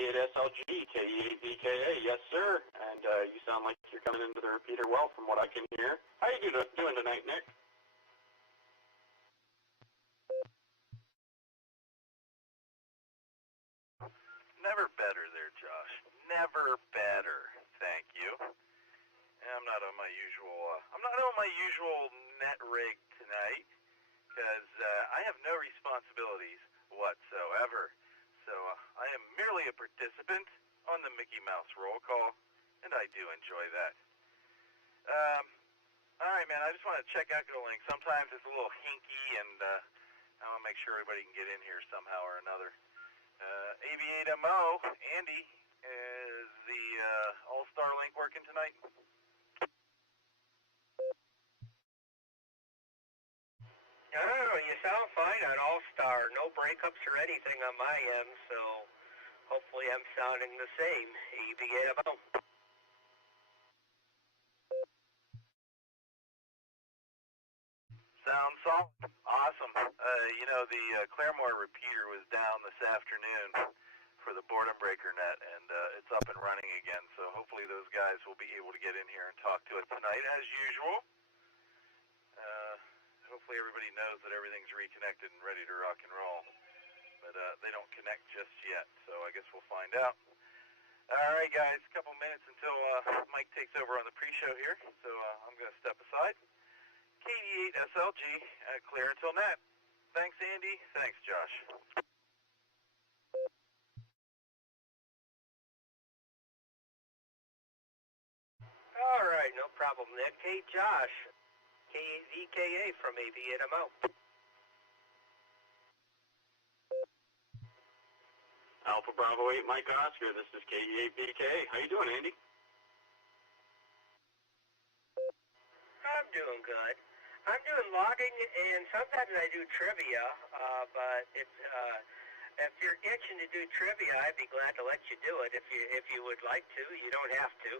SLG, KE8BKA, yes sir. And you sound like you're coming into the repeater well from what I can hear. How are you doing tonight, Nick? Never better there, Josh. Never better. Thank you. I'm not on my usual net rig tonight because I have no responsibilities whatsoever. So I am merely a participant on the Mickey Mouse roll call, and I do enjoy that. All right, man. I just want to check out the link. Sometimes it's a little hinky, and I want to make sure everybody can get in here somehow or another. AV8MO, Andy, is the All-Star link working tonight? Oh, you sound fine on All-Star. No breakups or anything on my end, so hopefully I'm sounding the same. AV8MO. Sounds solid. Awesome. You know, the Claremore repeater was down this afternoon for the boredom breaker net, and it's up and running again, so hopefully those guys will be able to get in here and talk to it tonight as usual. Hopefully everybody knows that everything's reconnected and ready to rock and roll, but they don't connect just yet, so I guess we'll find out. All right, guys, a couple minutes until Mike takes over on the pre-show here, so I'm going to step aside. KD8SLG, clear until net. Thanks, Andy. Thanks, Josh. All right, no problem, Nick. Hey, Josh. KVKA from AV8MO. Alpha Bravo 8, Mike Oscar, this is KE8BKA. How you doing, Andy? I'm doing good. I'm doing logging, and sometimes I do trivia, but if you're itching to do trivia, I'd be glad to let you do it if you would like to. You don't have to.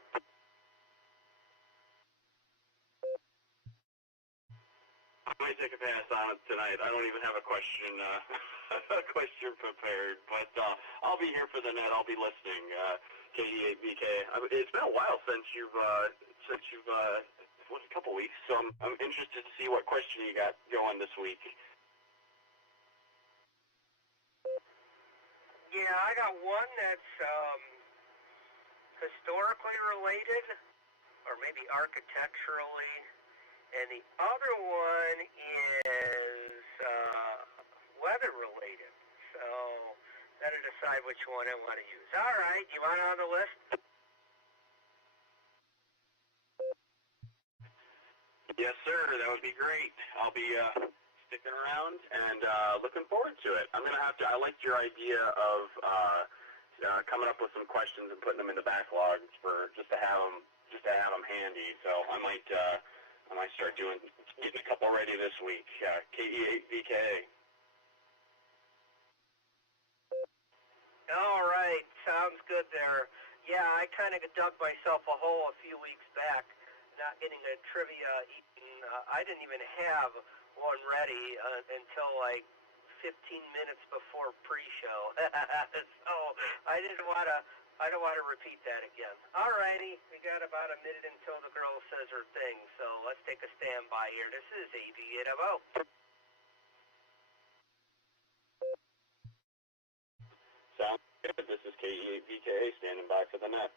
I might take a pass on it tonight. I don't even have a question prepared, but I'll be here for the net. I'll be listening. KE8BK. It's been a while since you've what, a couple weeks, so I'm interested to see what question you got going this week. Yeah, I got one that's historically related, or maybe architecturally, and the other one is weather related. So gotta decide which one I want to use. All right, you want it on the list? Yes, sir. That would be great. I'll be sticking around and looking forward to it. I'm gonna have to. I liked your idea of coming up with some questions and putting them in the backlogs for just to have them handy. So I might start getting a couple ready this week. KE8BKA. All right, sounds good there. Yeah, I kind of dug myself a hole a few weeks back, not getting a trivia. I didn't even have one ready until like 15 minutes before pre-show. So I don't want to repeat that again. All righty, we got about a minute until the girl says her thing. So let's take a standby here. This is AV8MO. Sounds good. This is KE8BKA standing by for the net.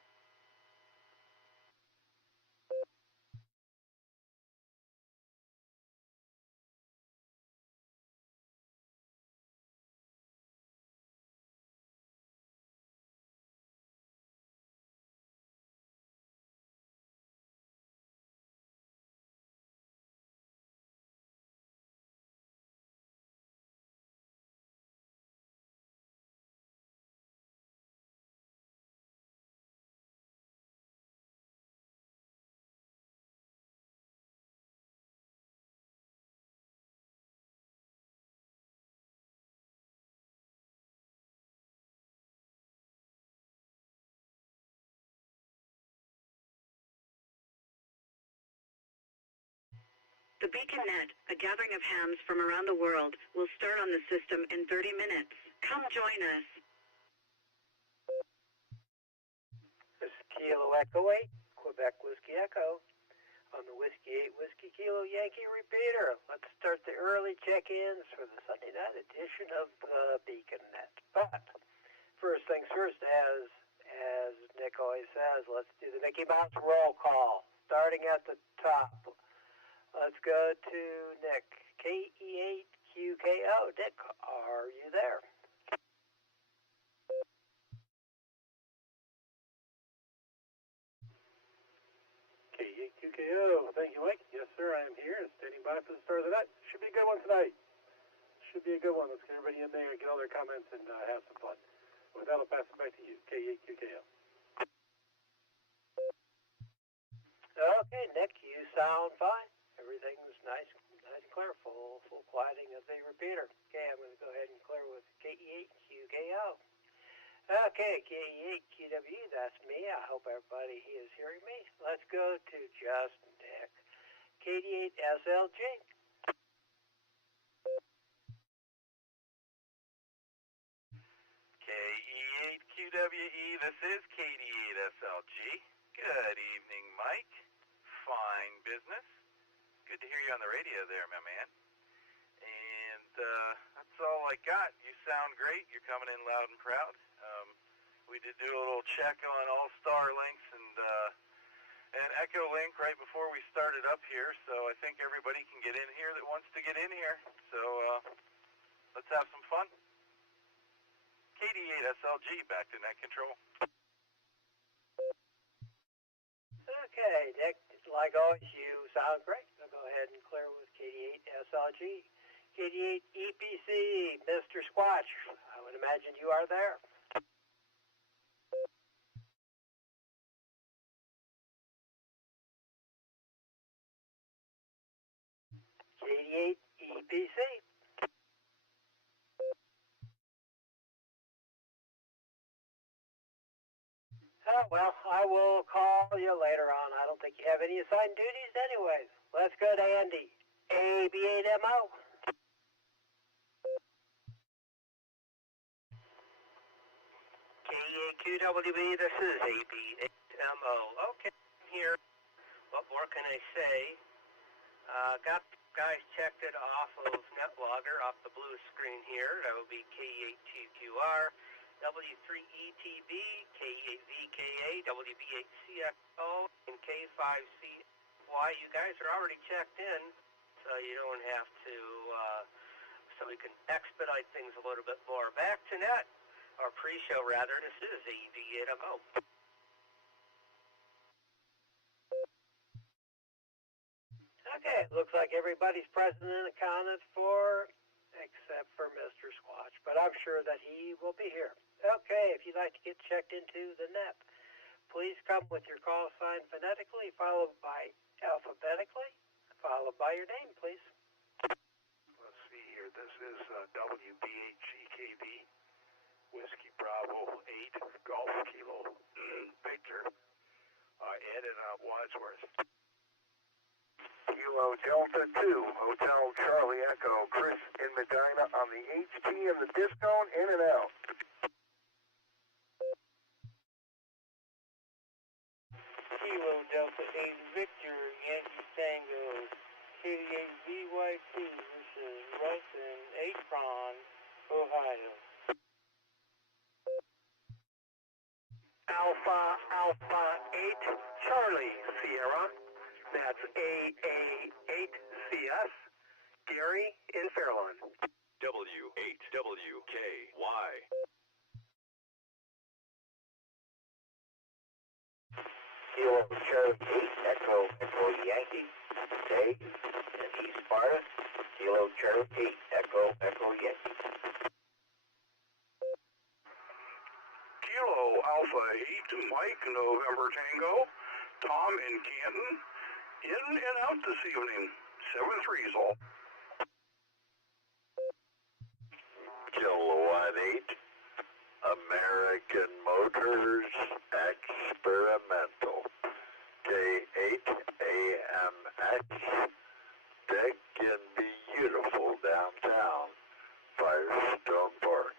The Beacon Net, a gathering of hams from around the world, will start on the system in 30 minutes. Come join us. Echo 8, Quebec Whiskey Echo, on the Whiskey 8 Whiskey Kilo Yankee repeater. Let's start the early check-ins for the Sunday night edition of the Beacon Net. But first things first, as Nick always says, let's do the Mickey Mouse roll call. Starting at the top, let's go to Nick, KE8QKO. Nick, are you there? KE8QKO, thank you, Mike. Yes, sir, I am here and standing by for the start of the night. Should be a good one tonight. Should be a good one. Let's get everybody in there and get all their comments and have some fun. With that, I'll pass it back to you, KE8QKO. Okay, Nick, you sound fine. Everything's nice and clear. Full quieting of the repeater. Okay, I'm going to go ahead and clear with KE8QKO. Okay, KE8QW, that's me. I hope everybody is hearing me. Let's go to just Nick. KD8SLG. KE8QWE, this is KD8SLG. Good evening, Mike. Fine business. Good to hear you on the radio there, my man. And that's all I got. You sound great. You're coming in loud and proud. We did do a little check on all star links and Echo Link right before we started up here, so I think everybody can get in here that wants to get in here. So let's have some fun. KD8SLG, back to net control. Okay, Nick, like always, you sound great. I'll go ahead and clear with KD8SLG. KD8EPC, Mr. Squatch, I would imagine you are there. KD8EPC. Oh, well, I will call you later on. I don't think you have any assigned duties anyways. Let's go to Andy. AB8MO. KE8QWB, this is AB8MO. Okay, here. What more can I say? Got guys checked it off of NetLogger, off the blue screen here. That will be KE8TQR, W3ETB, K8VKA, WB8CXO, and K5CY. You guys are already checked in, so you don't have to, so we can expedite things a little bit more. Back to net, or pre-show rather, this is AB8MO. Okay, looks like everybody's present and accounted for, except for Mr. Squatch, but I'm sure that he will be here. Okay, if you'd like to get checked into the net, please come with your call sign phonetically, followed by alphabetically, followed by your name, please. Let's see here. This is WB8GKB, Whiskey Bravo 8, Golf Kilo, Victor, Ed and Wadsworth. Kilo Delta 2, Hotel Charlie Echo, Chris in Medina on the HT and the discount, in and out. Kilo Delta 8 Victor, Yankee Tango, KD8VY2, this is Russ in Akron, Ohio. Alpha 8, Charlie Sierra. That's AA8CS, Gary in Fairlawn. W8WKY. Kilo Charlie 8, Echo Yankee, Dave in East Sparta. Kilo Charlie 8, Echo Yankee. Kilo Alpha 8, Mike, November Tango, Tom in Canton, in and out this evening, 7-3's all. Kilowatt 8, American Motors Experimental. K8AMX, big and beautiful downtown, Firestone Park.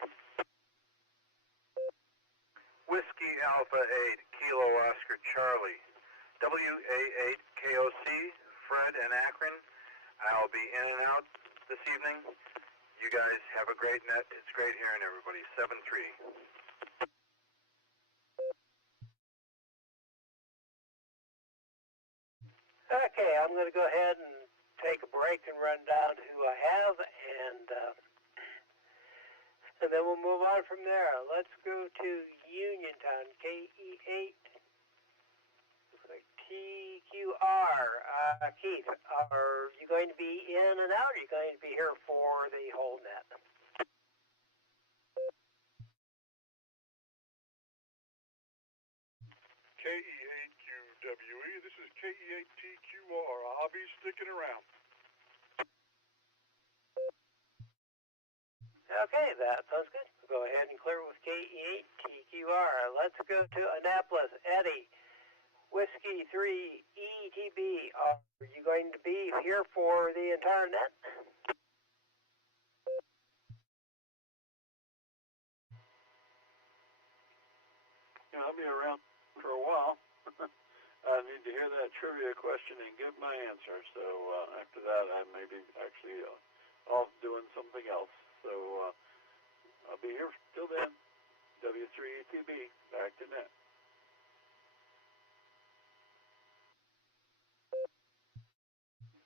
Whiskey Alpha 8, Kilo Oscar Charlie. WA8 KOC, Fred and Akron. I'll be in and out this evening. You guys have a great net. It's great hearing everybody. 7-3. Okay, I'm going to go ahead and take a break and run down who I have, and then we'll move on from there. Let's go to Uniontown, KE8, TQR. Keith, are you going to be in and out, or are you going to be here for the whole net? KE8QWE, this is KE8TQR. I'll be sticking around. Okay, that sounds good. We'll go ahead and clear with KE8TQR. Let's go to Annapolis. Eddie, Whiskey 3 ETB. Are you going to be here for the entire net? Yeah, I'll be around for a while. I need to hear that trivia question and give my answer. So after that, I may be actually off doing something else. So I'll be here till then. W3ETB, back to net.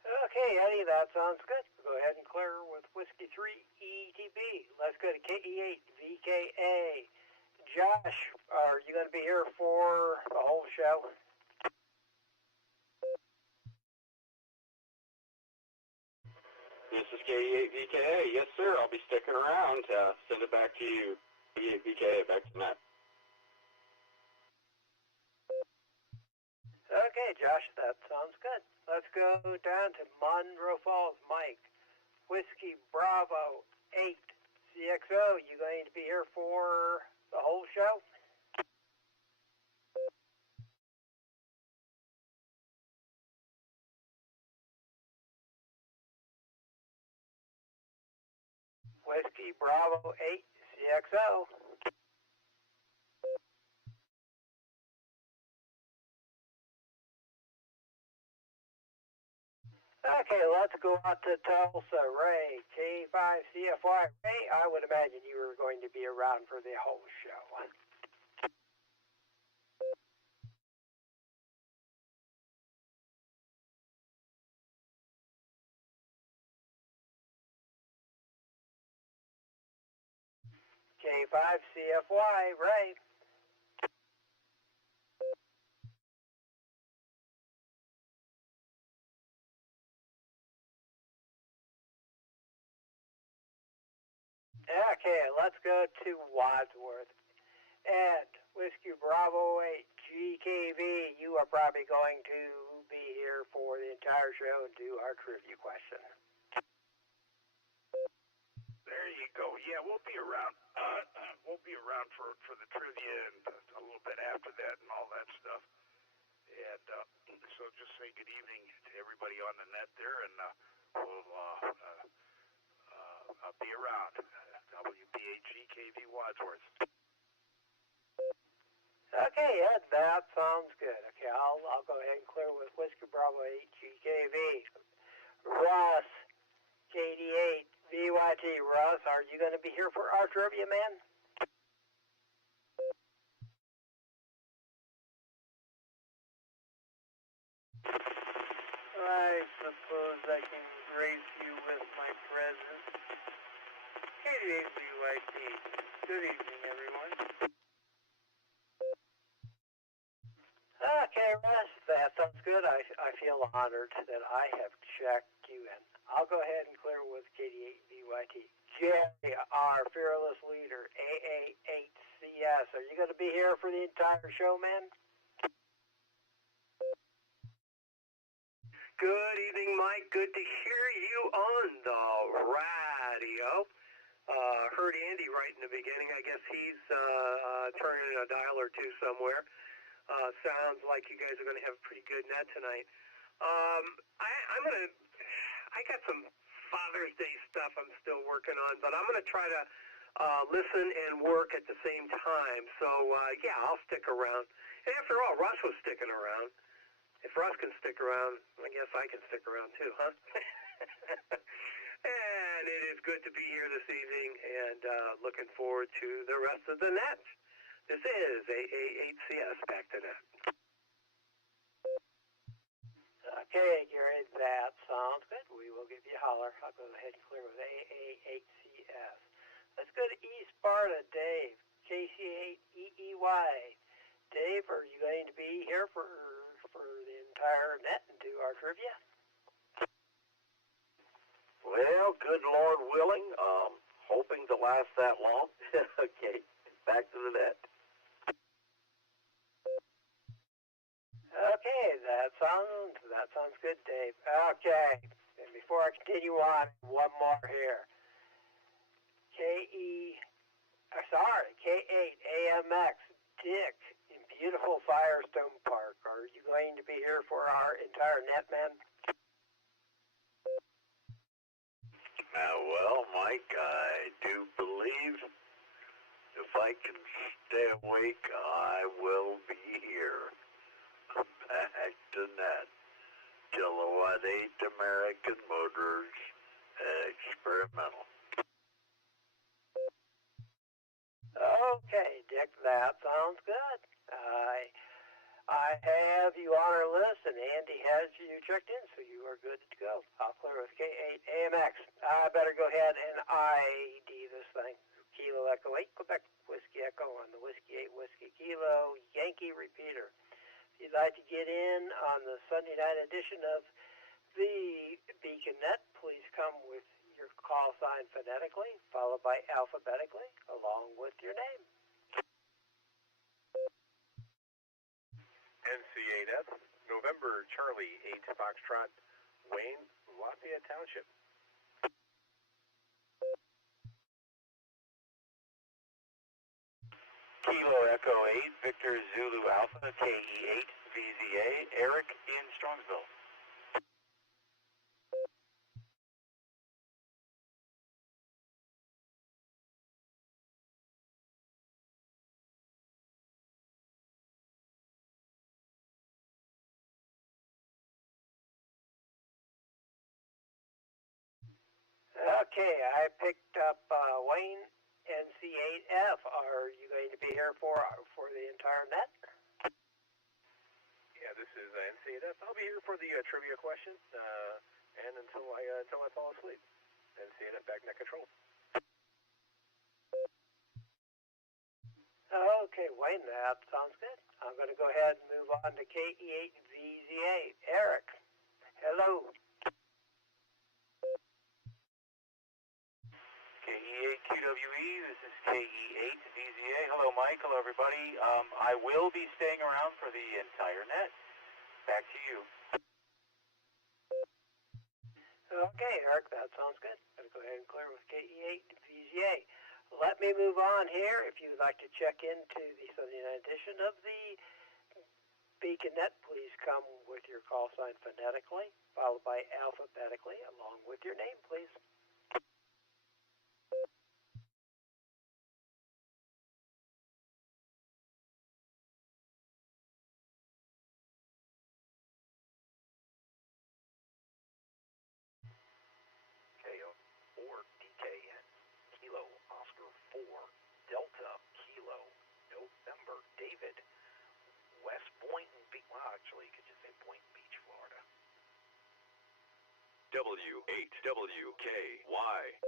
Okay, Eddie, that sounds good. We'll go ahead and clear with Whiskey 3 ETB. Let's go to KE8 VKA. Josh, are you going to be here for the whole show? This is KE8 VKA. Yes, sir. I'll be sticking around. Send it back to you. KE8 VKA, back to Matt. Okay, Josh, that sounds good. Let's go down to Monroe Falls. Mike, Whiskey Bravo 8 CXO. You going to be here for the whole show? Whiskey Bravo 8 CXO. Okay, let's go out to Tulsa. Ray, K5CFY. Ray, I would imagine you were going to be around for the whole show. K5CFY, Ray. Okay, let's go to Wadsworth. And Whiskey Bravo 8 GKV, you are probably going to be here for the entire show and do our trivia question. There you go. Yeah, we'll be around. We'll be around for the trivia and a little bit after that and all that stuff. And so just say good evening to everybody on the net there, and I'll be around. WBAGKV Wadsworth. Okay, Ed, that sounds good. Okay, I'll go ahead and clear with Whiskey Bravo 8 GKV. Ross, KD8 VYT. Russ, are you going to be here for our trivia, man? I suppose I can grace you with my presence. KD8VYT. Good evening, everyone. Okay, Russ, that sounds good. I feel honored that I have checked you in. I'll go ahead and clear with KD8VYT. Jerry, our fearless leader, AA8CS. Are you going to be here for the entire show, man? Good evening, Mike. Good to hear you on the radio. Heard Andy right in the beginning. I guess he's turning a dial or two somewhere. Sounds like you guys are going to have a pretty good net tonight. I got some Father's Day stuff I'm still working on, but I'm going to try to listen and work at the same time. So, yeah, I'll stick around. And after all, Russ was sticking around. If Russ can stick around, I guess I can stick around too, huh? And it is good to be here this evening and looking forward to the rest of the net. This is AA8CS back to net. Okay, Gary, that sounds good. We will give you a holler. I'll go ahead and clear with AA8CS. Let's go to East Sparta, Dave, KC8EEY. Dave, are you going to be here for the entire net and do our trivia? Well, good Lord willing, hoping to last that long. Okay, back to the net. Okay, that sounds good, Dave. Okay, and before I continue on, one more here. K8AMX, Dick, in beautiful Firestone Park. Are you going to be here for our entire net, man? Well, Mike, I do believe if I can stay awake, I will be here. Back to net. Kilowatt 8 American Motors Experimental. Okay, Dick, that sounds good. I have you on our list, and Andy has you checked in, so you are good to go. I'll clear with K8AMX. I better go ahead and ID this thing. Kilo Echo 8, Quebec Whiskey Echo on the Whiskey 8 Whiskey Kilo Yankee repeater. If you'd like to get in on the Sunday night edition of the Beacon Net, please come with your call sign phonetically, followed by alphabetically, along with your name. NC8F, November Charlie 8 Foxtrot, Wayne, Lafayette Township. Kilo Echo 8, Victor Zulu Alpha, KE8, VZA, Eric in Strongsville. Okay, I picked up Wayne, NC8F. Are you going to be here for the entire net? Yeah, this is NC8F. I'll be here for the trivia question, and until I fall asleep. NC8F back net control. Okay, Wayne, that sounds good. I'm going to go ahead and move on to KE8VZA. Eric, hello. KE8QWE, this is KE8VZA. Hello, Mike. Hello, everybody. I will be staying around for the entire net. Back to you. Okay, Eric, that sounds good. I'm going to go ahead and clear with KE8VZA. Let me move on here. If you'd like to check into the Sunday night edition of the Beacon Net, please come with your call sign phonetically, followed by alphabetically, along with your name, please. KO4DKN, Kilo Oscar 4, Delta Kilo, November David, West Boynton Beach. Well, actually, you could just say Boynton Beach, Florida. W8WKY.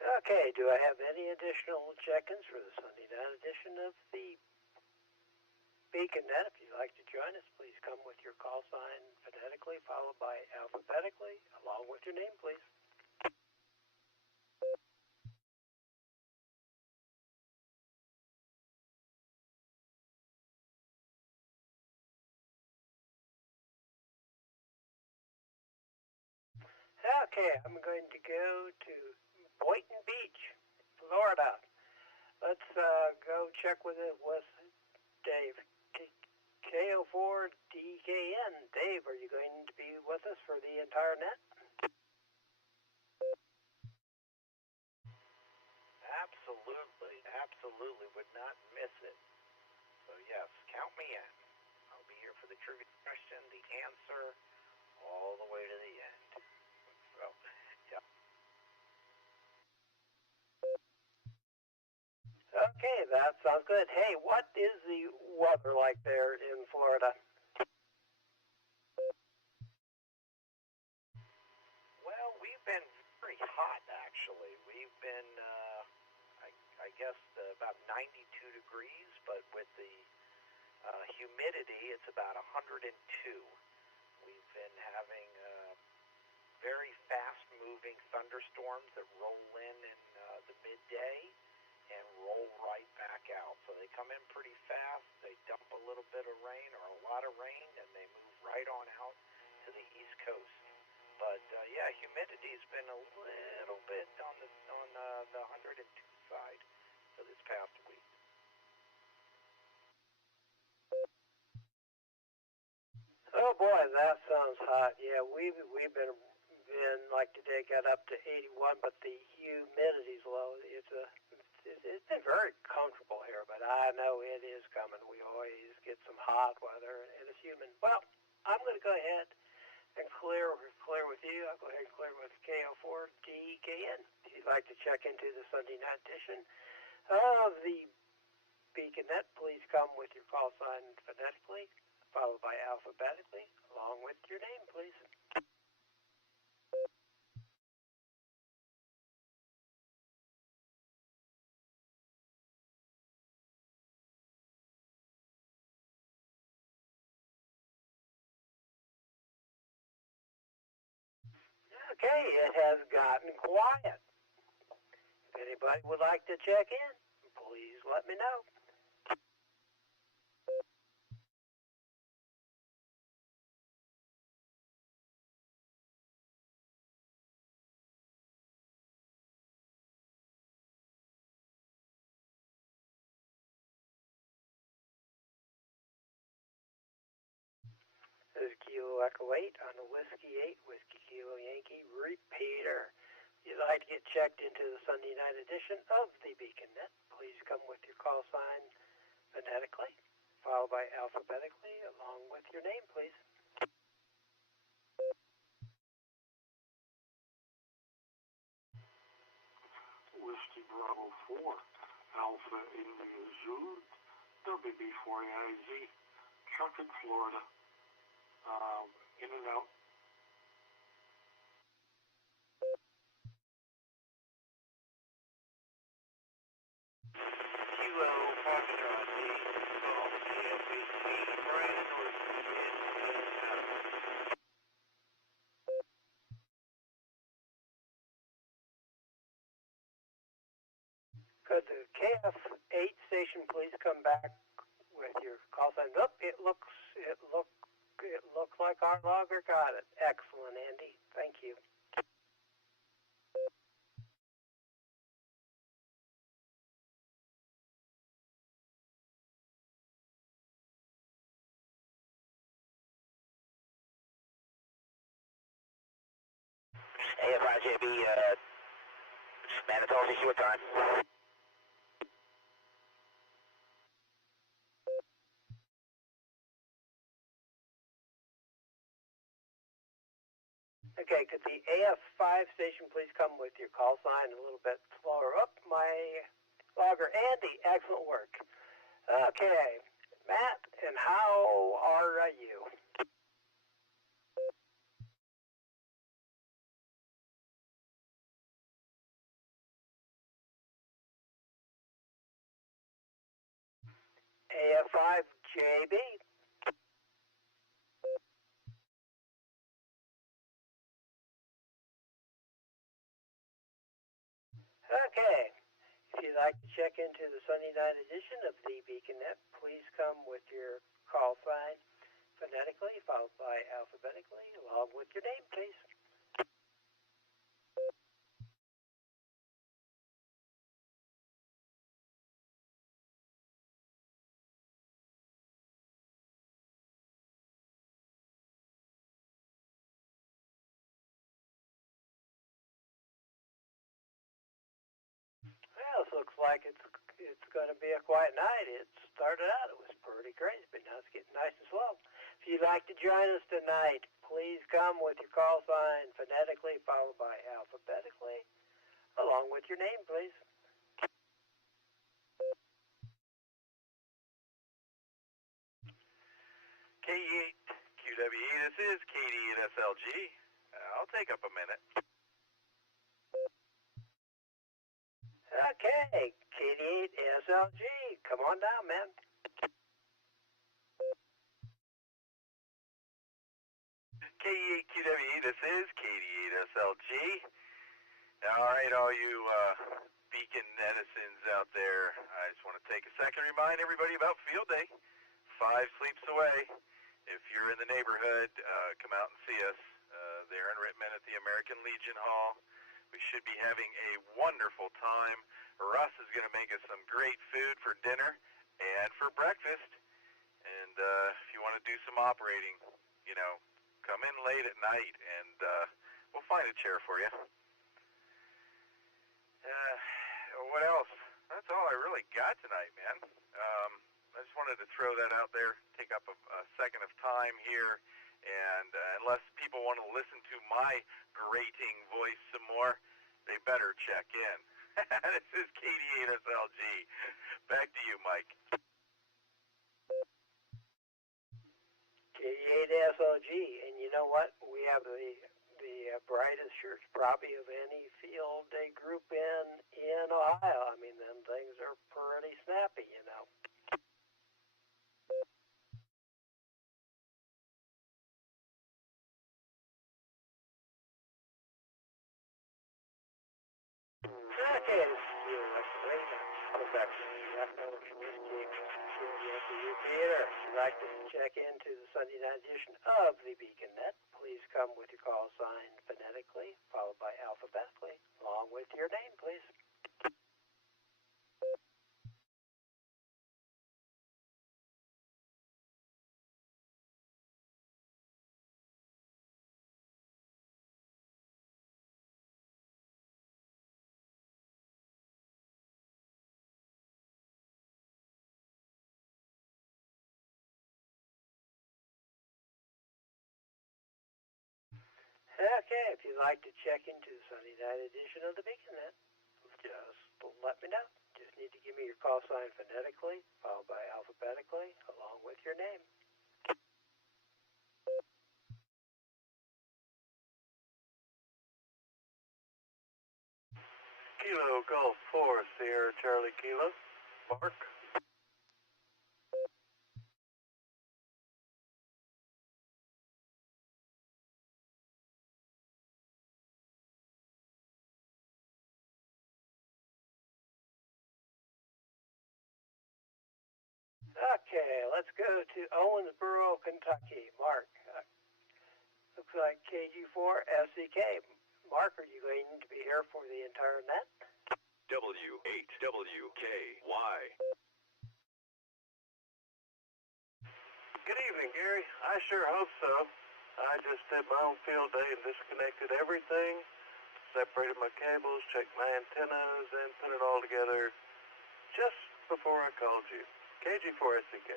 Okay, do I have any additional check-ins for the Sunday night edition of the Beacon Net? If you'd like to join us, please come with your call sign phonetically, followed by alphabetically, along with your name, please. Okay, I'm going to go to Boynton Beach, Florida. Let's go check with Dave. KO4DKN. Dave, are you going to be with us for the entire net? Absolutely would not miss it. So yes, count me in. I'll be here for the trivia question, the answer, all the way to the end. So, yeah. Okay, that sounds good. Hey, what is the weather like there in Florida? Well, we've been very hot, actually. We've been, I guess, about 92 degrees, but with the humidity, it's about 102. We've been having very fast-moving thunderstorms that roll in the midday and roll right back out. So they come in pretty fast, they dump a little bit of rain or a lot of rain, and they move right on out to the East Coast. But yeah, humidity's been a little bit on the 102 side for this past week. Oh boy, that sounds hot. Yeah, we've been like today got up to 81, but the humidity's low. It's been very comfortable here, but I know it is coming. We always get some hot weather, and it's humid. Well, I'm going to go ahead and clear with you. I'll go ahead and clear with KO4DKN. If you'd like to check into the Sunday night edition of the Beacon Net, please come with your call sign phonetically, followed by alphabetically, along with your name, please. Okay, it has gotten quiet. If anybody would like to check in, please let me know. This is Kilo Echo 8 on the Whiskey 8, Whiskey Kilo Yankee repeater. If you'd like to get checked into the Sunday night edition of the Beacon Net, please come with your call sign phonetically, followed by alphabetically, along with your name, please. Whiskey Bravo 4, Alpha India Zulu, WB4AIZ, Chuck in Florida. In and out. Kilo Foxtrot, Brian North, Could the KF8 station please come back with your call sign? Oh, it looks like our logger got it. Excellent, Andy. Thank you. AFIJB, Manitoba, what time? Okay, could the AF5 station please come with your call sign a little bit slower up? My logger, Andy, excellent work. Okay, Matt, and how are you? AF5JB. Okay, if you'd like to check into the Sunday night edition of the Beacon Net, please come with your call sign phonetically, followed by alphabetically, along with your name, please. looks like it's going to be a quiet night. It started out, it was pretty crazy, but now it's getting nice and slow. If you'd like to join us tonight, please come with your call sign phonetically followed by alphabetically, along with your name, please. K8QWE, this is KD8SLG. I'll take up a minute. Okay, KD8SLG, come on down, man. K8QWE, this is KD8SLG. All right, all you Beacon netizens out there, I just want to take a second to remind everybody about Field Day. 5 sleeps away. If you're in the neighborhood, come out and see us there in Rittman at the American Legion Hall. We should be having a wonderful time. Russ is going to make us some great food for dinner and for breakfast. And if you want to do some operating, you know, come in late at night and we'll find a chair for you. What else? That's all I really got tonight, man. I just wanted to throw that out there, take up a second of time here, and unless people want to listen to my grating voice some more, they better check in. This is KD8SLG. Back to you, Mike. KD8SLG, and you know what? We have the brightest shirts probably of any field day group in Ohio. I mean, them things are pretty snappy, you know. Okay, this is Steel Electric. Welcome back to the Whiskey Theater. If you'd like to check into the Sunday night edition of the Beacon Net, please come with your call sign phonetically, followed by alphabetically, along with your name, please. Okay, if you'd like to check into the Sunday night edition of the Beacon Net, just let me know. Just need to give me your call sign phonetically, followed by alphabetically, along with your name. Kilo Golf 4, Sierra Charlie Kilo. Mark. Okay, let's go to Owensboro, Kentucky. Mark, looks like KG4 SCK. Mark, are you going to be here for the entire net? W8WKY. Good evening, Gary. I sure hope so. I just did my own field day and disconnected everything, separated my cables, checked my antennas, and put it all together just before I called you. KG4 SCK.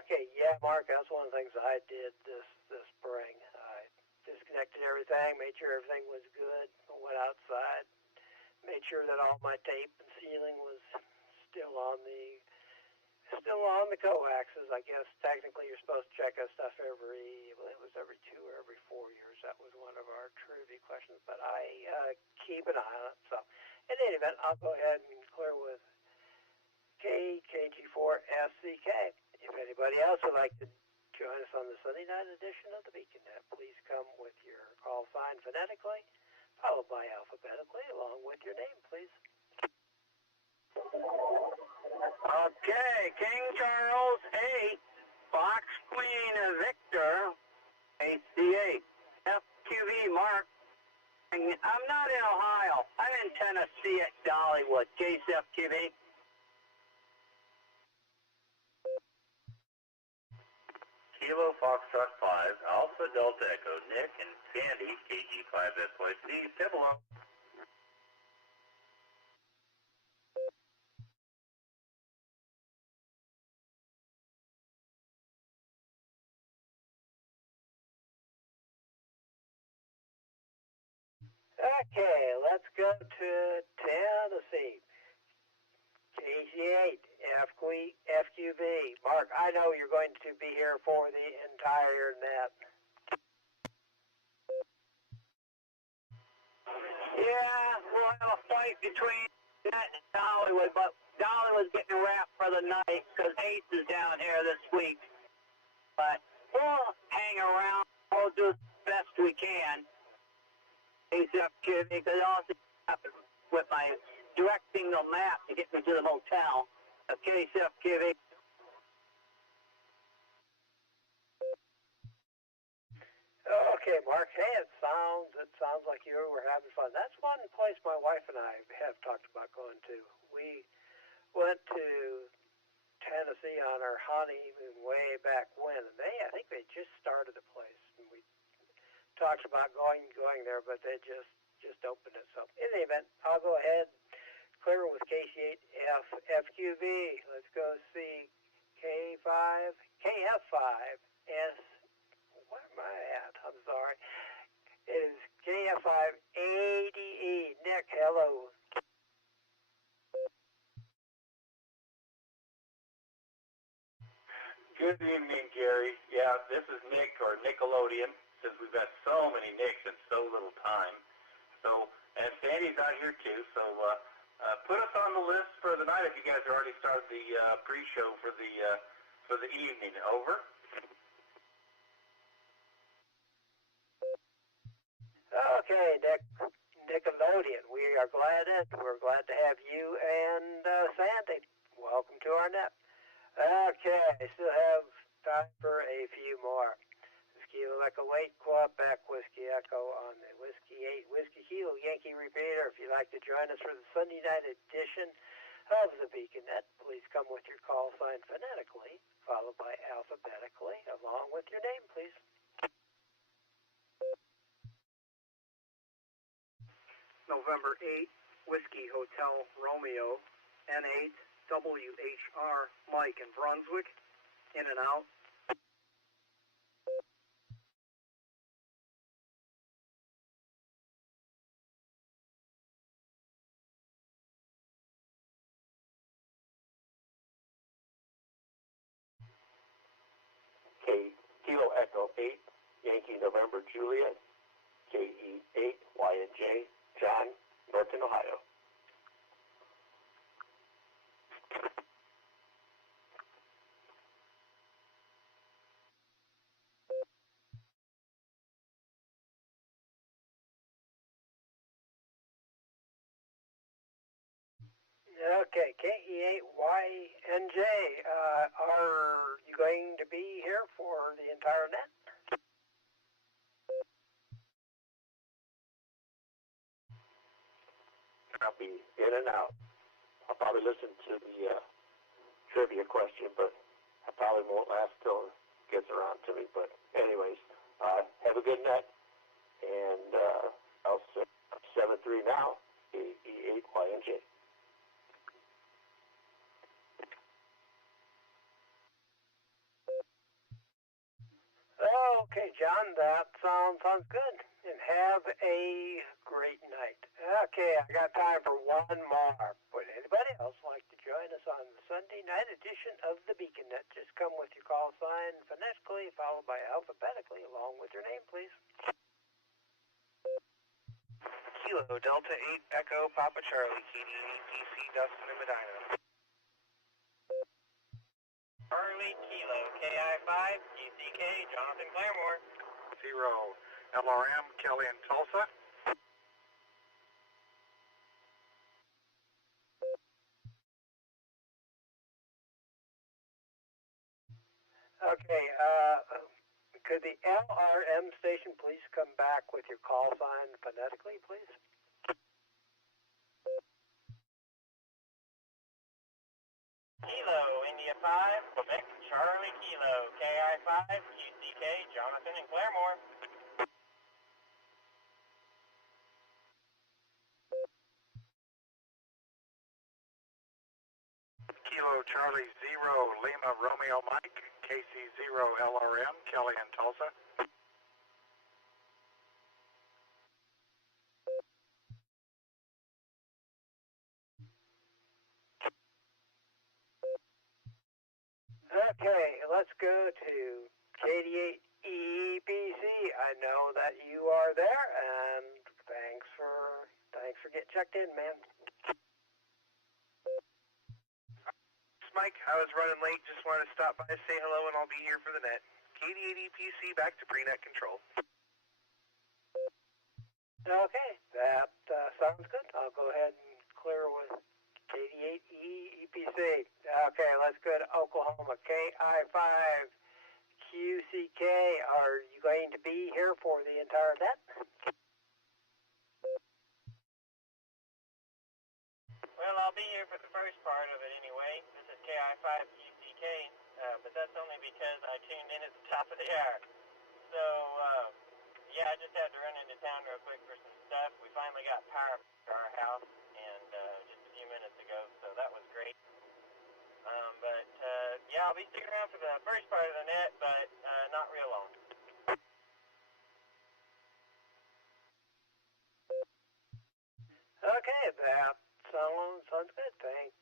Okay, yeah, Mark, that's one of the things I did this spring. I disconnected everything, made sure everything was good, went outside, made sure that all my tape and sealing was still on the coaxes. I guess technically you're supposed to check that stuff every 2 or every 4 years. That was one of our trivia questions, but I keep an eye on it. So in any event, I'll go ahead and clear with KG4 SCK. If anybody else would like to join us on the Sunday night edition of the Beacon Net, please come with your call sign phonetically, followed by alphabetically, along with your name, please. Okay, King Charles 8, Fox Queen Victor, 8C8, FQV Mark. I'm not in Ohio. I'm in Tennessee at Dollywood. Case FQV. Kilo Foxtrot 5, Alpha Delta Echo Nick in Andy, KG5SYC, step along. Okay, let's go to Tennessee. KG8, FQV. Mark, I know you're going to be here for the entire net. Yeah, we'll have a fight between Net and Dollywood, but Dollywood's getting wrapped for the night because Ace is down here this week. But we'll hang around. We'll do the best we can. ACFQV, because also with my directing the map to get me to the motel. KCFQV. Okay, Mark. Hey, it sounds like you were having fun. That's one place my wife and I have talked about going to. We went to Tennessee on our honeymoon way back when, and I think they just started the place, and we talked about going there, but they just opened it. So in the event, I'll go ahead, clear with KC8 FQV. Let's go see KF5S. Where am I at? I'm sorry. It is KF5ADE. Nick, hello. Good evening, Gary. Yeah, this is Nick, or Nickelodeon, since we've got so many Nicks and so little time. So, and Sandy's out here too, so put us on the list for the night if you guys already started the pre-show for the evening. Over. Okay, Nickelodeon. We're glad to have you and Sandy. Welcome to our net. Okay, I still have time for a few more. Kilo Echo 8, Quebec Whiskey Echo on the Whiskey 8, Whiskey Kilo Yankee Repeater. If you'd like to join us for the Sunday night edition of the Beacon Net, please come with your call sign phonetically, followed by alphabetically, along with your name, please. November 8, Whiskey Hotel Romeo, N8, WHR, Mike in Brunswick, in and out. Kilo Echo 8, Yankee November Juliet, KE8, Y&J, John, Norton, Ohio. Okay, KE8YNJ, are you going to be here for the entire net? I'll be in and out. I'll probably listen to the trivia question, but I probably won't last till it gets around to me. But anyways, have a good night, and I'll say 7-3 now, KE8YNJ. Okay, John, that sounds good. And have a great night. Okay, I got time for one more. Would anybody else like to join us on the Sunday night edition of the Beacon Net? Just come with your call sign phonetically, followed by alphabetically, along with your name, please. Kilo Delta 8 Echo Papa Charlie, KD8 DC Dustin and Medina. Charlie Kilo KI5 GCK Jonathan Claremore. 0 LRM Kelly in Tulsa. Okay, could the LRM station please come back with your call sign phonetically, please? Kilo India 5 Quebec Charlie Kilo KI5 QCK Jonathan and Claremore. Charlie 0 Lima Romeo Mike, KC0 LRM, Kelly in Tulsa. Okay, let's go to KD8EPC. I know that you are there, and thanks for getting checked in, man. Mike, I was running late. Just wanted to stop by, say hello, and I'll be here for the net. KD8EPC back to pre-net control. Okay, that sounds good. I'll go ahead and clear with KD8EPC. Okay, let's go to Oklahoma. KI5QCK. Are you going to be here for the entire net? Well, I'll be here for the first part of it anyway. This is KI5QCK, but that's only because I tuned in at the top of the hour. So, yeah, I just had to run into town real quick for some stuff. We finally got power to our house, and just a few minutes ago, so that was great. But, yeah, I'll be sticking around for the first part of the net, but not real long. Okay, that sounds good.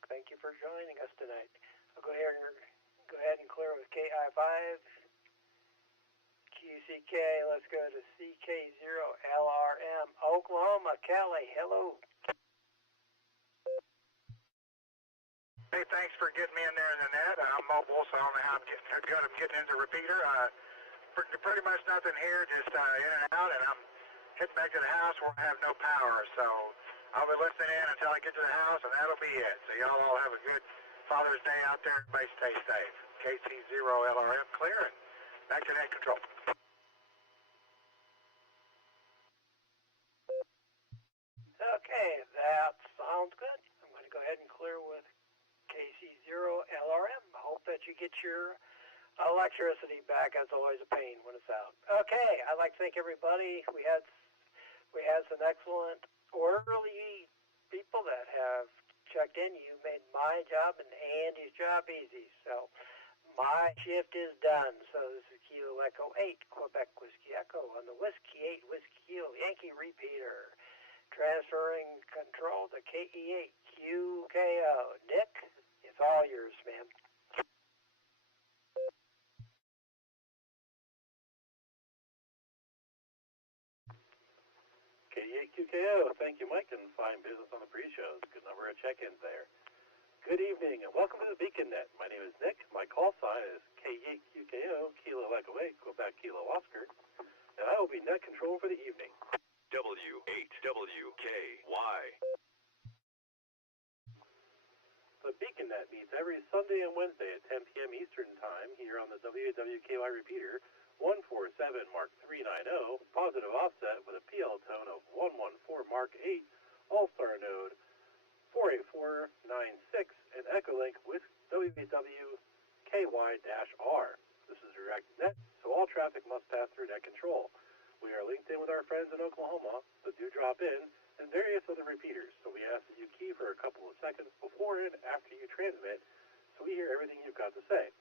Thank you for joining us tonight. I'll go ahead and clear with KI5QCK. Let's go to CK0LRM, Oklahoma. Kelly, hello. Hey, thanks for getting me in there in the net. I'm mobile, so I don't know how I'm getting into the repeater. Pretty much nothing here, just in and out, and I'm heading back to the house where I have no power. So I'll be listening in until I get to the house, and that'll be it. So y'all all have a good Father's Day out there. Everybody stay safe. KC0LRM clear, and back to net control. Okay, that sounds good. I'm going to go ahead and clear with KC0LRM. I hope that you get your electricity back. That's always a pain when it's out. Okay, I'd like to thank everybody. We had some excellent orderly people that have checked in. You made my job and Andy's job easy. So my shift is done. So this is Kilo Echo 8, Quebec Whiskey Echo on the Whiskey 8 Whiskey Kilo Yankee repeater. Transferring control to KE8QKO. Nick, it's all yours, man. KE8QKO, thank you, Mike, and fine business on the pre-shows. Good number of check-ins there. Good evening, and welcome to the Beacon Net. My name is Nick. My call sign is KE8QKO, Kilo Echo 8, Quebec Kilo Oscar, and I will be net control for the evening. W8WKY. The Beacon Net meets every Sunday and Wednesday at 10 p.m. Eastern Time here on the WWKY repeater 147 Mark 390, positive offset with a PL tone of 114 Mark 8, All-Star node 48496, and Echolink with WWKY-R. This is direct net, so all traffic must pass through net control. We are linked in with our friends in Oklahoma, so do drop in, and various other repeaters, so we ask that you key for a couple of seconds before and after you transmit, so we hear everything you've got to say.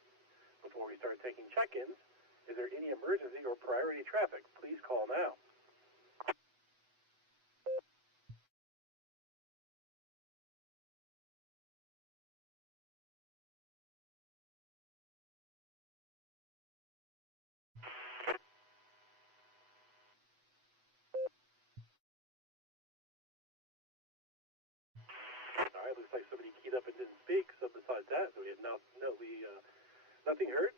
Before we start taking check-ins, is there any emergency or priority traffic? Please call now. Alright, looks like somebody keyed up and didn't speak, so besides that, we had nothing heard.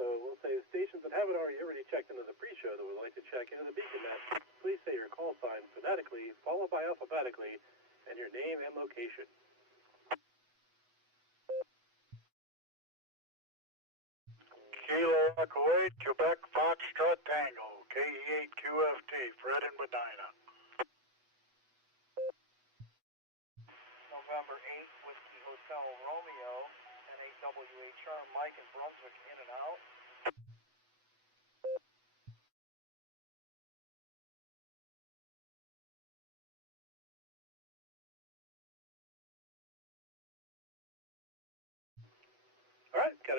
So we'll say stations that haven't already checked into the pre-show that would like to check into the Beacon Net, please say your call sign phonetically, followed by alphabetically, and your name and location. Kilo Echo 8, Quebec Foxtrot Tango, KE8QFT, Fred and Medina. November 8th, Whiskey Hotel Romeo, N8WHR, Mike in Brunswick, in and out.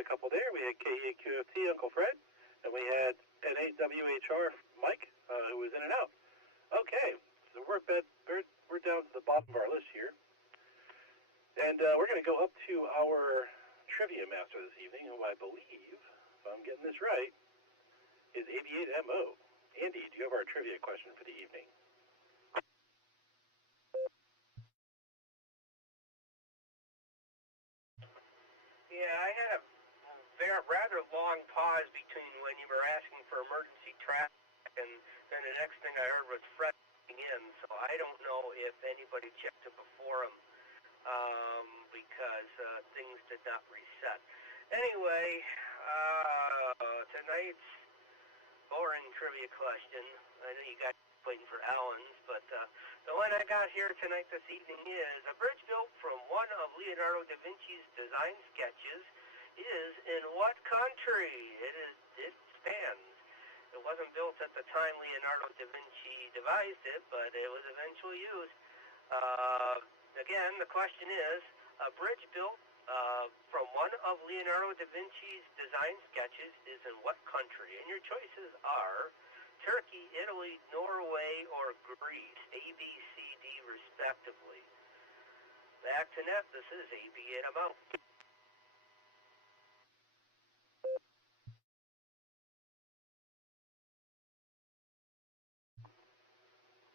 a couple there. We had KEQFT, Uncle Fred, and we had N8WHR, Mike, who was in and out. Okay, so we're down to the bottom of our list here. And we're going to go up to our trivia master this evening, who I believe, if I'm getting this right, is 88MO. Andy, do you have our trivia question for the evening? Yeah, I had a rather long pause between when you were asking for emergency traffic and then the next thing I heard was Fred in, so I don't know if anybody checked it before him because things did not reset. Anyway, tonight's boring trivia question. I know you guys are waiting for Alan's, but the one I got here tonight this evening is a bridge built from one of Leonardo da Vinci's design sketches is in what country? It stands. It wasn't built at the time Leonardo da Vinci devised it, but it was eventually used. Again, the question is, a bridge built from one of Leonardo da Vinci's design sketches is in what country? And your choices are Turkey, Italy, Norway, or Greece, A, B, C, D, respectively. Back to net, this is AB8MO.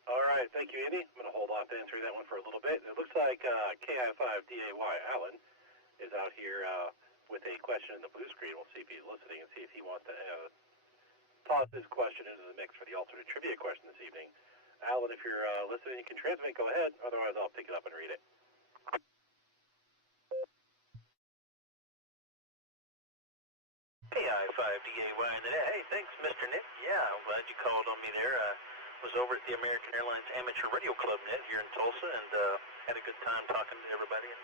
All right, thank you, Andy. I'm going to hold off answering that one for a little bit. It looks like KI5DAY Allen is out here with a question in the blue screen. We'll see if he's listening and see if he wants to toss this question into the mix for the alternate trivia question this evening. Alan, if you're listening, you can transmit. Go ahead. Otherwise, I'll pick it up and read it. KI5DAY in the day. Hey, thanks, Mr. Nick. Yeah, I'm glad you called on me there. Was over at the American Airlines Amateur Radio Club net here in Tulsa and had a good time talking to everybody. And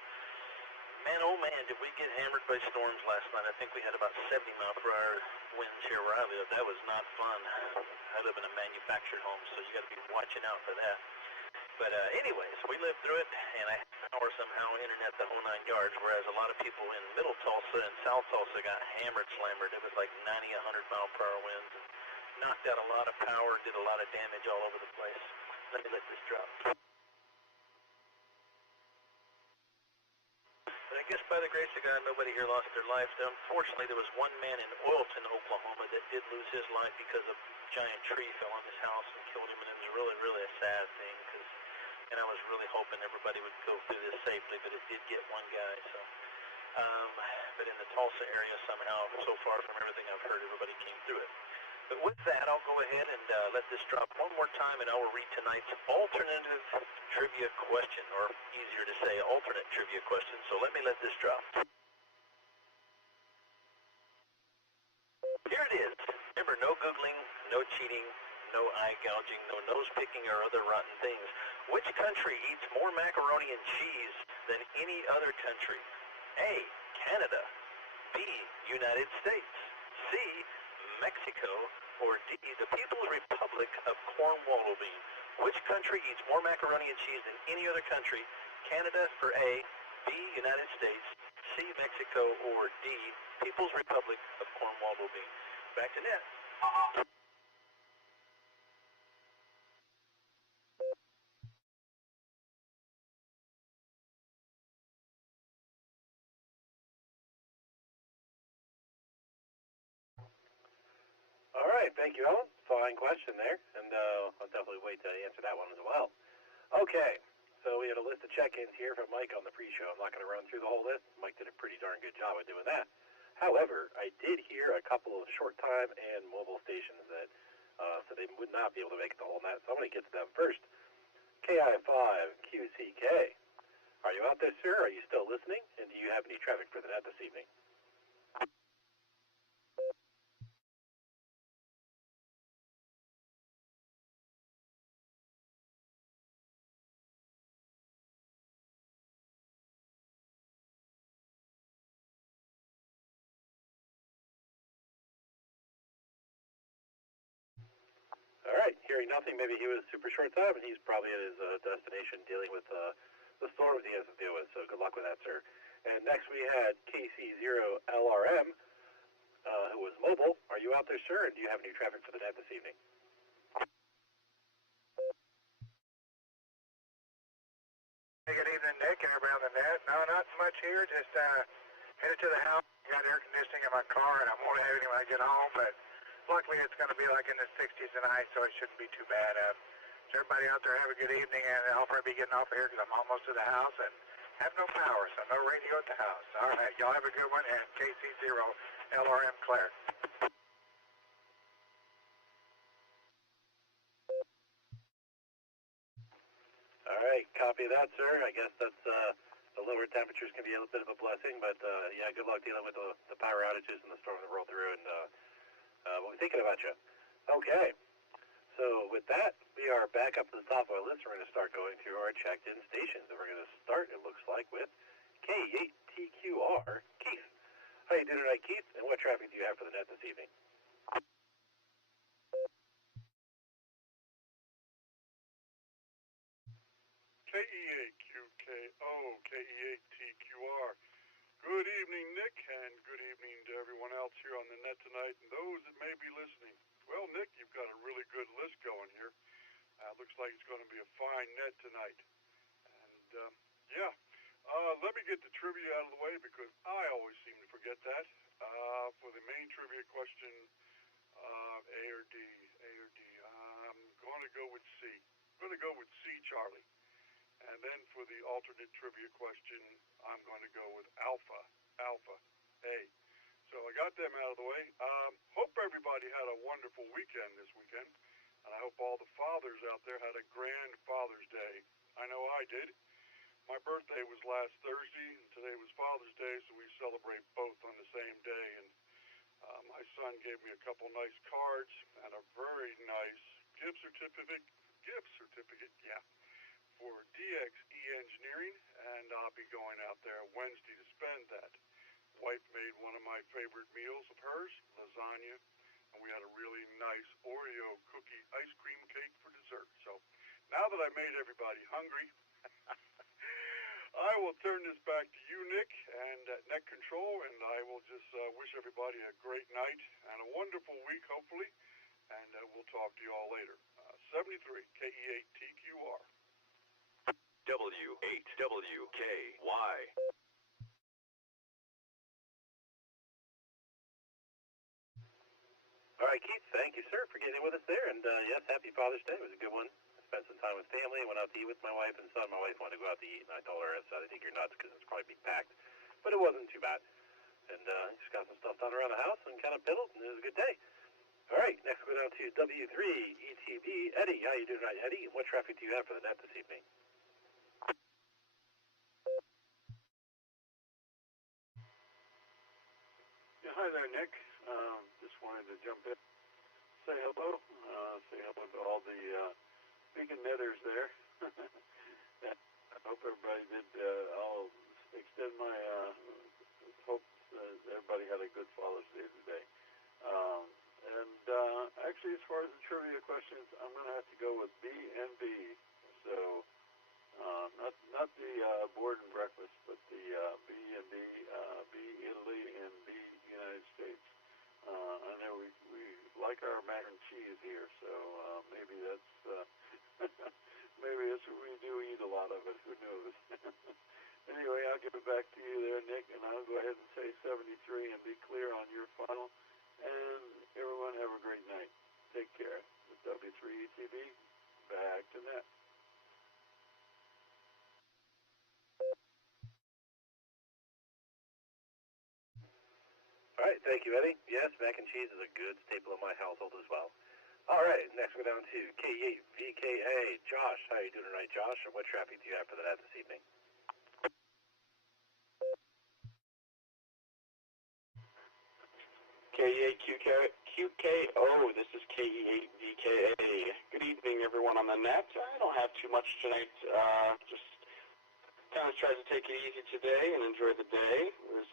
man, oh man, did we get hammered by storms last night. I think we had about 70 mile per hour winds here where I live. That was not fun. I live in a manufactured home, so you got to be watching out for that. But anyways, we lived through it, and I had power somehow, internet, the whole 9 yards, whereas a lot of people in Middle Tulsa and South Tulsa got hammered, slammered. It was like 90, 100 mile per hour winds. And knocked out a lot of power, did a lot of damage all over the place. Let me let this drop. But I guess by the grace of God, nobody here lost their life. Unfortunately, there was one man in Oilton, Oklahoma that did lose his life because a giant tree fell on his house and killed him, and it was really, really a sad thing. And I was really hoping everybody would go through this safely, but it did get one guy. So, but in the Tulsa area somehow, so far from everything I've heard, everybody came through it. But with that, I'll go ahead and let this drop one more time, and I will read tonight's alternative trivia question, or easier to say, alternate trivia question. So let me let this drop. Here it is. Remember, no Googling, no cheating, no eye gouging, no nose picking or other rotten things. Which country eats more macaroni and cheese than any other country? A, Canada. B, United States. C, Mexico, or D, the People's Republic of Cornwall. Which country eats more macaroni and cheese than any other country? Canada for A, B, United States, C, Mexico, or D, People's Republic of Cornwall. Back to net. All right, thank you, Alan. Fine question there, and I'll definitely wait to answer that one as well. Okay, so we had a list of check-ins here from Mike on the pre-show. I'm not going to run through the whole list. Mike did a pretty darn good job of doing that. However, I did hear a couple of short-time and mobile stations that so they would not be able to make the whole net, so I'm going to get to them first. KI5QCK. Are you out there, sir? Are you still listening? And do you have any traffic for the net this evening? All right, hearing nothing, maybe he was super short time, and he's probably at his destination dealing with the storms he has to deal with, so good luck with that, sir. And next we had KC0LRM, who was mobile. Are you out there, sir? And do you have any traffic for the net this evening? Hey, good evening, Nick, and everybody on the net. No, not much here. Just headed to the house. Got air conditioning in my car, and I won't have any when I get home. But luckily, it's going to be like in the 60s tonight, so it shouldn't be too bad. So everybody out there, have a good evening, and I'll probably be getting off of here because I'm almost to the house and have no power, so no radio at the house. All right, y'all have a good one, and KC0LRM Claire. All right, copy that, sir. I guess that's the lower temperatures can be a little bit of a blessing, but yeah, good luck dealing with the power outages and the storm that rolled through, and we'll be thinking about you. Okay, so with that, we are back up to the top of our list. We're going to start going through our checked-in stations, and we're going to start, it looks like, with K8TQR, Keith. How you doing tonight, Keith, and what traffic do you have for the net this evening? KE8QKO, KE8TQR. Good evening, Nick, and good evening to everyone else here on the net tonight and those that may be listening. Well, Nick, you've got a really good list going here. Looks like it's going to be a fine net tonight. And, yeah, let me get the trivia out of the way because I always seem to forget that. For the main trivia question, A or D? I'm going to go with C. I'm going to go with C, Charlie. And then for the alternate trivia question, I'm going to go with Alpha, A. So I got them out of the way. Hope everybody had a wonderful weekend this weekend. And I hope all the fathers out there had a grand Father's Day. I know I did. My birthday was last Thursday, and today was Father's Day, so we celebrate both on the same day. And my son gave me a couple nice cards and a very nice gift certificate, yeah, for DXE Engineering, and I'll be going out there Wednesday to spend that. Wife made one of my favorite meals of hers, lasagna, and we had a really nice Oreo cookie ice cream cake for dessert. So now that I made everybody hungry, I will turn this back to you, Nick, and Net Control, and I will just wish everybody a great night and a wonderful week, hopefully, and we'll talk to you all later. 73 KE8TQR. W8WKY. All right, Keith, thank you, sir, for getting with us there. And yes, happy Father's Day. It was a good one. Spent some time with family. Went out to eat with my wife and son. My wife wanted to go out to eat, and I told her, I think you're nuts because it's probably be packed. But it wasn't too bad. And just got some stuff done around the house and kind of piddled, and it was a good day. All right, next we're down to W3ETB. Eddie, how you doing tonight, Eddie? And what traffic do you have for the net this evening? Yeah, hi there, Nick. Just wanted to jump in, say hello to all the vegan netters there. I hope everybody did. I'll extend my hopes that everybody had a good Father's Day today. Actually, as far as the trivia questions, I'm going to have to go with B and B. So, not the board and breakfast, but the B and B, B Italy and B United States. I know we like our mac and cheese here, so maybe that's maybe that's what we do, eat a lot of it. Who knows? Anyway, I'll give it back to you there, Nick, and I'll go ahead and say 73 and be clear on your final. And everyone have a great night. Take care. With W3ETB, back to net. All right, thank you, Eddie. Yes, mac and cheese is a good staple of my household as well. All right, next we're down to K8VKA. Josh, how are you doing tonight, Josh? And what traffic do you have for the net this evening? K8QKO, this is KE8VKA. Good evening, everyone on the net. I don't have too much tonight. Just kind of tried to take it easy today and enjoy the day. It was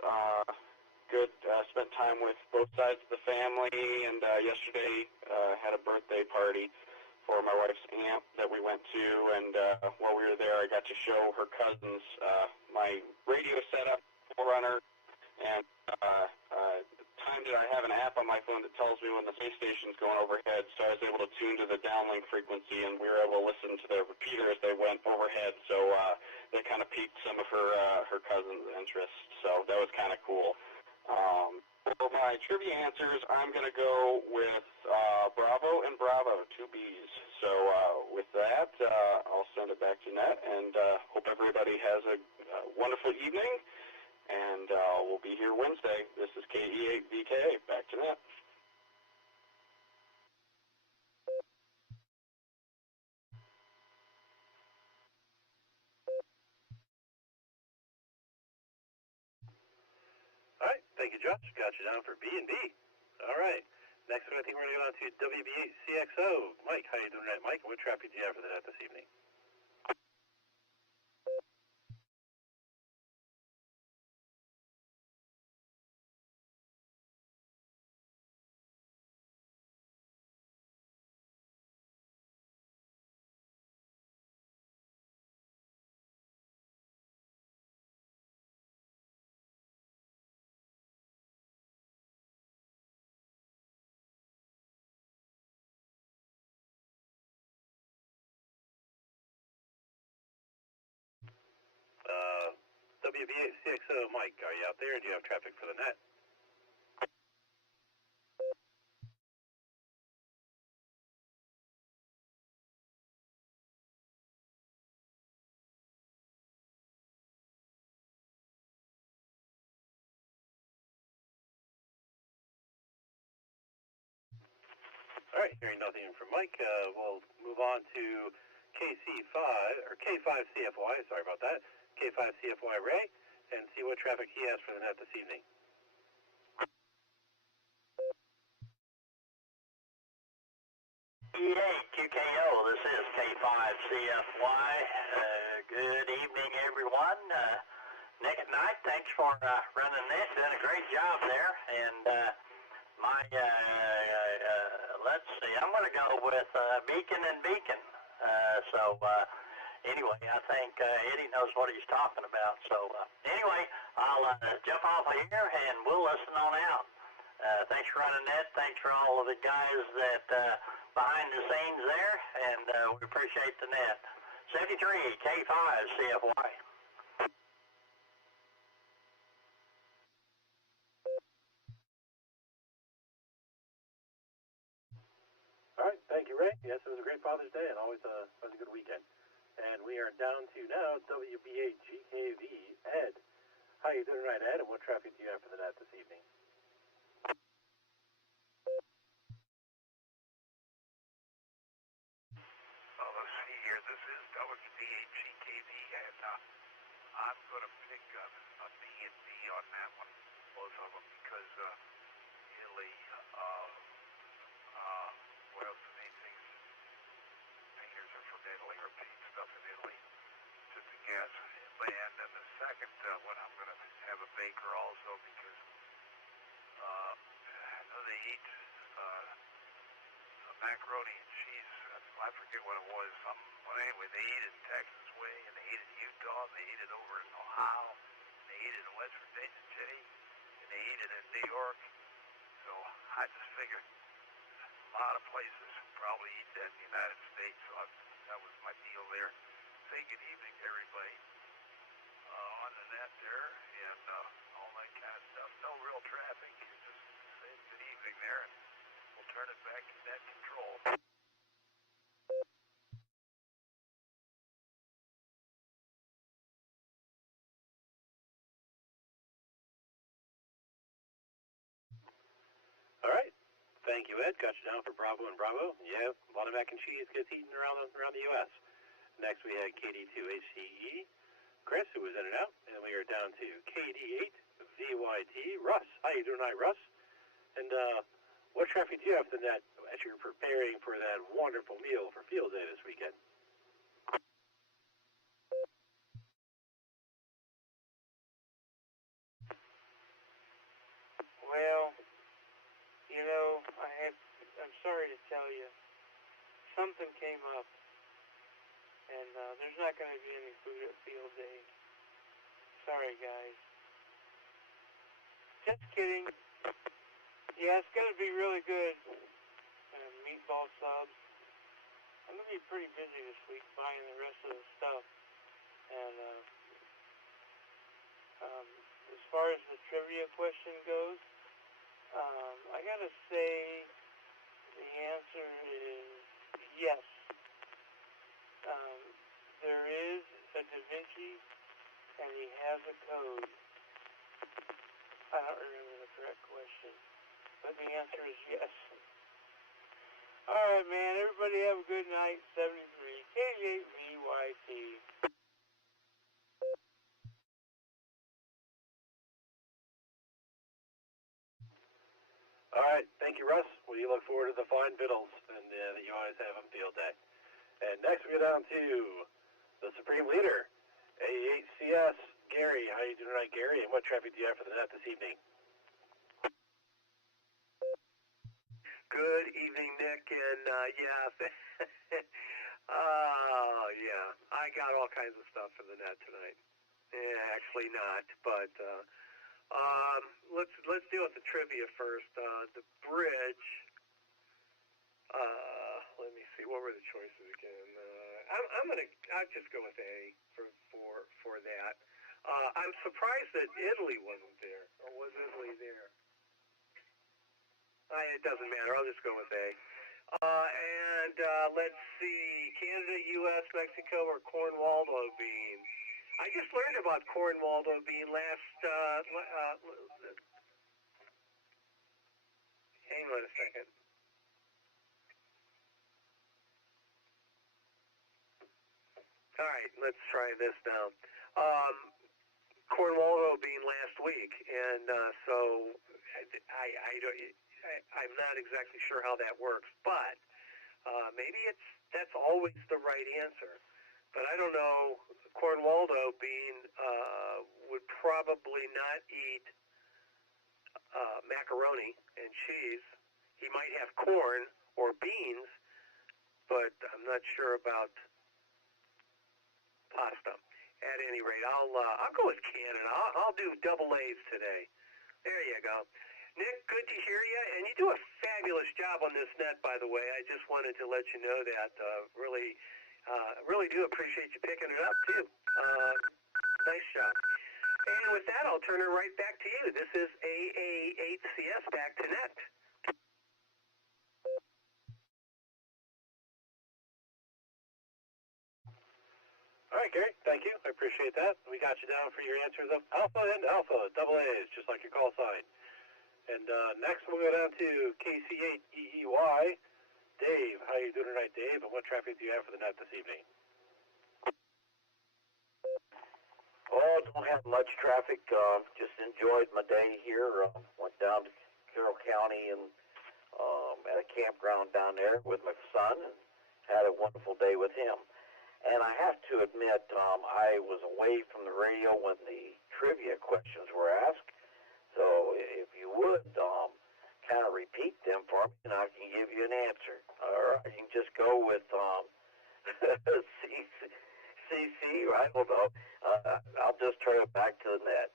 good. Spent time with both sides of the family, and yesterday had a birthday party for my wife's aunt that we went to, and while we were there, I got to show her cousins my radio setup runner, and timed it. I have an app on my phone that tells me when the space station's going overhead, so I was able to tune to the downlink frequency, and we were able to listen to the repeater as they went overhead, so they kind of piqued some of her cousin's interest, so that was kind of cool. For my trivia answers, I'm going to go with Bravo and Bravo, 2 Bs. So with that, I'll send it back to Net, and hope everybody has a wonderful evening, and we'll be here Wednesday. This is KE8VK. Back to Net. All right, thank you, Josh. Got you down for B and B. All right, next I think we're going to go on to WB8CXO. Mike, how you doing tonight, Mike? What traffic do you have for that this evening? WB8CXO, Mike, are you out there? Do you have traffic for the Net? All right, hearing nothing from Mike, we'll move on to KC5, or K5CFY, sorry about that, K5CFY Ray, and see what traffic he has for the Net this evening. QKO, this is K5CFY. Good evening, everyone. Nick and Nite, thanks for running this. You did a great job there. And let's see, I'm going to go with Beacon and Beacon. Anyway, I think Eddie knows what he's talking about. So anyway, I'll jump off of here and we'll listen on out. Thanks for running that. Thanks for all of the guys that behind the scenes there, and we appreciate the Net. 73 K5 CFY. All right, thank you, Ray. Yes, it was a great Father's Day and always a good weekend. And we are down to now WB8GKV Ed. How you doing tonight, Ed? And what traffic do you have for the Net this evening? Let's see here. This is WB8GKV, and I'm going to pick a B and B on that one, both of them, because Italy, what else the main things? Painters are from Italy, or paint stuff in Italy. Just a guess. And then the second one, I'm going to have a baker also, because they eat macaroni and cheese. I forget what it was. Well, anyway, they eat it in Texas way, and they eat it in Utah, and they eat it over in Ohio, and they eat it in West Virginia, Jay, and they eat it in New York. So I just figured a lot of places probably eat that in the United States, so that was my deal there. Say good evening to everybody on the Net there, and all that kind of stuff. No real traffic. Just say good evening there, and we'll turn it back to Net Control. All right. Thank you, Ed. Got you down for Bravo and Bravo. Yeah, a lot of mac and cheese gets eaten around the U.S. Next, we had KD2HCE, Chris, who was in and out. And we are down to KD8VYT, Russ. How you doing tonight, Russ? And what traffic do you have for the Net as you're preparing for that wonderful meal for Field Day this weekend? Well, you know, I'm sorry to tell you, something came up, and there's not going to be any food at Field Day. Sorry, guys. Just kidding. Yeah, it's gonna be really good. Meatball subs. I'm gonna be pretty busy this week buying the rest of the stuff. And as far as the trivia question goes, I gotta say the answer is yes. There is a Da Vinci, and he has a code. I don't remember the correct question, but the answer is yes. Alright, man, everybody have a good night. 73 K8VYT. All right, thank you, Russ. We look forward to the fine vittles, and that you always have on field day. And next we go down to the Supreme Leader, A8CS, Gary. How you doing tonight, Gary? And what traffic do you have for the net this evening? Good evening, Nick, and yeah, I got all kinds of stuff for the net tonight. Yeah, actually not, but let's deal with the trivia first. The bridge. Let me see. What were the choices again? I'll just go with A for that. I'm surprised that Italy wasn't there, or was Italy there? It doesn't matter. I'll just go with A. And let's see, Canada, U.S., Mexico, or Cornwaldo bean. I just learned about Cornwaldo bean last. Hang on a second. All right, let's try this now. Cornwaldo bean last week, and so I'm not exactly sure how that works, but maybe that's always the right answer. But I don't know. Cornwaldo bean would probably not eat macaroni and cheese. He might have corn or beans, but I'm not sure about pasta. At any rate, I'll go with Canada. I'll do double A's today. There you go. Nick, good to hear you, and you do a fabulous job on this net, by the way. I just wanted to let you know that. Really do appreciate you picking it up, too. Nice job. And with that, I'll turn it right back to you. This is AA8CS back to net. All right, Gary, thank you. I appreciate that. We got you down for your answers of Alpha and Alpha, double A's, just like your call sign. And next we'll go down to KC8EEY. Dave, how you doing tonight, Dave? And what traffic do you have for the net this evening? Oh, don't have much traffic. Just enjoyed my day here. Went down to Carroll County and at a campground down there with my son and had a wonderful day with him. And I have to admit, I was away from the radio when the trivia questions were asked. So if you would kind of repeat them for me, and I can give you an answer. Or you can just go with CC, I don't know. I'll just turn it back to the net.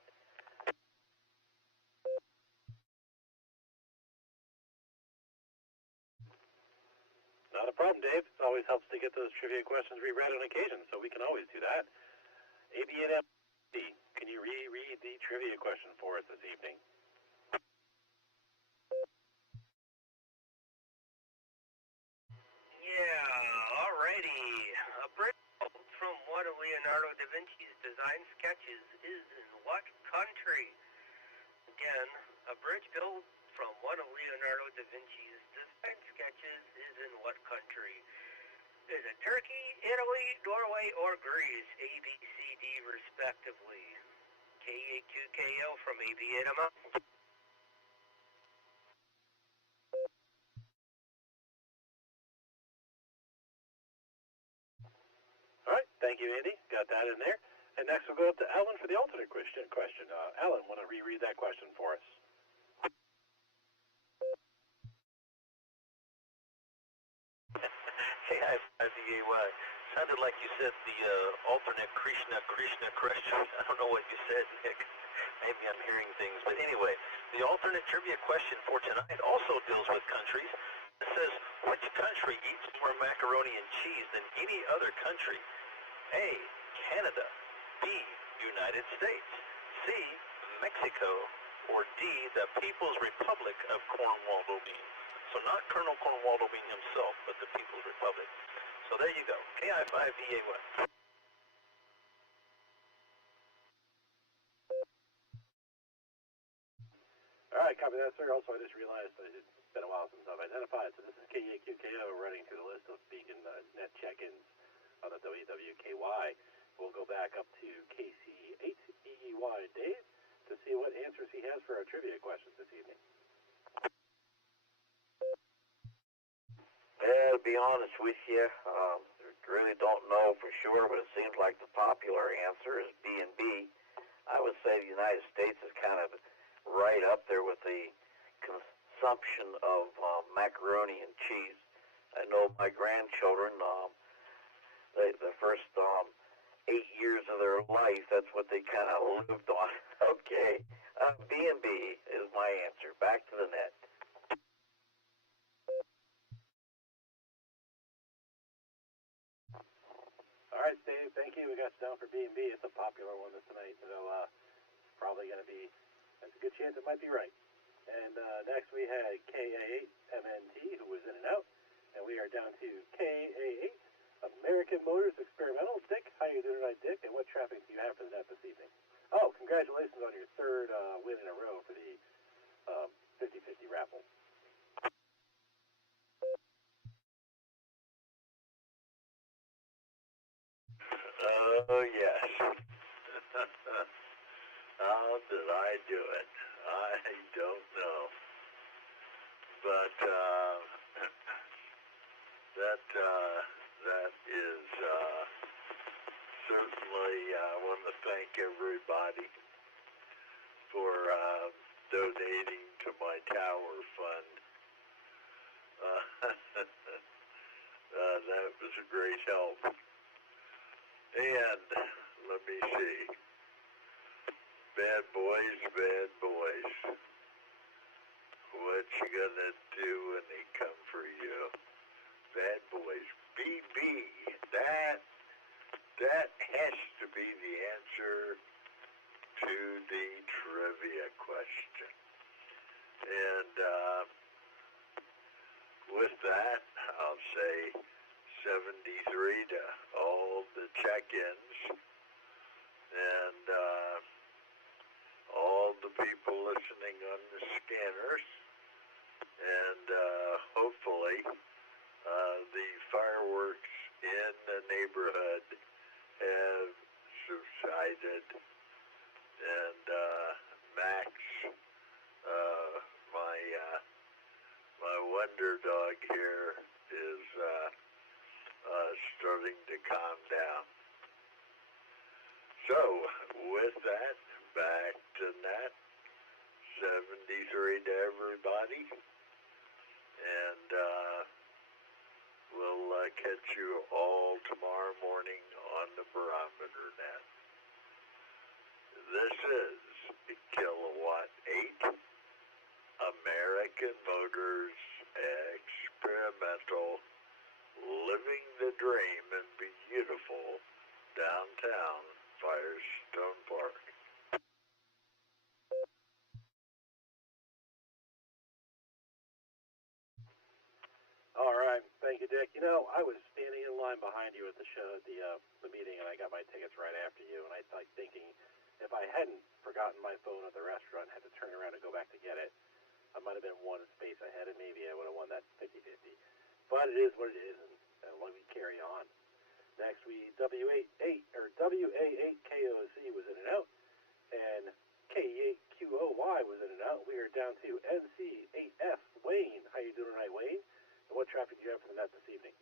Not a problem, Dave. It always helps to get those trivia questions reread on occasion, so we can always do that. ABNMC, can you reread the trivia question for us this evening? Yeah, alrighty. A bridge from one of Leonardo da Vinci's design sketches is in what country? Again, a bridge built from one of Leonardo da Vinci's design sketches is in what country? Is it Turkey, Italy, Norway, or Greece? A, B, C, D, respectively. K82KL from ABNM. All right, thank you, Andy. Got that in there. And next we'll go up to Alan for the alternate question. Alan, want to reread that question for us? Hey, IVAY. Sounded like you said the alternate Krishna question. I don't know what you said, Nick. Maybe I'm hearing things. But anyway, The alternate trivia question for tonight also deals with countries. It says, which country eats more macaroni and cheese than any other country? A, Canada. B, United States. C, Mexico. Or D, the People's Republic of Cornwaldo Bean. So not Colonel Cornwaldo Bean himself, but the People's Republic. So there you go. KI5EA1. All right, copy that, sir. Also, I just realized that it's been a while since I've identified. So this is KEAQKO running through the list of Beacon net check-ins on the WWKY. We'll go back up to KC8EY Dave to see what answers he has for our trivia questions this evening. Yeah, to be honest with you, really don't know for sure, but it seems like the popular answer is B and B. I would say the United States is kind of right up there with the consumption of macaroni and cheese. I know my grandchildren, the first 8 years of their life, that's what they kind of lived on. Okay, B&B is my answer. Back to the net. All right, Dave, thank you. We got you down for B&B. It's a popular one this tonight, so probably going to be, there's a good chance it might be right. And next we had KA8MNT, who was in and out, and we are down to KA8 American Motors Experimental. Dick, how you doing tonight, Dick? And what traffic do you have for the net this evening? Oh, congratulations on your third win in a row for the 50-50 raffle. Oh, yes. How did I do it? I don't know. But that is certainly I want to thank everybody for donating to my tower fund. That was a great help. And let me see. Bad boys, what you gonna do when they come for you? Bad boys, BB. That has to be the answer to the trivia question. And with that, I'll say 73 to all the check-ins and all the people listening on the scanners, and hopefully the fireworks in the neighborhood have subsided, and Max, my wonder dog here, is starting to calm down. So, with that, back to net, 73 to everybody, and we'll catch you all tomorrow morning on the barometer net. This is Kilowatt 8, American Motors Experimental, living the dream in beautiful downtown Firestone Park. All right, thank you, Dick. You know, I was standing in line behind you at the show, the meeting, and I got my tickets right after you, and I was thinking, if I hadn't forgotten my phone at the restaurant and had to turn around and go back to get it, I might have been one space ahead, and maybe I would have won that 50-50. But it is what it is, and let me carry on. Next, we WA8KOC was in and out, and K8QOY was in and out. We are down to NC8F Wayne. How you doing tonight, Wayne? And what traffic do you have for the net this evening?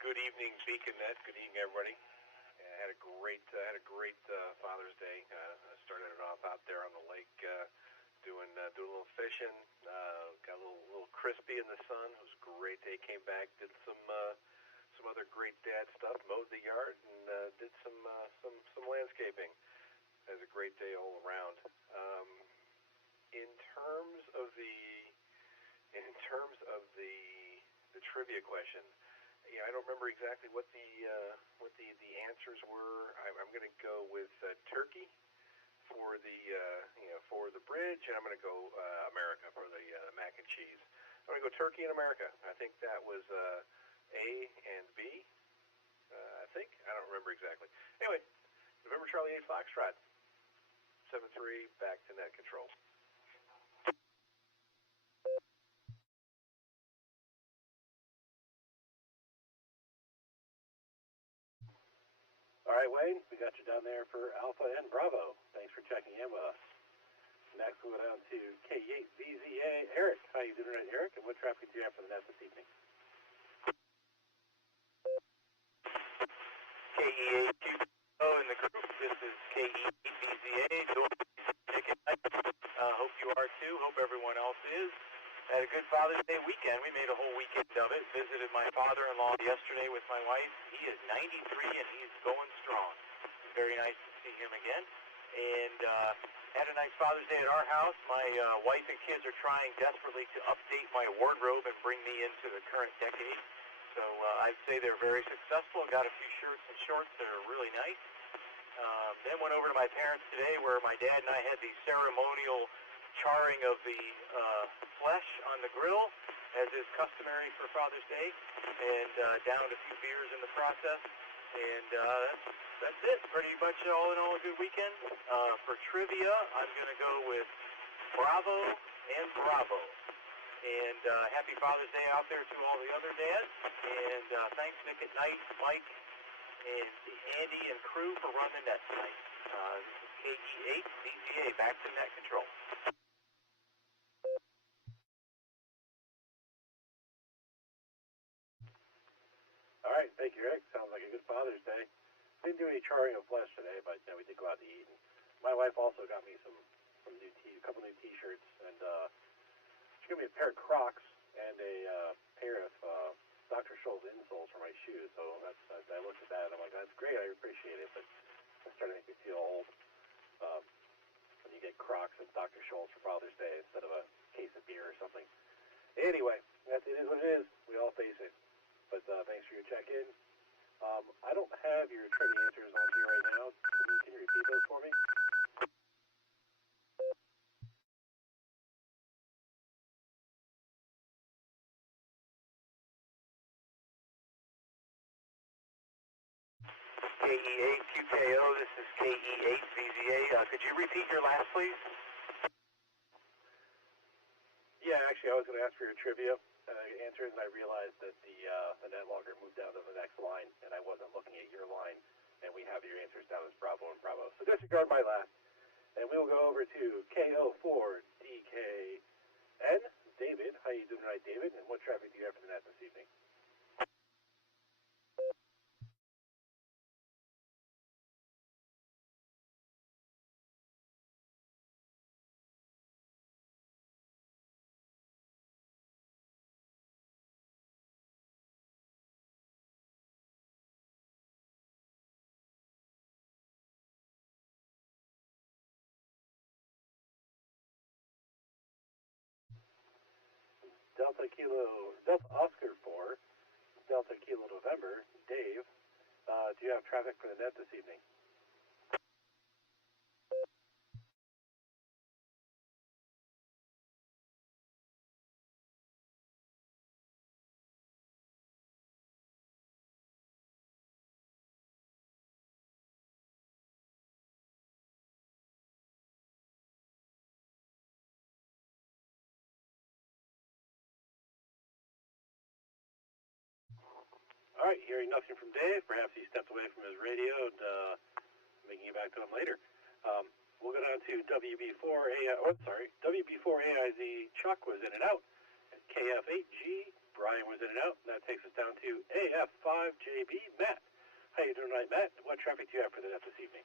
Good evening, Beacon Net. Good evening, everybody. I had a great Father's Day. Started it off out there on the lake, doing a little fishing. Got a little crispy in the sun. It was a great day. Came back, did some other great dad stuff. Mowed the yard and did some landscaping. It was a great day all around. in terms of the trivia question, I don't remember exactly what the answers were. I'm going to go with turkey for the for the bridge, and I'm going to go America for the mac and cheese. I'm going to go turkey in America. I think that was A and B. I think I don't remember exactly. Anyway, November Charlie 8 Foxtrot 7-3 back to net control. All right, Wayne, we got you down there for Alpha and Bravo. Thanks for checking in with us. Next, we'll go down to K8VZA. Eric, how you doing tonight, Eric? And what traffic do you have for the net this evening? KE8 in the group. This is KE8VZA. Hope you are too. Hope everyone else is. Had a good Father's Day weekend. We made a whole weekend of it. Visited my father-in-law yesterday with my wife. He is 93 and he's going strong. Very nice to see him again. And had a nice Father's Day at our house. My wife and kids are trying desperately to update my wardrobe and bring me into the current decade. So I'd say they're very successful. Got a few shirts and shorts that are really nice. Then went over to my parents today where my dad and I had the ceremonial charring of the flesh on the grill, as is customary for Father's Day, and downed a few beers in the process. And that's it. Pretty much all in all a good weekend. For trivia, I'm going to go with Bravo and Bravo. And happy Father's Day out there to all the other dads. And thanks, Nick at Nite, Mike, and Andy and crew for running the net tonight. This is KE8VZA, back to net control. All right, thank you, Eric. Sounds like a good Father's Day. Didn't do any charring of flesh today, but we did go out to eat. And my wife also got me a couple new T-shirts, and she got me a pair of Crocs and a pair of Dr. Scholl's insoles for my shoes. So I looked at that, and I'm like, that's great, I appreciate it, but it's starting to make me feel old when you get Crocs and Dr. Scholl's for Father's Day instead of a case of beer or something. Anyway, it is what it is. We all face it. But thanks for your check-in. I don't have your trivia answers on here right now. Can you repeat those for me? KE8QKO, this is KE8VZA. Could you repeat your last, please? Yeah, actually, I was going to ask for your trivia answers, and I realized that the net logger moved down to the next line, and I wasn't looking at your line, and we have your answers down as Bravo and Bravo. So disregard my last, and we'll go over to KO4DKN. David, how you doing tonight, David? And what traffic do you have for the net this evening? Delta Oscar 4, Delta Kilo November, Dave, do you have traffic for the net this evening? All right, hearing nothing from Dave. Perhaps he stepped away from his radio and making it back to him later. We'll go down to WB4AIZ. Chuck was in and out. And KF8G, Brian was in and out. And that takes us down to AF5JB, Matt. How you doing tonight, Matt? What traffic do you have for the net this evening?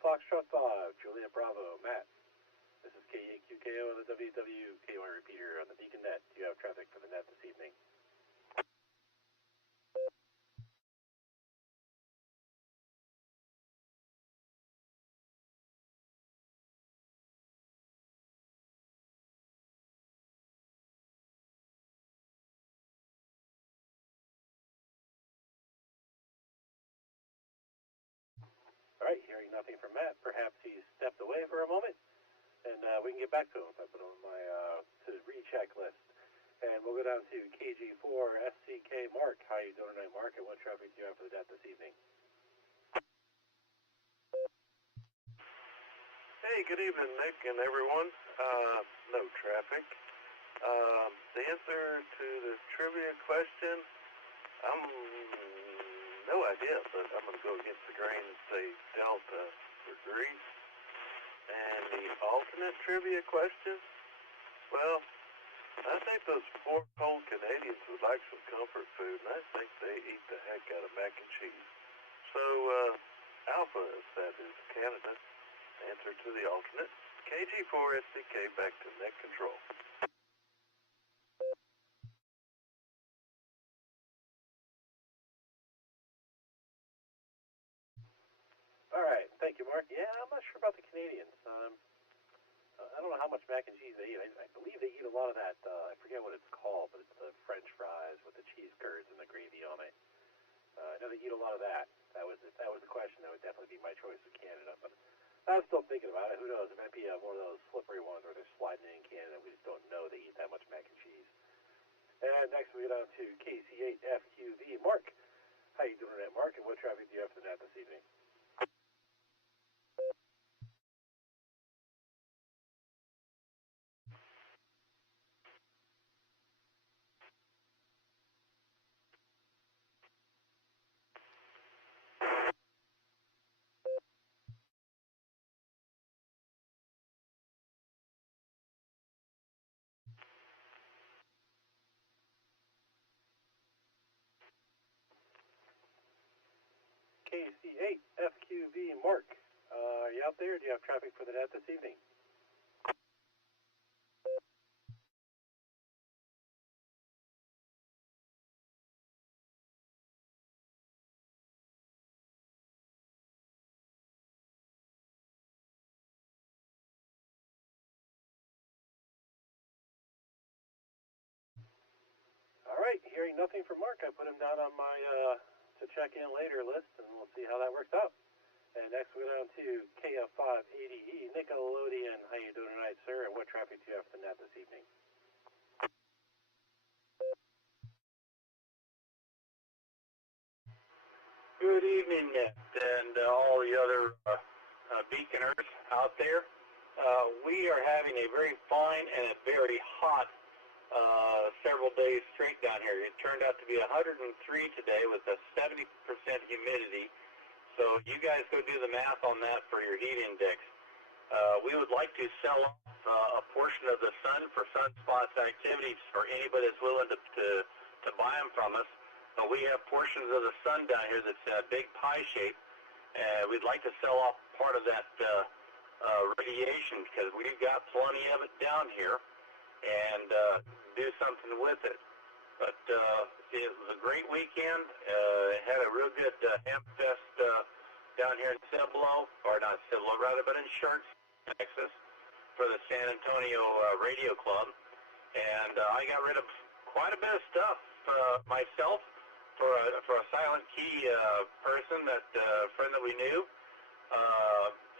Foxtrot 5, Juliet Bravo, Matt. This is KAQKO on the WWKY repeater on the Beacon Net. Do you have traffic for the net this evening? All right, hearing nothing from Matt. Perhaps he stepped away for a moment, and we can get back to him. I put him on my to recheck list. And we'll go down to KG4 SCK Mark. How you doing tonight, Mark? And what traffic do you have for the net this evening? Hey, good evening, Nick and everyone. No traffic. The answer to the trivia question, no idea, but I'm going to go against the grain and say Delta for Greece. And the alternate trivia question, well, I think those poor cold Canadians would like some comfort food, and I think they eat the heck out of mac and cheese. So, Alpha, if that is Canada, answer to the alternate. KG4 SDK back to net control. All right, thank you, Mark. Yeah, I'm not sure about the Canadians. I don't know how much mac and cheese they eat. I believe they eat a lot of that. I forget what it's called, but it's the French fries with the cheese curds and the gravy on it. I know they eat a lot of that. If that was the question, that would definitely be my choice of Canada. But I'm still thinking about it. Who knows? It might be one of those slippery ones where they're sliding in Canada. We just don't know they eat that much mac and cheese. And next we go down to KC8FQV. Mark, how you doing tonight, Mark? And what traffic do you have for the net this evening? KC8FQV. Mark, are you out there? Do you have traffic for the net this evening? All right, hearing nothing from Mark, I put him down on my to check in later list, and we'll see how that works out. And next we go down to KF580E, Nickelodeon. How you doing tonight, sir? And what traffic do you have for the net this evening? Good evening, Nick, and all the other beaconers out there. We are having a very fine and a very hot several days straight down here. It turned out to be 103 today with a 70% humidity. So you guys go do the math on that for your heat index. We would like to sell off a portion of the sun for sunspots activities for anybody that's willing to buy them from us. We have portions of the sun down here that's in a big pie shape. We'd like to sell off part of that radiation because we've got plenty of it down here and do something with it. But it was a great weekend. Had a real good ham fest down here in Cibolo, or not Cibolo rather, but in Sharks, Texas, for the San Antonio Radio Club. And I got rid of quite a bit of stuff myself for a silent key person, that friend that we knew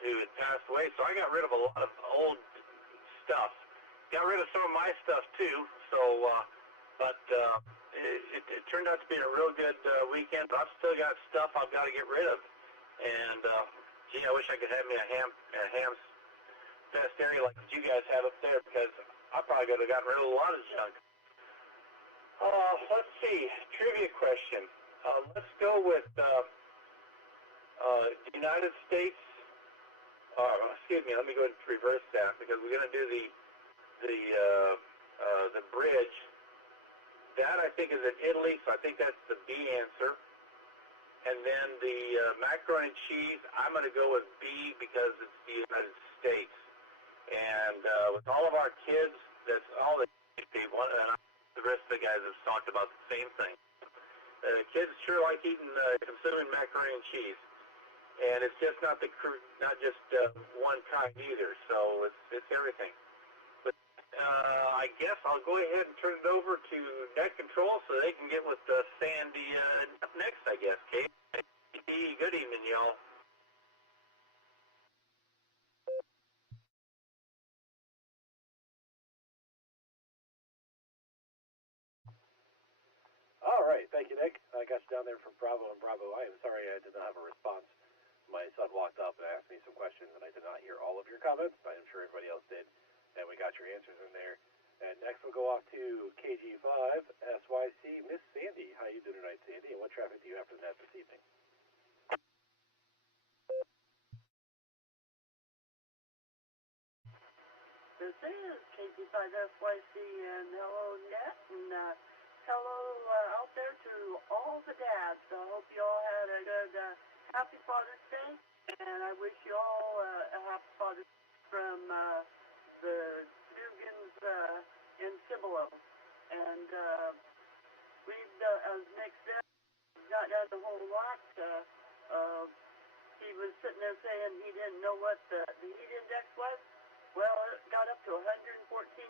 who had passed away. So I got rid of a lot of old stuff. Got rid of some of my stuff too. So, but it turned out to be a real good weekend. But I've still got stuff I've got to get rid of. And gee, I wish I could have me a ham fest area like you guys have up there, because I probably could have gotten rid of a lot of junk. Let's see, trivia question. Let's go with the United States. Excuse me, let me go ahead and reverse that, because we're going to do the bridge. That I think is in Italy, so I think that's the B answer. And then the macaroni and cheese, I'm going to go with B because it's the United States. And with all of our kids, that's all the people, and the rest of the guys have talked about the same thing. Kids sure like eating, consuming macaroni and cheese. And it's just not just one kind either, so it's everything. But I guess I'll go ahead and turn it over to Net Control so they can get with Sandy up next, I guess. Kate, good evening, y'all. All right, thank you, Nick. I got you down there from Bravo and Bravo. I am sorry I did not have a response. My son walked up and asked me some questions, and I did not hear all of your comments, but I'm sure everybody else did, and we got your answers in there. And next we'll go off to KG5, SYC, Miss Sandy. How you doing tonight, Sandy, and what traffic do you have for the net this evening? This is KG5SYC, and hello, Net, and hello out there to all the dads. I hope you all had a good, happy Father's Day, and I wish you all a happy Father's Day from the Dugans in Cibolo. And we've, as Nick said, not done a whole lot. He was sitting there saying he didn't know what the heat index was. Well, it got up to 114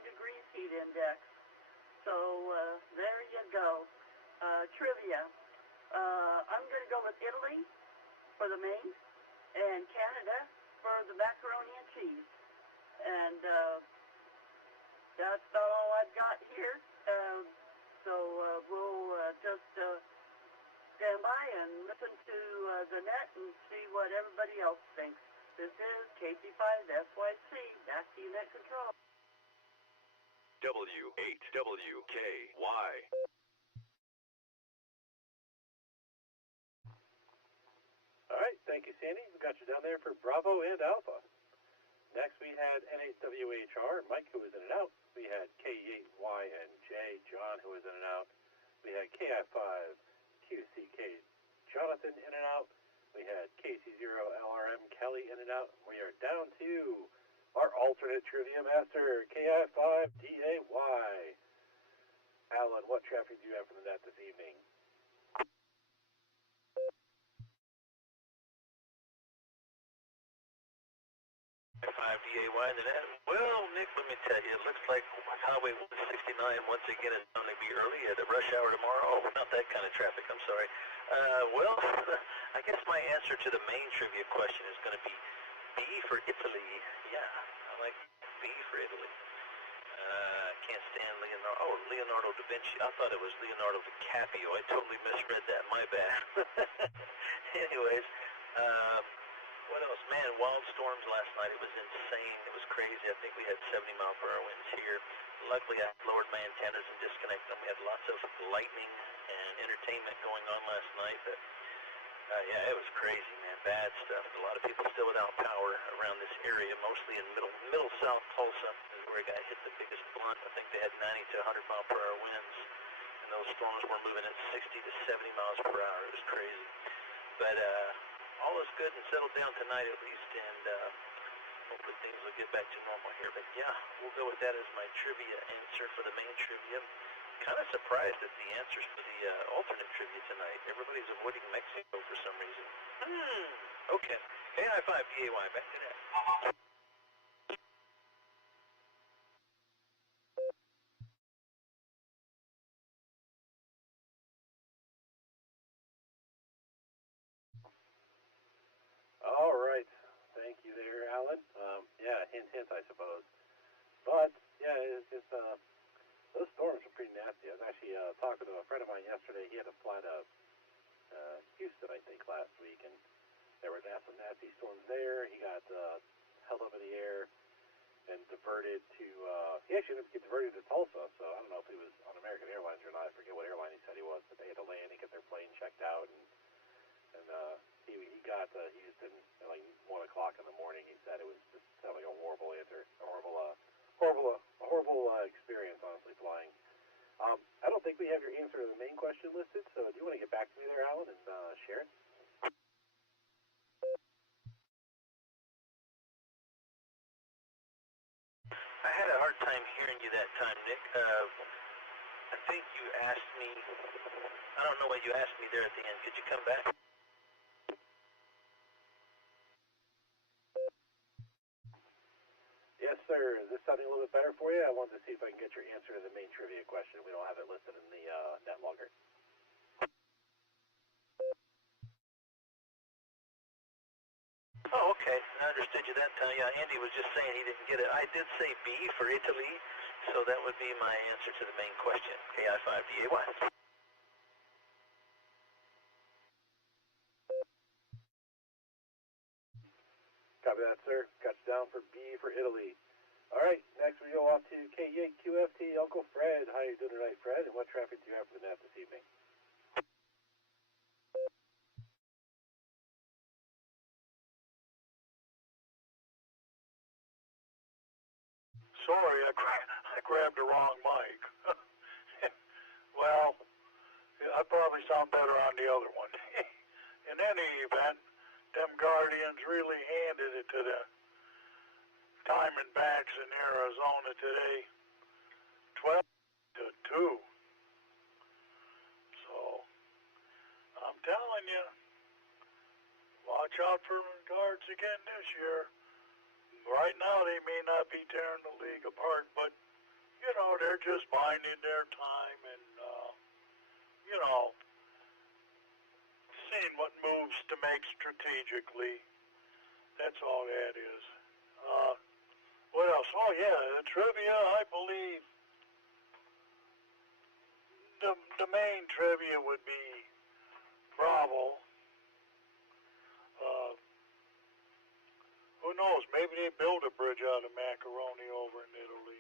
degrees heat index. So there you go. Trivia. I'm going to go with Italy for the main and Canada for the macaroni and cheese. And that's about all I've got here. So we'll just stand by and listen to the net and see what everybody else thinks. This is KG5SYC. Back to you, Net Control. W8WKY. All right, thank you, Sandy. We got you down there for Bravo and Alpha. Next, we had N8WHR, Mike, who was in and out. We had K8Y and J, John, who was in and out. We had KI5QCK, Jonathan, in and out. We had KC0LRM, Kelly, in and out. We are down to our alternate trivia master, KI5DAY. Alan, what traffic do you have for the net this evening? 5DAY in the net. Well, Nick, let me tell you, it looks like Highway 169 once again is going to be early at the rush hour tomorrow. Oh, not that kind of traffic, I'm sorry. Well, I guess my answer to the main trivia question is going to be B for Italy. Yeah, I like B for Italy. Can't stand Leonardo. Oh, Leonardo da Vinci. I thought it was Leonardo DiCaprio. I totally misread that. My bad. Anyways, what else? Man, wild storms last night. It was insane. It was crazy. I think we had 70-mile-per-hour winds here. Luckily, I lowered my antennas and disconnected them. We had lots of lightning and entertainment going on last night. But yeah, it was crazy, man. Bad stuff. A lot of people still without power around this area, mostly in middle South Tulsa is where it got hit the biggest blunt. I think they had 90 to 100-mile-per-hour winds, and those storms were moving at 60 to 70 miles per hour. It was crazy. But all is good and settled down tonight at least, and hopefully things will get back to normal here. But yeah, we'll go with that as my trivia answer for the main trivia. Kind of surprised at the answers for the alternate trivia tonight. Everybody's avoiding Mexico for some reason. Okay. KI5DAY, back to that. All right. Thank you there, Alan. Yeah, hint, hint, I suppose. But, yeah, it's just, those storms are pretty nasty. I was actually talking to a friend of mine yesterday. He had to fly to Houston, I think, last week, and there were some nasty storms there. He got held up in the air and diverted to, he actually ended up getting diverted to Tulsa, so I don't know if he was on American Airlines or not. I forget what airline he said he was, but they had to land and get their plane checked out, and he got to Houston at like 1 o'clock in the morning. He said it was just sounded like a horrible answer, a horrible experience, honestly, flying. I don't think we have your answer to the main question listed, so do you want to get back to me there, Alan, and share it? you that time, Nick. I think you asked me, I don't know what you asked me there at the end. Could you come back? Yes, sir. Is this sounding a little bit better for you? I wanted to see if I can get your answer to the main trivia question. We don't have it listed in the net logger. Oh, okay. I understood you that time. Yeah, Andy was just saying he didn't get it. I did say B for Italy, so that would be my answer to the main question. KI5DAY. Copy that, sir. Got you down for B for Italy. All right, next we go off to K8QFT, Uncle Fred. How you doing tonight, Fred? And what traffic do you have for the net this evening? Sorry, I grabbed the wrong mic. Well, I probably sound better on the other one. In any event, them Guardians really handed it to the Diamondbacks in Arizona today, 12-2. So, I'm telling you, watch out for Guards again this year. Right now, they may not be tearing the league apart, but, you know, they're just biding their time and, you know, seeing what moves to make strategically. That's all that is. What else? Oh, yeah, the trivia, I believe. The main trivia would be Bravo. Who knows? Maybe they build a bridge out of macaroni over in Italy.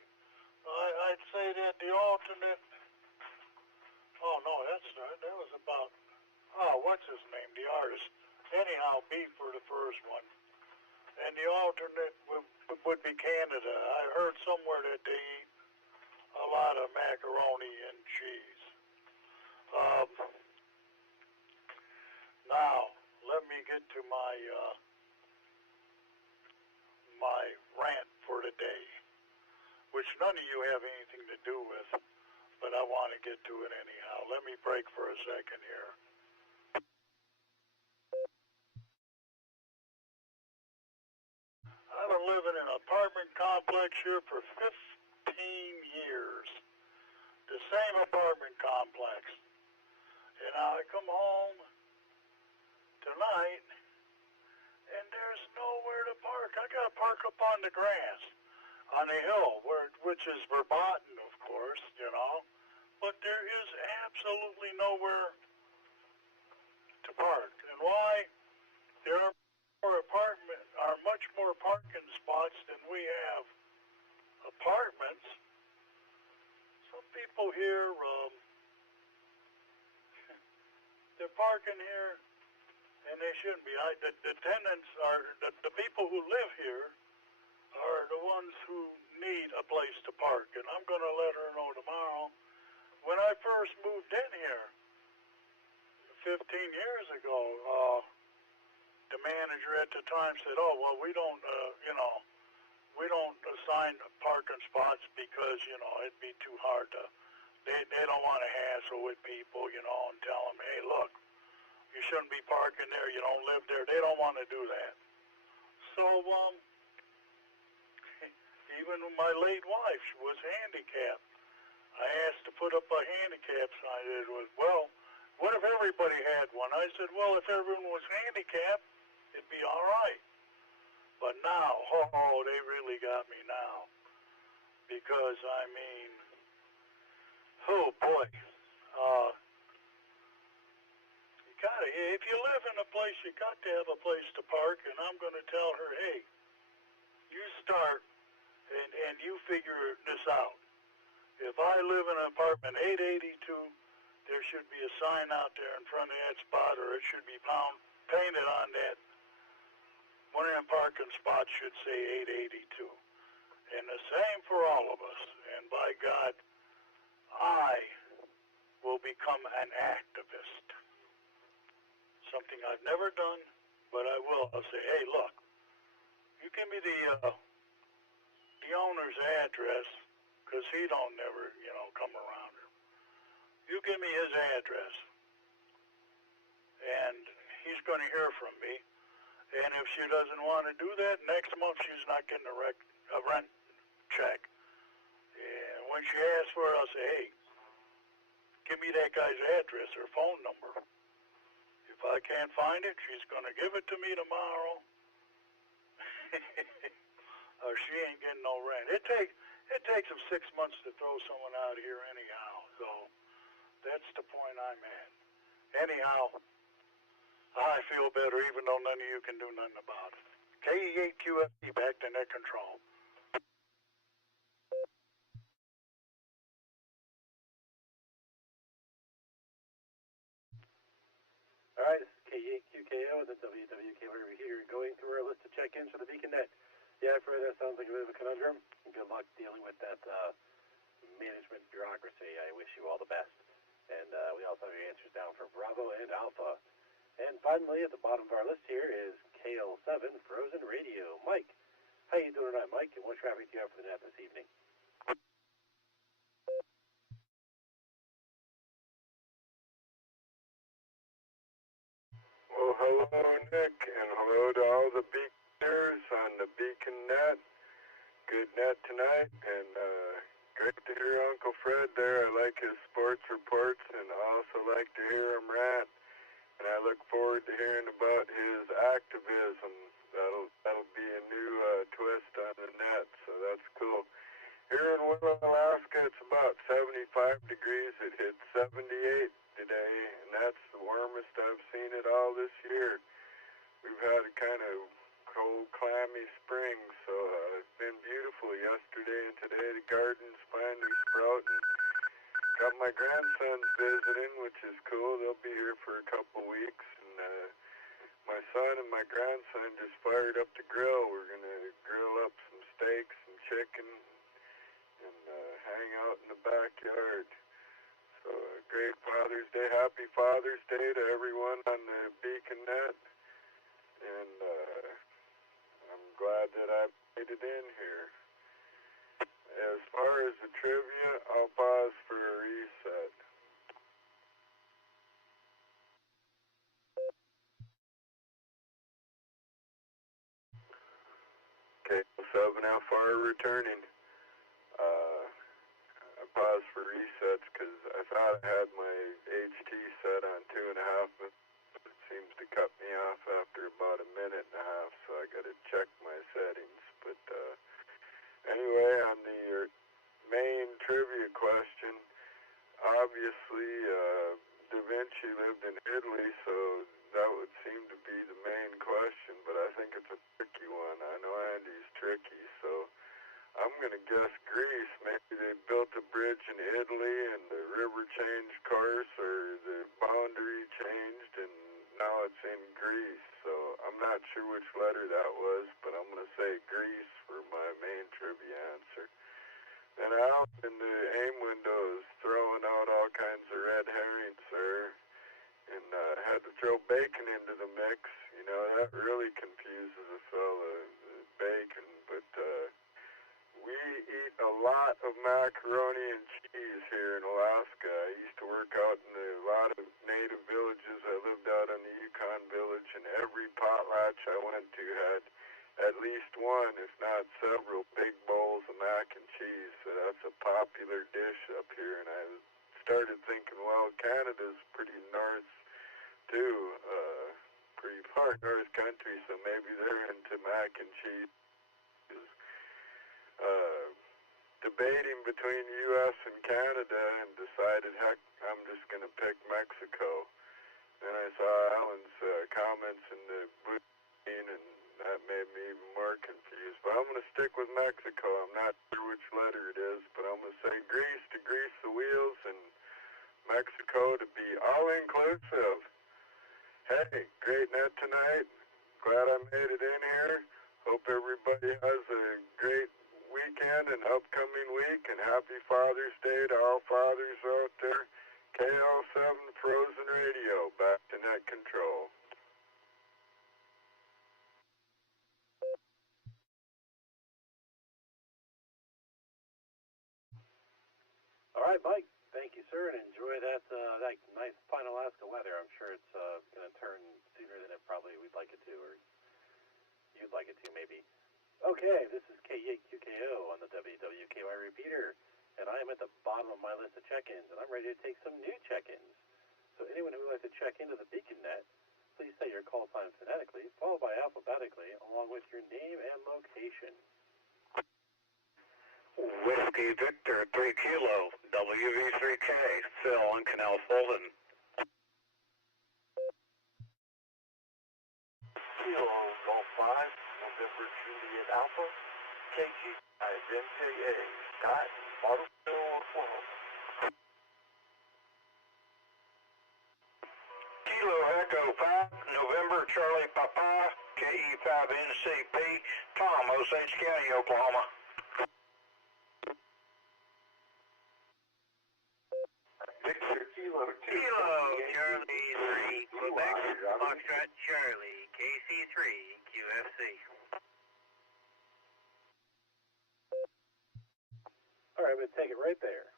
I'd say that the alternate. Oh no, that was about. Oh, what's his name? The artist. Anyhow, B for the first one, and the alternate would be Canada. I heard somewhere that they eat a lot of macaroni and cheese. Now, let me get to my my rant for today, which none of you have anything to do with, but I want to get to it anyhow. Let me break for a second here. I've been living in an apartment complex here for 15 years. The same apartment complex. And now I come home tonight, and there's nowhere to park. I got to park up on the grass, on the hill, which is verboten, of course, you know. But there is absolutely nowhere to park. And why? There are much more parking spots than we have apartments. Some people here, they're parking here, and they shouldn't be. The tenants are, the people who live here are the ones who need a place to park. And I'm going to let her know tomorrow. When I first moved in here 15 years ago, the manager at the time said, oh, well, we don't, we don't assign parking spots because, it'd be too hard to, they don't want to hassle with people, and tell them, hey, look, you shouldn't be parking there, you don't live there. They don't want to do that. So, even my late wife, she was handicapped. I asked to put up a handicap sign. It was, well, what if everybody had one? I said, well, if everyone was handicapped, it'd be all right. But now, they really got me now. Because, oh boy. You gotta, if you live in a place, you got to have a place to park. And I'm going to tell her, hey, you start and you figure this out. If I live in an apartment 882, there should be a sign out there in front of that spot, or it should be painted on that. One of them parking spots should say 882. And the same for all of us. And by God, I will become an activist. Something I've never done, but I will. I'll say, hey, look, you give me the owner's address, because he don't never, come around. You give me his address, and he's going to hear from me. And if she doesn't want to do that, next month she's not getting a rent check. And when she asks for it, I'll say, hey, give me that guy's address or phone number. If I can't find it, she's going to give it to me tomorrow. Or she ain't getting no rent. It takes them 6 months to throw someone out here anyhow. So that's the point I'm at. Anyhow, I feel better even though none of you can do nothing about it. KE8QFD back to net control. All right, this is KE8QKO and the WWK repeater going through our list of check-ins for the BeaconNet. Yeah, Fred, that sounds like a bit of a conundrum. Good luck dealing with that management bureaucracy. I wish you all the best. And we also have your answers down for Bravo and Alpha. And finally, at the bottom of our list here is KL7 Frozen Radio. Mike, how you doing tonight, Mike? And what traffic do you have for the net this evening? Well, hello, Nick, and hello to all the beaconers on the BeaconNet. Good net tonight, and great to hear Uncle Fred there. I like his sports reports, and I also like to hear him rant. And I look forward to hearing about his activism. That'll be a new twist on the net, so that's cool. Here in Willow, Alaska, it's about 75 degrees. It hit 78 today, and that's the warmest I've seen it all this year. We've had a kind of cold, clammy spring, so it's been beautiful yesterday and today. The garden's finally sprouting. Got my grandsons visiting, which is cool. They'll be here for a couple weeks. And my son and my grandson just fired up the grill. We're going to grill up some steaks and chicken and hang out in the backyard. So great Father's Day. Happy Father's Day to everyone on the BeaconNet. And I'm glad that I made it in here. As far as the trivia, I'll pause for a reset. Okay, 7FR returning. I paused for resets because I thought I had my HT set on 2.5 minutes. It seems to cut me off after about a minute and a half, so I got to check my settings. But anyway, on the main trivia question, obviously Da Vinci lived in Italy, so that would seem to be the main question, but I think it's a tricky one. I know Andy's tricky, so I'm going to guess Greece. Maybe they built a bridge in Italy and the river changed course, or the boundary changed and now it's in Greece. So I'm not sure which letter that was, but I'm going to say Greece for my main trivia answer. And out in the AIM windows throwing out all kinds of red herrings, sir. And had to throw bacon into the mix. You know, that really confuses a fella, bacon. But we eat a lot of macaroni and cheese here in Alaska. I used to work out in a lot of native villages. I lived out in the Yukon village, and every potlatch I went to had at least one, if not several, big bowls of mac and cheese. So that's a popular dish up here. And I started thinking, well, Canada's pretty north too, pretty far north country, so maybe they're into mac and cheese. Debating between U.S. and Canada, and decided, heck, I'm just going to pick Mexico. Then I saw Alan's comments in the blue screen, and that made me even more confused. But I'm going to stick with Mexico. I'm not sure which letter it is, but I'm going to say Greece to grease the wheels, and Mexico to be all-inclusive. Hey, great net tonight. Glad I made it in here. Hope everybody has a great weekend and upcoming week, and happy Father's Day to all fathers out there. KL7 Frozen Radio, back to net control. All right, Mike. Thank you, sir, and enjoy that nice fine Alaska weather. I'm sure it's going to turn sooner than it probably we'd like it to, or you'd like it to, maybe. Okay, this is K8QKO on the WWKY repeater, and I am at the bottom of my list of check-ins, and I'm ready to take some new check-ins. So anyone who would like to check into the Beacon Net, please say your call sign phonetically, followed by alphabetically, along with your name and location. Whiskey Victor 3 Kilo, WV3K, Phil on Canal Fulton. Kilo Golf 5, November Juliet Alpha, KG5 NJA, Scott, Bartlesville, Oklahoma. Kilo Echo 5, November Charlie Papa, KE5NCP, Tom, Osage County, Oklahoma. Victor Kilo 2. Kilo Charlie 3, Quebec, Foxtrot Charlie, KC3, QFC. All right, I'm going to take it right there.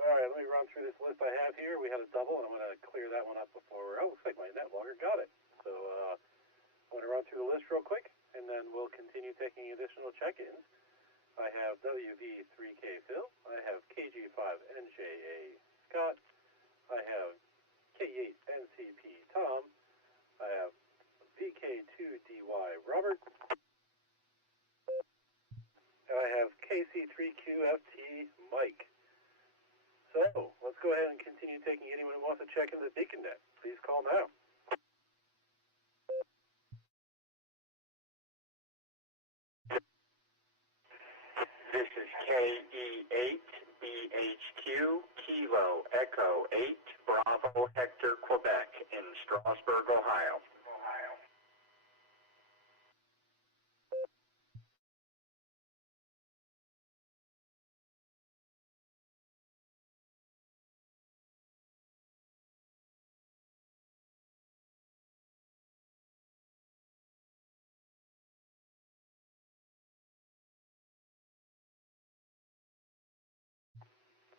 All right, let me run through this list I have here. We had a double, and I'm going to clear that one up before. Oh, looks like my net logger got it. So I'm going to run through the list real quick, and then we'll continue taking additional check-ins. I have WV3K Phil. I have KG5NJA Scott. I have K8NCP Tom. I have VK2DY Robert. And I have KC3QFT Mike. So, let's go ahead and continue taking anyone who wants to check into the Beacon Net. Please call now. This is KE8BHQ, Kilo Echo 8, Bravo Hector, Quebec, in Strasburg, Ohio.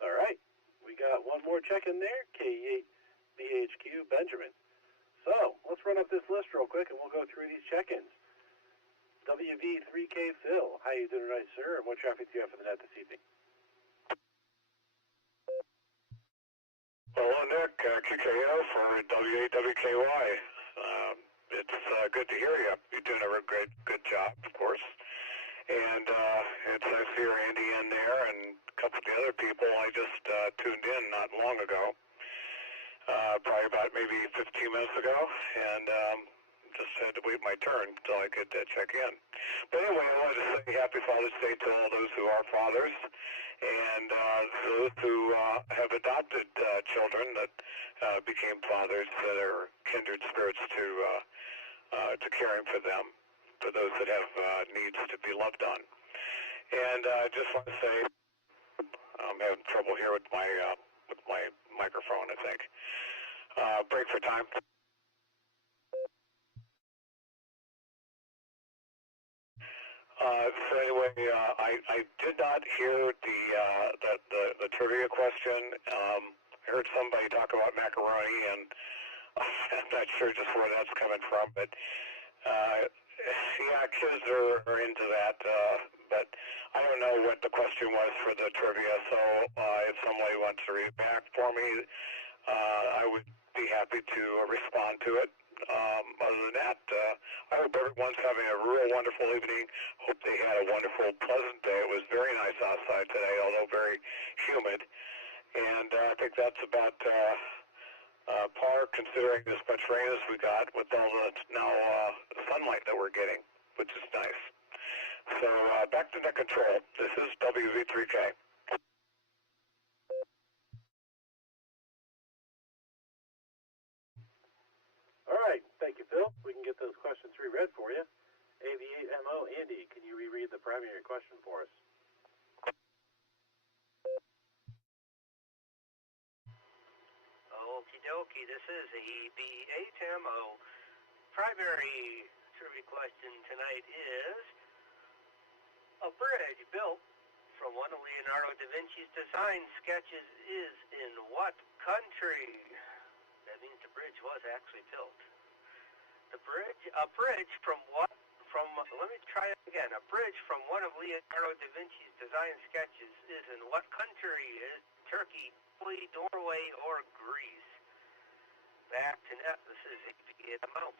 All right, we got one more check-in there, K8BHQ Benjamin. So, let's run up this list real quick, and we'll go through these check-ins. WV3K Phil, how you doing tonight, sir, and what traffic do you have for the net this evening? Hello, Nick, QKO for WAWKY. It's good to hear you. You're doing a good job, of course. And it's nice to hear Andy in there and a couple of the other people. I just tuned in not long ago, probably about maybe 15 minutes ago, and just had to wait my turn until I could check in. But anyway, I wanted to say Happy Father's Day to all those who are fathers and those who have adopted children that became fathers that are kindred spirits to caring for them, for those that have needs to be loved on. And I just want to say I'm having trouble here with my microphone, I think. Break for time. So anyway, I did not hear the trivia question. I heard somebody talk about macaroni, and I'm not sure just where that's coming from, but yeah, kids are into that. But I don't know what the question was for the trivia, so if somebody wants to read back for me, I would be happy to respond to it. Other than that, I hope everyone's having a real wonderful evening. Hope they had a wonderful, pleasant day. It was very nice outside today, although very humid. And I think that's about par, considering as much rain as we got with all the now sunlight that we're getting, which is nice. So back to net control. This is WV3K. All right, thank you, Phil. We can get those questions reread for you. AV8MO, Andy, can you reread the primary question for us? Okie dokie, this is AV8MO. Primary trivia question tonight is, a bridge built from one of Leonardo da Vinci's design sketches is in what country? That means the bridge was actually built. A bridge from let me try it again. A bridge from one of Leonardo da Vinci's design sketches is in what country? Is Turkey, Italy, Norway, or Greece? Back to net. This is APA the Mount.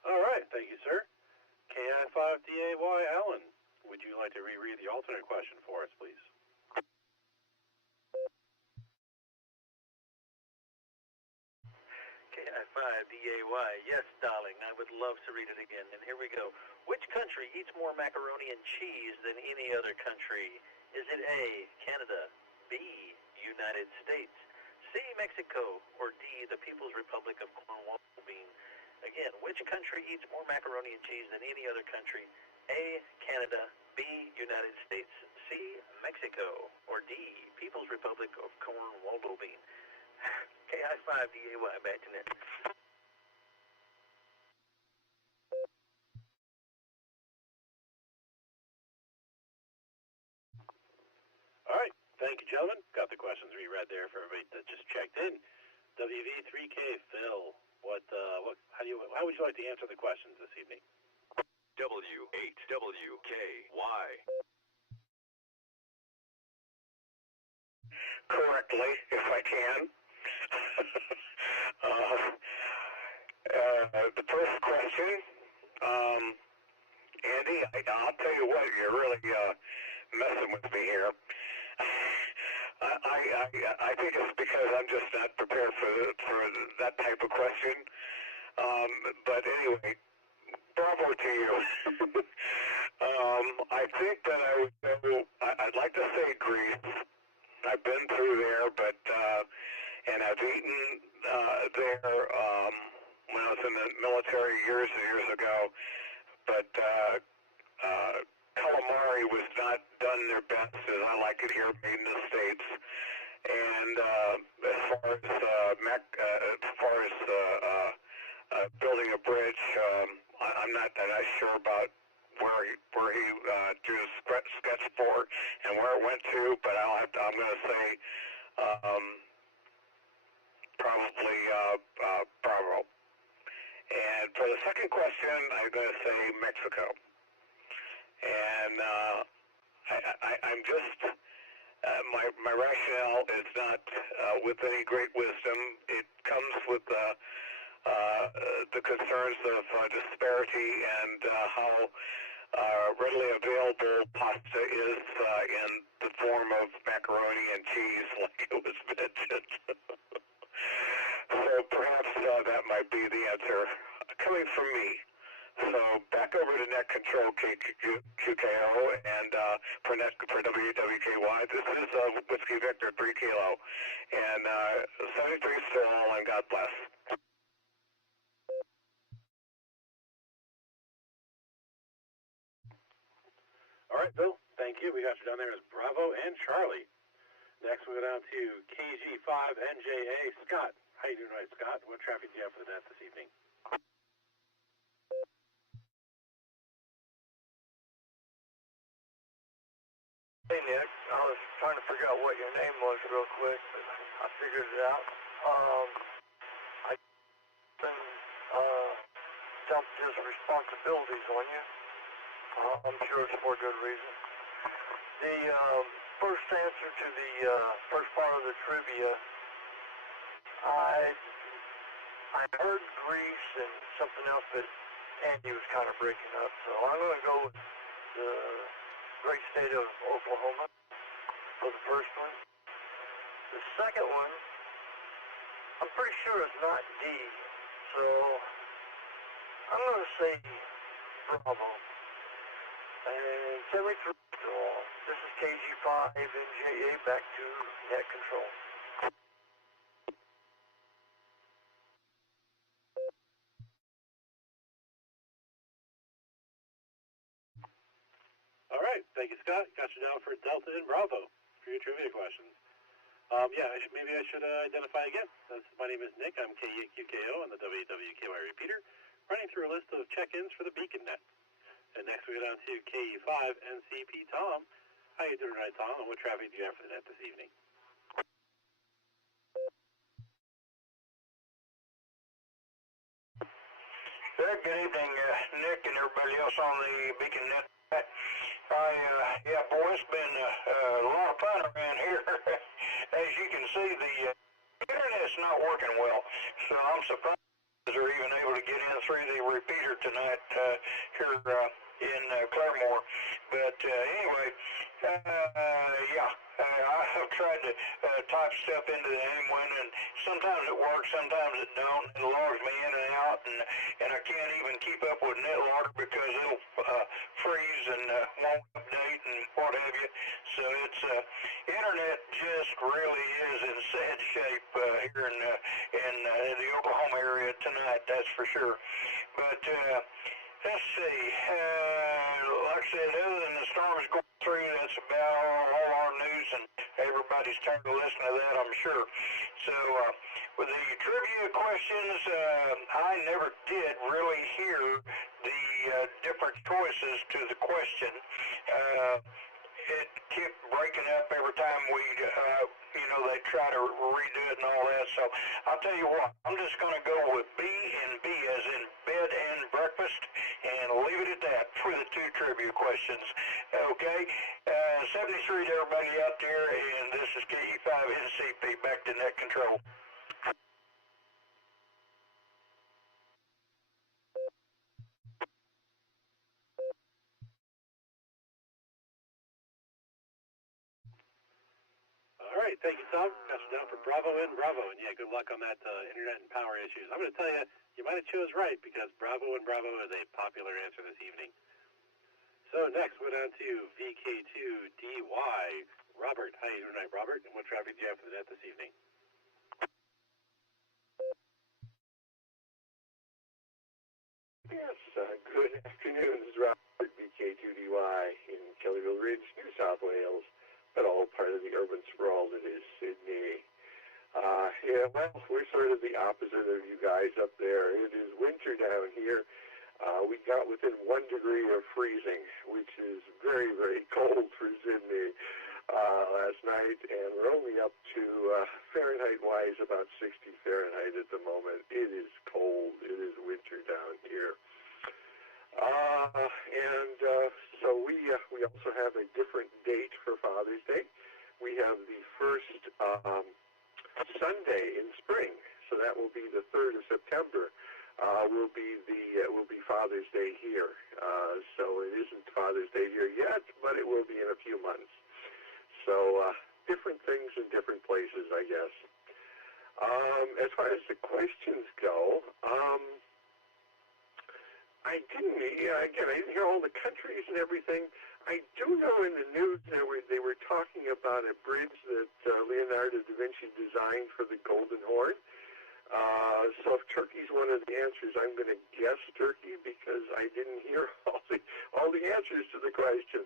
All right, thank you, sir. KI5DAY Allen, would you like to reread the alternate question for us, please? KI5DAY, yes, darling, I would love to read it again. And here we go. Which country eats more macaroni and cheese than any other country? Is it A, Canada, B, United States, C, Mexico, or D, the People's Republic of Cornwall? Again, which country eats more macaroni and cheese than any other country? A, Canada, B, United States, C, Mexico, or D, People's Republic of Cornwall? KI5DAY, back to net. All right, thank you, gentlemen. Got the questions reread there for everybody that just checked in. WV3K Phil, how would you like to answer the questions this evening? W8WKY. Correctly, if I can. The first question, Andy, I'll tell you what, you're really messing with me here. I think it's because I'm just not prepared for that type of question. But anyway, bravo to you. I think that I would go, I'd like to say Greece. I've been through there, but and I've eaten there when I was in the military years and years ago. But calamari was not done their best, as I like it here, made in the States. And as far as building a bridge, I'm not that sure about where he drew a sketch for and where it went to, but I'm going to say probably Bravo. And for the second question, I'm going to say Mexico. And I'm just, my rationale is not with any great wisdom. It comes with the concerns of disparity and how readily available pasta is in the form of macaroni and cheese, like it was mentioned. So perhaps that might be the answer coming from me. So back over to Net Control QKO and for WWKY, this is Whiskey Victor 3 Kilo and 73 Soul, and God bless. All right, Bill, thank you. We got you down there as Bravo and Charlie. Next, we go down to KG5NJA. Scott, how you doing tonight, Scott? What traffic do you have for the net this evening? Hey, Nick. I was trying to figure out what your name was real quick, but I figured it out. I dumped his responsibilities on you. I'm sure it's for a good reason. The first answer to the first part of the trivia, I heard Greece and something else, but Andy was kind of breaking up, so I'm going to go with the great state of Oklahoma for the first one. The second one, I'm pretty sure it's not D, so I'm going to say Bravo. And 73 all. This is KG5NJA, back to Net Control. All right, thank you, Scott. Got you down for Delta and Bravo for your trivia questions. Maybe I should identify again. My name is Nick. I'm KEQKO on the WWKY repeater, running through a list of check-ins for the Beacon Net. And next we go down to KE5NCP Tom. How you doing tonight, Tom? And what traffic do you have for the net this evening? Good evening, Nick and everybody else on the Beacon Net. It's been a lot of fun around here. As you can see, the internet's not working well, so I'm surprised they're even able to get in through the repeater tonight here in Claremore. But anyway, I have tried to type stuff into the M1, and sometimes it works, sometimes it don't. It logs me in and out, and I can't even keep up with NetLogger because it'll freeze and won't update and what have you. So it's internet just really is in sad shape here in the Oklahoma area tonight, that's for sure. But let's see. Like I said, other than the storms going through, that's about all our news, and everybody's turned to listen to that, I'm sure. So with the trivia questions, I never did really hear the different choices to the question. It kept breaking up every time we, they try to redo it and all that. So I'll tell you what, I'm just going to go with B and B as in bed and breakfast, and leave it at that for the two trivia questions. Okay, 73 to everybody out there, and this is KE5NCP, back to net control. All right, thank you, Tom. That's down for Bravo and Bravo. And yeah, good luck on that internet and power issues. I'm going to tell you, you might have chose right because Bravo and Bravo is a popular answer this evening. So next, we're down to VK2DY. Robert, how you doing tonight, Robert? And what traffic do you have for the net this evening? Yes, good afternoon. This is Robert, VK2DY in Kellyville Ridge, New South Wales, but all part of the urban sprawl that is Sydney. We're sort of the opposite of you guys up there. It is winter down here. We got within 1 degree of freezing, which is very, very cold for Sydney last night, and we're only up to Fahrenheit-wise about 60 Fahrenheit at the moment. It is cold. It is winter down here. So we also have a different date for Father's Day. We have the first Sunday in spring, so that will be the 3rd of September. Will be Father's Day here. So it isn't Father's Day here yet, but it will be in a few months. So different things in different places, I guess. As far as the questions go, I didn't hear all the countries and everything. I do know in the news they were talking about a bridge that Leonardo da Vinci designed for the Golden Horn. So if Turkey's one of the answers, I'm going to guess Turkey because I didn't hear all the answers to the question.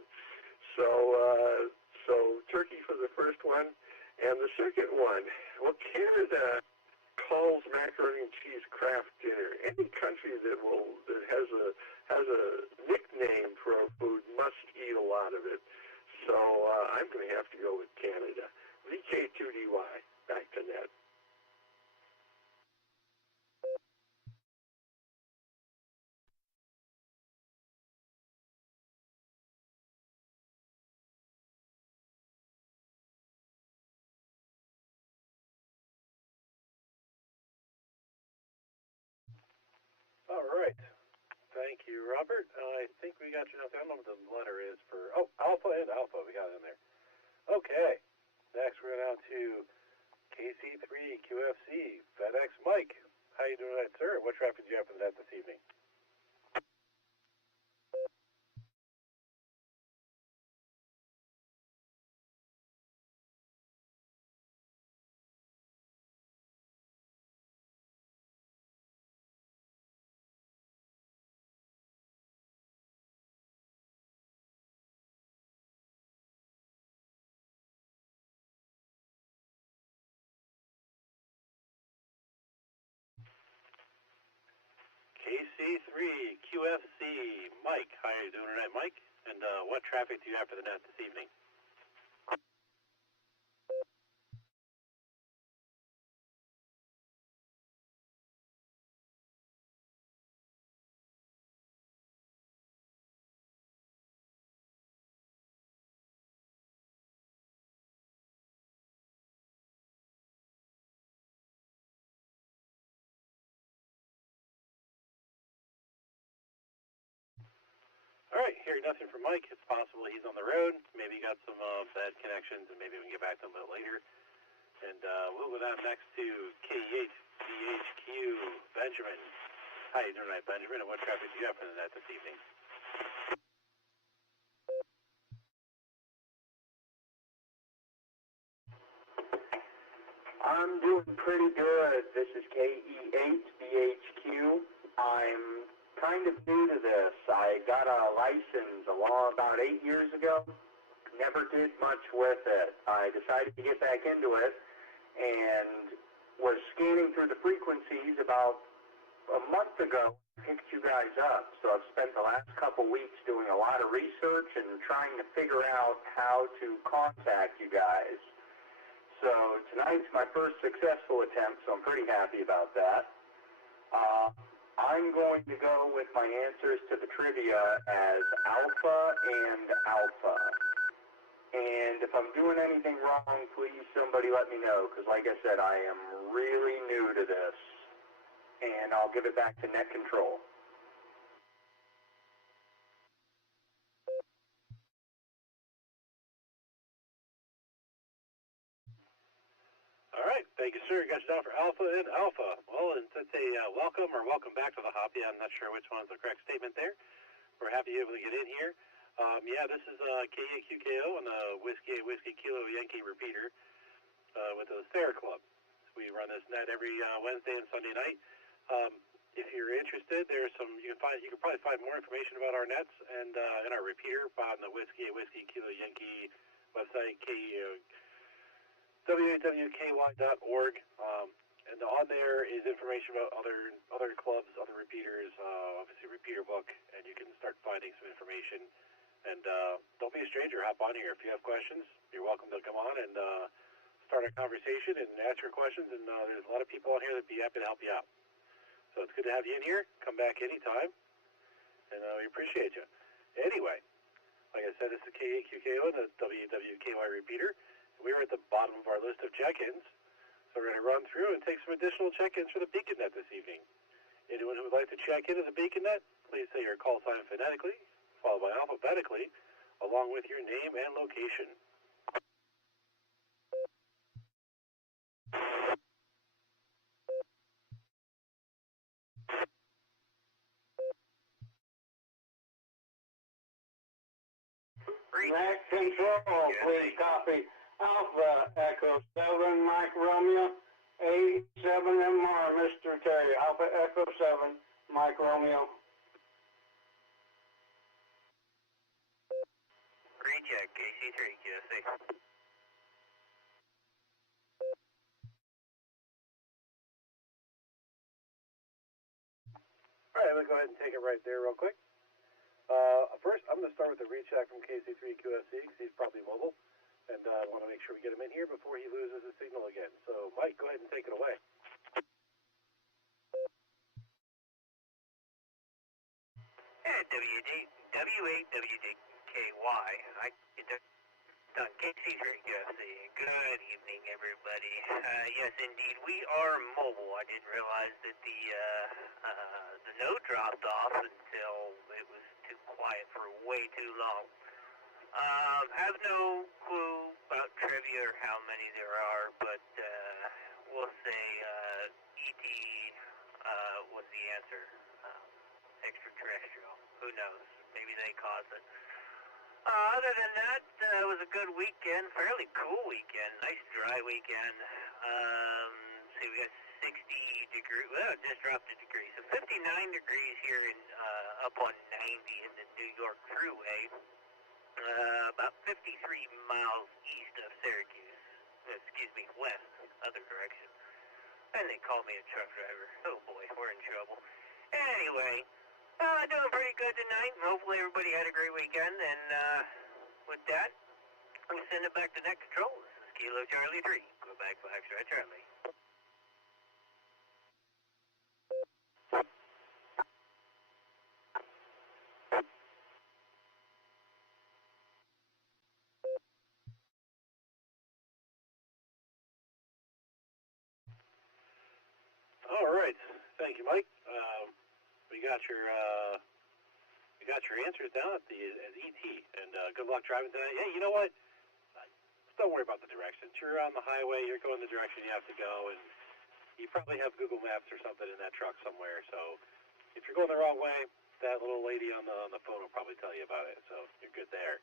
So Turkey for the first one, and the second one. Well, Canada calls macaroni and cheese Kraft dinner. Any country that has a nickname for a food must eat a lot of it. So I'm going to have to go with Canada. VK2DY, back to net. All right. Thank you, Robert. I think we got you now. I don't know what the letter is for... Oh, Alpha and Alpha. We got it in there. Okay. Next, we're down to KC3QFC. FedEx Mike. How you doing tonight, sir? What traffic do you have for that this evening? KC3 QFC. Mike, how are you doing tonight, Mike? And what traffic do you have for the net this evening? All right, hearing nothing from Mike. It's possible he's on the road. Maybe he got some bad connections, and maybe we can get back to him a little later. And we'll go down next to K8DHQ, Benjamin. How you doing tonight, Benjamin? And what traffic do you have for the net this evening? I'm doing pretty good. This is KE8DHQ. I'm kind of new to this. I got a license about 8 years ago. Never did much with it. I decided to get back into it and was scanning through the frequencies about a month ago. Picked you guys up. So I've spent the last couple weeks doing a lot of research and trying to figure out how to contact you guys. So tonight's my first successful attempt, so I'm pretty happy about that. I'm going to go with my answers to the trivia as alpha and alpha. And if I'm doing anything wrong, please somebody let me know, because like I said, I am really new to this. And I'll give it back to net control. All right, thank you, sir. Got you down for Alpha and Alpha. Well, and let's say welcome or welcome back to the hobby. I'm not sure which one's the correct statement there. We're happy you're able to get in here. Yeah, this is KAQKO on the Whiskey Kilo Yankee repeater with the Sarah Club. We run this net every Wednesday and Sunday night. If you're interested, there's some you can probably find more information about our nets and our repeater on the Whiskey Kilo Yankee website, www.ky.org, and on there is information about other clubs, other repeaters, obviously repeater book, and you can start finding some information. And don't be a stranger, hop on here. If you have questions, you're welcome to come on and start a conversation and ask your questions, and there's a lot of people on here that'd be happy to help you out. So it's good to have you in here. Come back anytime, and we appreciate you. Anyway, like I said, this is KAQKO, the WWKY repeater. We are at the bottom of our list of check-ins, so we're going to run through and take some additional check-ins for the BeaconNet this evening. Anyone who would like to check into the BeaconNet, please say your call sign phonetically, followed by alphabetically, along with your name and location. Net control, please copy. Alpha Echo 7, Mike Romeo, 87 MR, Mr. Terry. Alpha Echo 7, Mike Romeo. Recheck, KC3, QSC. All right, let's go ahead and take it right there real quick. First, I'm going to start with the recheck from KC3 QFC, because he's probably mobile, and I want to make sure we get him in here before he loses his signal again. So, Mike, go ahead and take it away. W8WDKY. KC3 QFC. Good evening, everybody. Yes, indeed, we are mobile. I didn't realize that the node dropped off until it was too quiet for way too long. Have no clue about trivia or how many there are, but we'll say ET was the answer. Extraterrestrial. Who knows? Maybe they caused it. Other than that, it was a good weekend, fairly cool weekend, nice dry weekend. See, we got 60 degrees, well, it just dropped a degree, so 59 degrees here in, up on 90 in the New York Thruway, about 53 miles east of Syracuse, west, other direction. And they called me a truck driver. Oh boy, we're in trouble. Anyway, doing pretty good tonight. Hopefully everybody had a great weekend. And with that, I'm going to send it back to net control. This is Kilo Charlie 3. Go back for Extra Charlie. All right. Thank you, Mike. We got your answers down at ET, and good luck driving tonight. Hey, you know what? Don't worry about the directions. You're on the highway. You're going the direction you have to go, and you probably have Google Maps or something in that truck somewhere. So if you're going the wrong way, that little lady on the phone will probably tell you about it. So you're good there.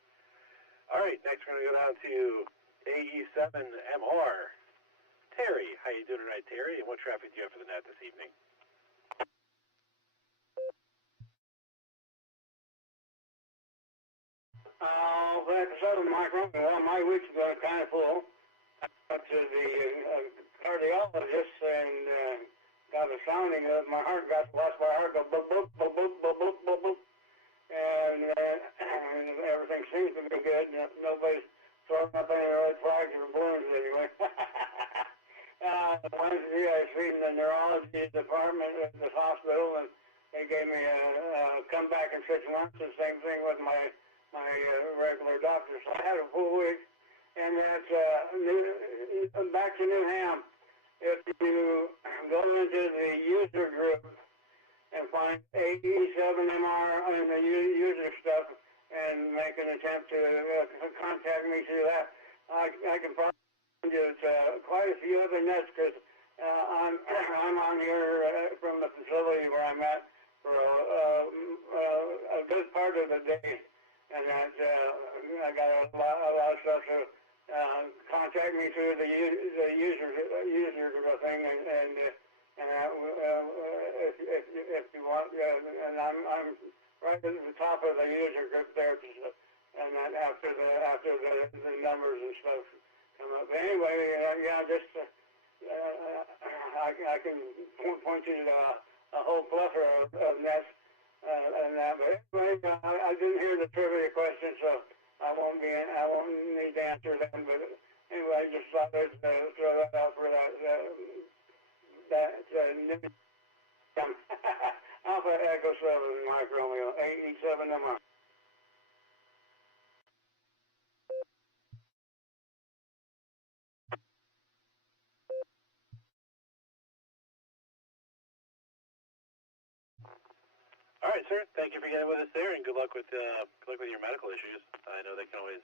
All right. Next, we're going to go down to AE7MR. Terry, how you doing tonight, Terry? And what traffic do you have for the net this evening? Like I said, my week's been kind of full. I went to the cardiologist and got a sounding of my heart. Watched my heart go boop, boop, boop, boop, boop, boop, boop, boop. And everything seems to be good. Nobody's throwing up any red flags or balloons anyway. Wednesday, I seen the neurology department at the hospital, and they gave me a come back in 6 months. The same thing with my regular doctor. So I had a full week, and that's back to New Ham. If you go into the user group and find AE7MR and the user stuff, and make an attempt to contact me through that, I can probably there's quite a few other nets because I'm on here from the facility where I'm at for a good part of the day, and that I got a lot of stuff to contact me through the user thing, and if you want, and I'm right at the top of the user group there, and then after the numbers and stuff. But anyway, just I can point you to a whole plethora of nets and that. But anyway, I didn't hear the trivia question, so I won't need to answer them. But anyway, I just thought I'd throw that out for that Alpha Echo 7 Mike Romeo 887MR. All right, sir. Thank you for getting with us there, and good luck with your medical issues. I know they can be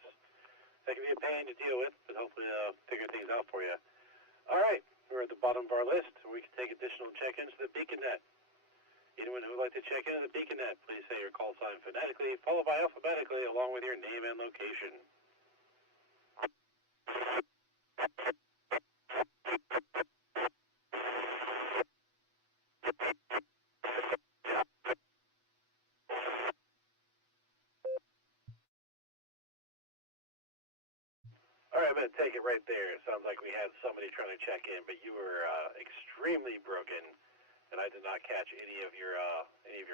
a pain to deal with, but hopefully figure things out for you. All right, we're at the bottom of our list. We can take additional check-ins to the BeaconNet. Anyone who would like to check into the BeaconNet, please say your call sign phonetically, followed by alphabetically, along with your name and location. All right, I'm going to take it right there. It sounds like we had somebody trying to check in, but you were extremely broken, and I did not catch any of your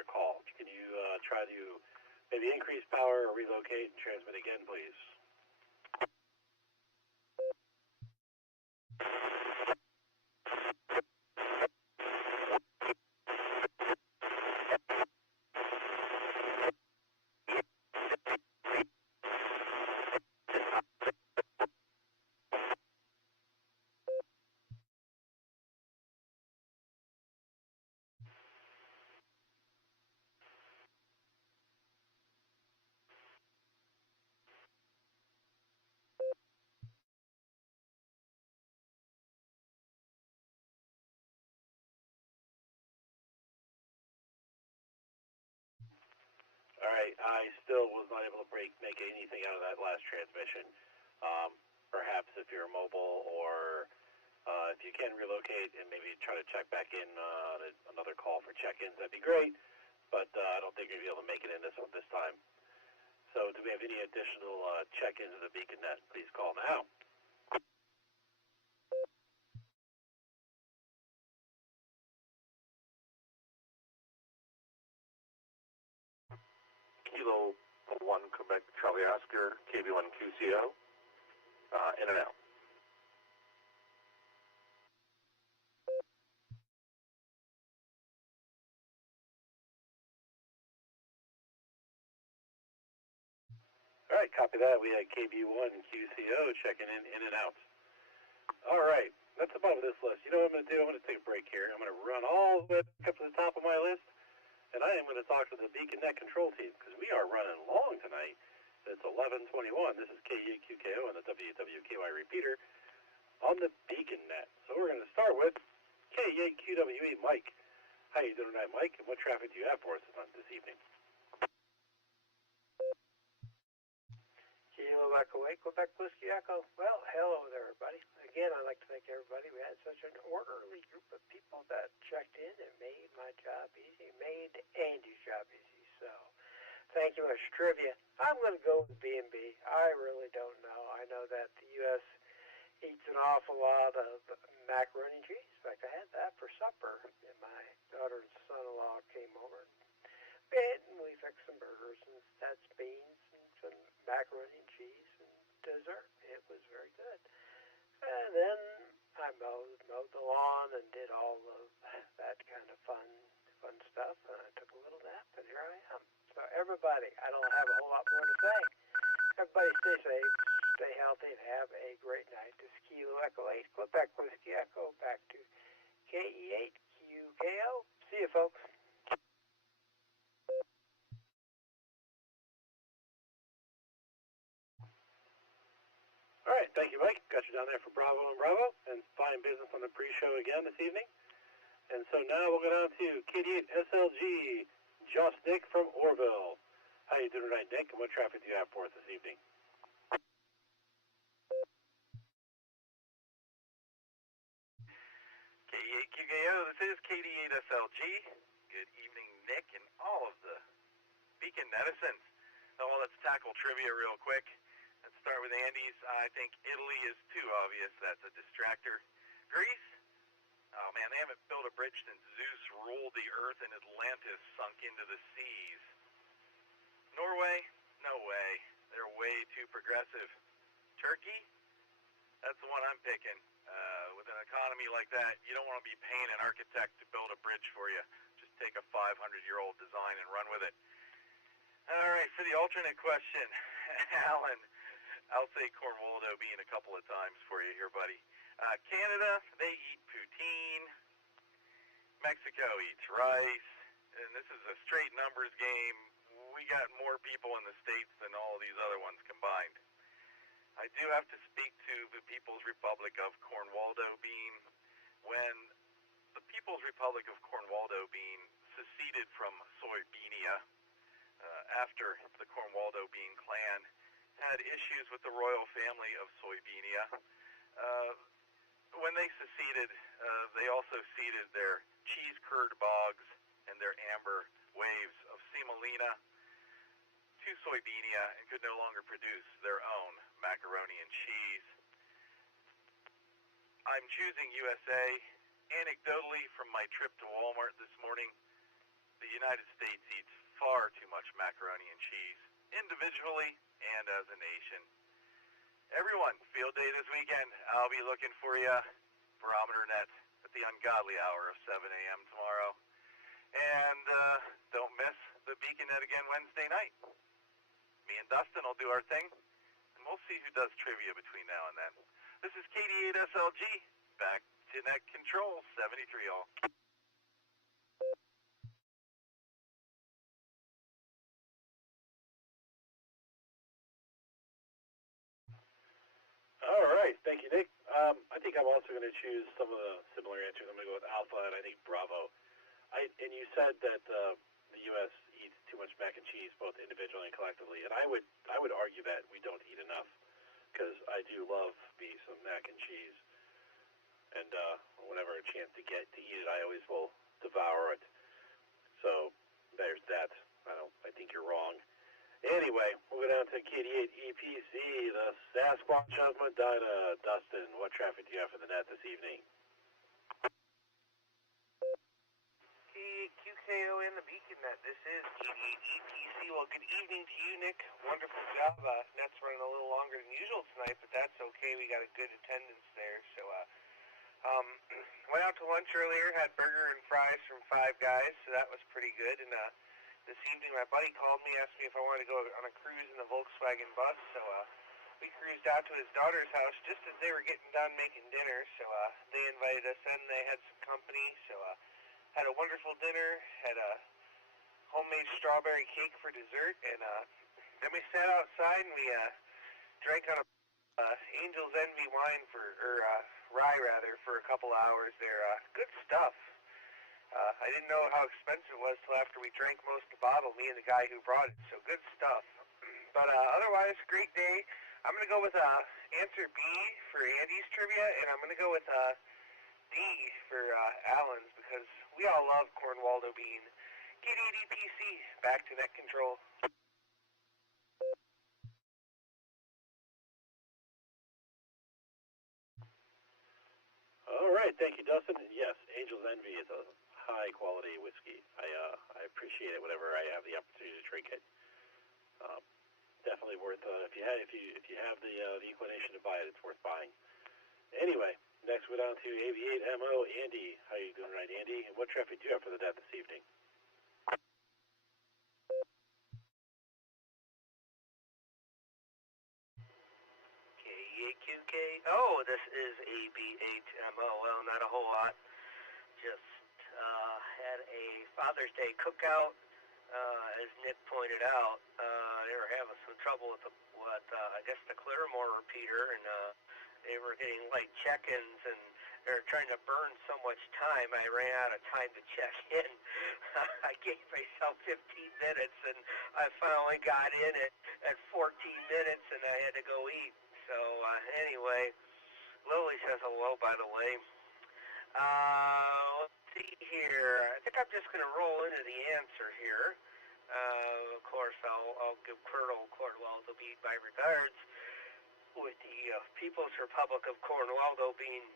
calls. Can you try to maybe increase power or relocate and transmit again, please? All right, I still was not able to make anything out of that last transmission. Perhaps if you're mobile or if you can relocate and maybe try to check back in another call for check-ins, that'd be great. But I don't think you'll be able to make it in this time. So do we have any additional check-ins of the BeaconNet? Please call now. Kilo 1 Quebec Charlie Oscar, KB1 QCO, in and out. All right, copy that. We had KB1 QCO checking in and out. All right, that's about this list. You know what I'm going to do? I'm going to take a break here. I'm going to run all the way up to the top of my list, and I am going to talk to the Beacon Net control team because we are running long tonight. It's 11:21. This is KEQKO and the WWKY repeater on the Beacon Net. So we're going to start with K8QWE Mike. How you doing tonight, Mike? And what traffic do you have for us this evening? Kilo Echo 8, Quebec Whiskey Echo. Well, hello there, everybody. Again, I'd like to thank everybody. We had such an orderly group of people that checked in and made my job easy, made Andy's job easy. So, thank you much. Trivia. I'm going to go with B&B. I really don't know. I know that the U.S. eats an awful lot of macaroni and cheese. In fact, I had that for supper, and my daughter and son-in-law came over and we fixed some burgers, and that's beans and some macaroni and cheese and dessert. It was very good. And then I mowed the lawn and did all of that kind of fun stuff, and I took a little nap, and here I am. So everybody, I don't have a whole lot more to say. Everybody stay safe, stay healthy, and have a great night. This is Kilo Echo 8, Quebec Whiskey Echo, back to KE8QKO. See you, folks. All right, thank you, Mike. Got you down there for Bravo and Bravo, and fine business on the pre-show again this evening. And so now we'll go down to KD8 SLG, Joss Nick from Orville. How you doing tonight, Nick? And what traffic do you have for us this evening? K8QKO, this is KD8 SLG. Good evening, Nick, and all of the Beacon netizens. So let's tackle trivia real quick. Let's start with Andy's. I think Italy is too obvious. That's a distractor. Greece? Oh man, they haven't built a bridge since Zeus ruled the earth and Atlantis sunk into the seas. Norway? No way. They're way too progressive. Turkey? That's the one I'm picking. With an economy like that, you don't want to be paying an architect to build a bridge for you. Just take a 500-year-old design and run with it. All right, for the alternate question, Alan, I'll say Cornwaldo bean a couple of times for you here, buddy. Canada, they eat poutine. Mexico eats rice. And this is a straight numbers game. We got more people in the States than all these other ones combined. I do have to speak to the People's Republic of Cornwaldo bean. When the People's Republic of Cornwaldo bean seceded from Soybeania after the Cornwaldo bean clan had issues with the royal family of Soybeania. When they seceded, they also ceded their cheese curd bogs and their amber waves of semolina to Soybeania and could no longer produce their own macaroni and cheese. I'm choosing USA. Anecdotally, from my trip to Walmart this morning, the United States eats far too much macaroni and cheese, individually and as a nation. Everyone, field day this weekend. I'll be looking for you, barometer net, at the ungodly hour of 7 a.m. tomorrow. And don't miss the Beacon Net again Wednesday night. Me and Dustin will do our thing, and we'll see who does trivia between now and then. This is KD8 SLG, back to net control, 73 all. All right, thank you, Nick. I think I'm also going to choose some of the similar answers. I'm going to go with Alpha, and I think Bravo. And you said that the U.S. eats too much mac and cheese, both individually and collectively. And I would argue that we don't eat enough, because I do love me some mac and cheese. And whenever a chance to get to eat it, I always will devour it. So there's that. I think you're wrong. Anyway, we'll go down to KD8 EPC, the Sasquatch of Medina. Dustin, what traffic do you have for the net this evening? QKO in the Beacon Net. This is EPC. Well, good evening to you, Nick. Wonderful job. Net's running a little longer than usual tonight, but that's okay. We got a good attendance there. So, went out to lunch earlier, had burger and fries from Five Guys, so that was pretty good. And this evening, my buddy called me, asked me if I wanted to go on a cruise in the Volkswagen bus. So we cruised out to his daughter's house just as they were getting done making dinner. So they invited us in. They had some company. So had a wonderful dinner. Had a homemade strawberry cake for dessert, and then we sat outside and we drank on a Angel's Envy wine rye rather, for a couple hours there. Good stuff. I didn't know how expensive it was till after we drank most of the bottle, me and the guy who brought it. So good stuff. But otherwise, great day. I'm gonna go with answer B for Andy's trivia, and I'm gonna go with D for Alan's, because we all love Cornwaldo Bean. Get EDPC, back to net control. All right, thank you, Dustin. Yes, Angel's Envy is a high-quality whiskey. I appreciate it whenever I have the opportunity to drink it. Definitely worth. If you have the inclination to buy it, it's worth buying. Anyway, next we're down to AV8MO Andy. How you doing tonight, Andy? And what traffic do you have for the net this evening? KEAQK. Oh, this is AB8MO. Well, not a whole lot. Just had a Father's Day cookout. As Nick pointed out, they were having some trouble with I guess the Claremore repeater, and they were getting like check-ins, and they were trying to burn so much time. I ran out of time to check in. I gave myself 15 minutes, and I finally got in at 14 minutes, and I had to go eat. So anyway, Lily says hello, by the way. Let's see here. I think I'm just going to roll into the answer here. Of course, I'll give Colonel Cornwaldo Bean my regards with the People's Republic of Cornwaldo Bean.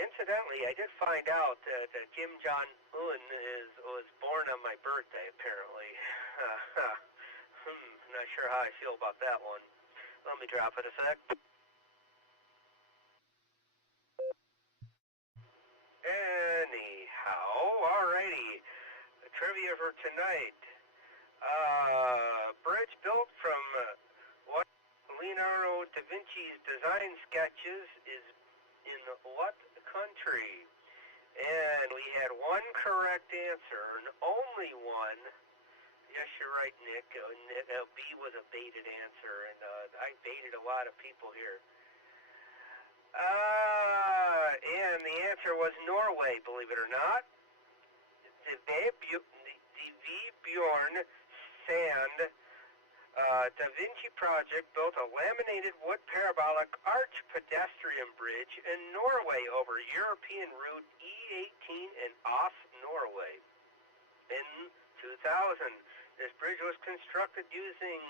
Incidentally, I did find out that Kim Jong-un was born on my birthday, apparently. Not sure how I feel about that one. Let me drop it a sec. Anyhow, alrighty. The trivia for tonight. Bridge built from what Leonardo da Vinci's design sketches is in what country? And we had one correct answer, and only one. Yes, you're right, Nick. B was a baited answer, and I baited a lot of people here. And the answer was Norway, believe it or not. The Vebjorn Sand Da Vinci project built a laminated wood parabolic arch pedestrian bridge in Norway over European route E18 in Os, Norway. In 2000, this bridge was constructed using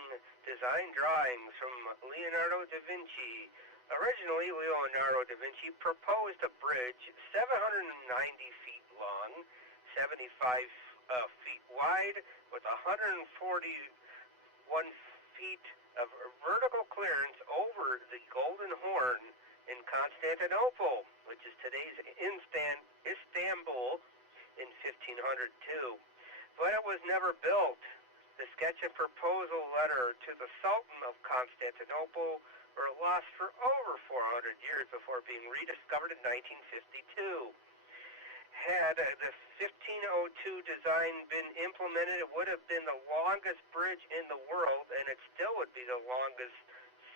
design drawings from Leonardo da Vinci. Originally, Leonardo da Vinci proposed a bridge 790 feet long, 75 feet wide, with 141 feet of vertical clearance over the Golden Horn in Constantinople, which is today's Istanbul, in 1502. But it was never built. The sketch and proposal letter to the Sultan of Constantinople were lost for over 400 years before being rediscovered in 1952. Had the 1502 design been implemented, it would have been the longest bridge in the world, and it still would be the longest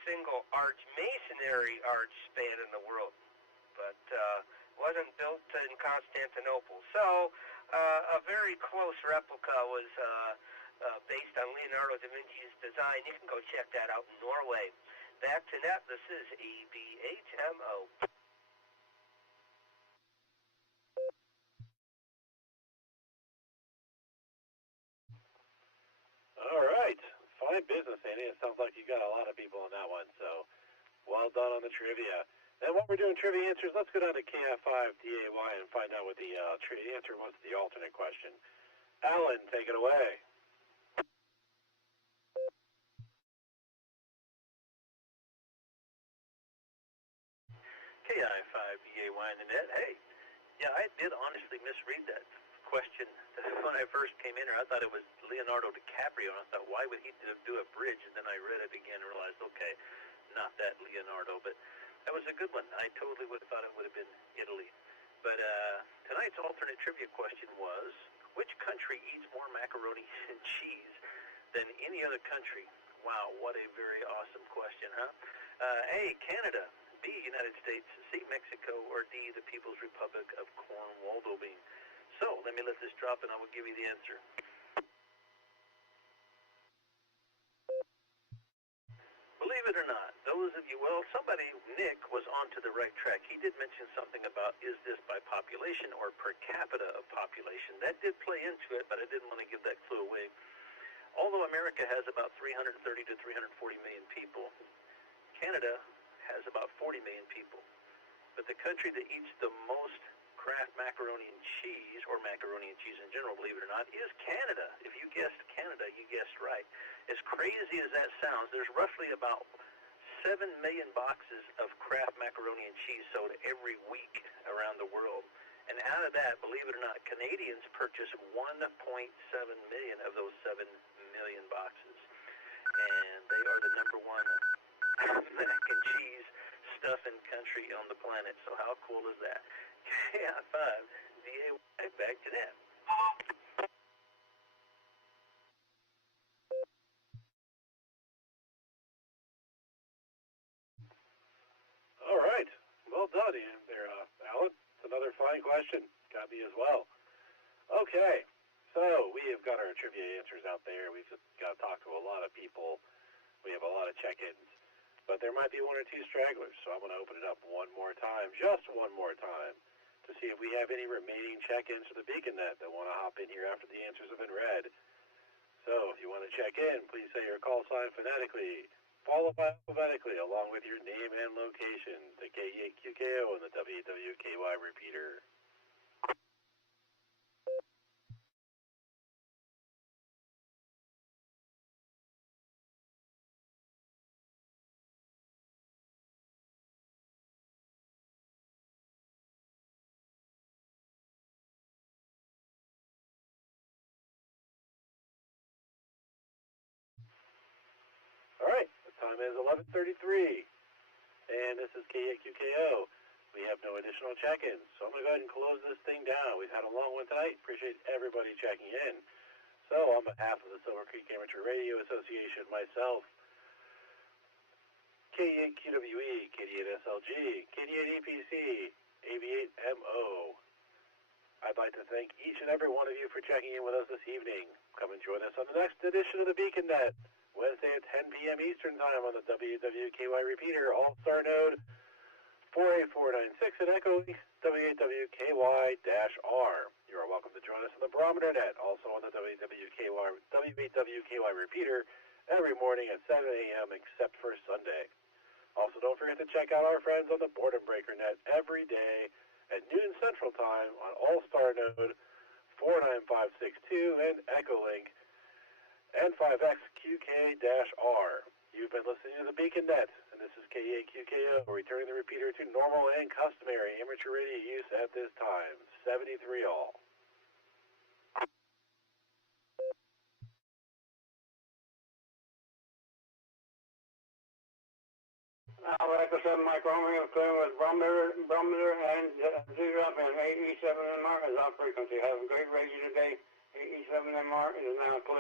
single arch masonry arch span in the world. But wasn't built in Constantinople. So a very close replica was based on Leonardo da Vinci's design. You can go check that out in Norway. Back to net, this is AB8MO. All right. Fine business, Andy. It sounds like you got a lot of people on that one, so well done on the trivia. And while we're doing trivia answers, let's go down to KF5DAY and find out what the answer was to the alternate question. Alan, take it away. KI5BAY in the net. Hey, yeah, I did honestly misread that question when I first came in here. I thought it was Leonardo DiCaprio, and I thought, why would he do a bridge? And then I read it again and realized, okay, not that Leonardo, but that was a good one. I totally would have thought it would have been Italy. But tonight's alternate trivia question was, which country eats more macaroni and cheese than any other country? Wow, what a very awesome question, huh? A, Canada. B, United States. C, Mexico. Or D, the People's Republic of Cornwall. So, let me let this drop and I will give you the answer. Believe it or not, those of you, well, somebody, Nick, was onto the right track. He did mention something about, is this by population or per capita of population? That did play into it, but I didn't want to give that clue away. Although America has about 330 to 340 million people, Canada has about 40 million people. But the country that eats the most Kraft macaroni and cheese, or macaroni and cheese in general, believe it or not, is Canada. If you guessed Canada, you guessed right. As crazy as that sounds, there's roughly about 7 million boxes of Kraft macaroni and cheese sold every week around the world. And out of that, believe it or not, Canadians purchase 1.7 million of those 7 million boxes. And they are the #1 mac and cheese stuffing country on the planet. So how cool is that? KI5, DAY, back to them. All right. Well done there, Alan. It's another fine question. Got me as well. Okay. So we have got our trivia answers out there. We've got to talk to a lot of people. We have a lot of check-ins. But there might be one or two stragglers, so I'm going to open it up one more time, just one more time, to see if we have any remaining check-ins to the BeaconNet that want to hop in here after the answers have been read. So if you want to check in, please say your call sign phonetically, followed by alphabetically, along with your name and location, the K8QKO and the WWKY repeater. All right, the time is 11:33, and this is K8QKO. We have no additional check-ins, so I'm going to go ahead and close this thing down. We've had a long one tonight. Appreciate everybody checking in. So, on behalf of the Silvercreek Amateur Radio Association, myself, K8QWE, KD8SLG, KD8EPC, AV8MO, I'd like to thank each and every one of you for checking in with us this evening. Come and join us on the next edition of the BeaconNet, Wednesday at 10 p.m. Eastern Time on the WWKY repeater, All-Star Node 48496 and echoing WWKY-R. You are welcome to join us on the Barometer Net, also on the W8WKY repeater, every morning at 7 a.m. except for Sunday. Also, don't forget to check out our friends on the Boredom Breaker Net every day at noon Central Time on All-Star Node 49562 and Echolink N5XQK-R. You've been listening to the BeaconNet, and this is K8QKO, returning the repeater to normal and customary amateur radio use at this time. 73 all. Echo 7 Mike Romeo, clear with barometer and zero and 8E7MR is on frequency. Have a great radio today. 8E7MR is now clear.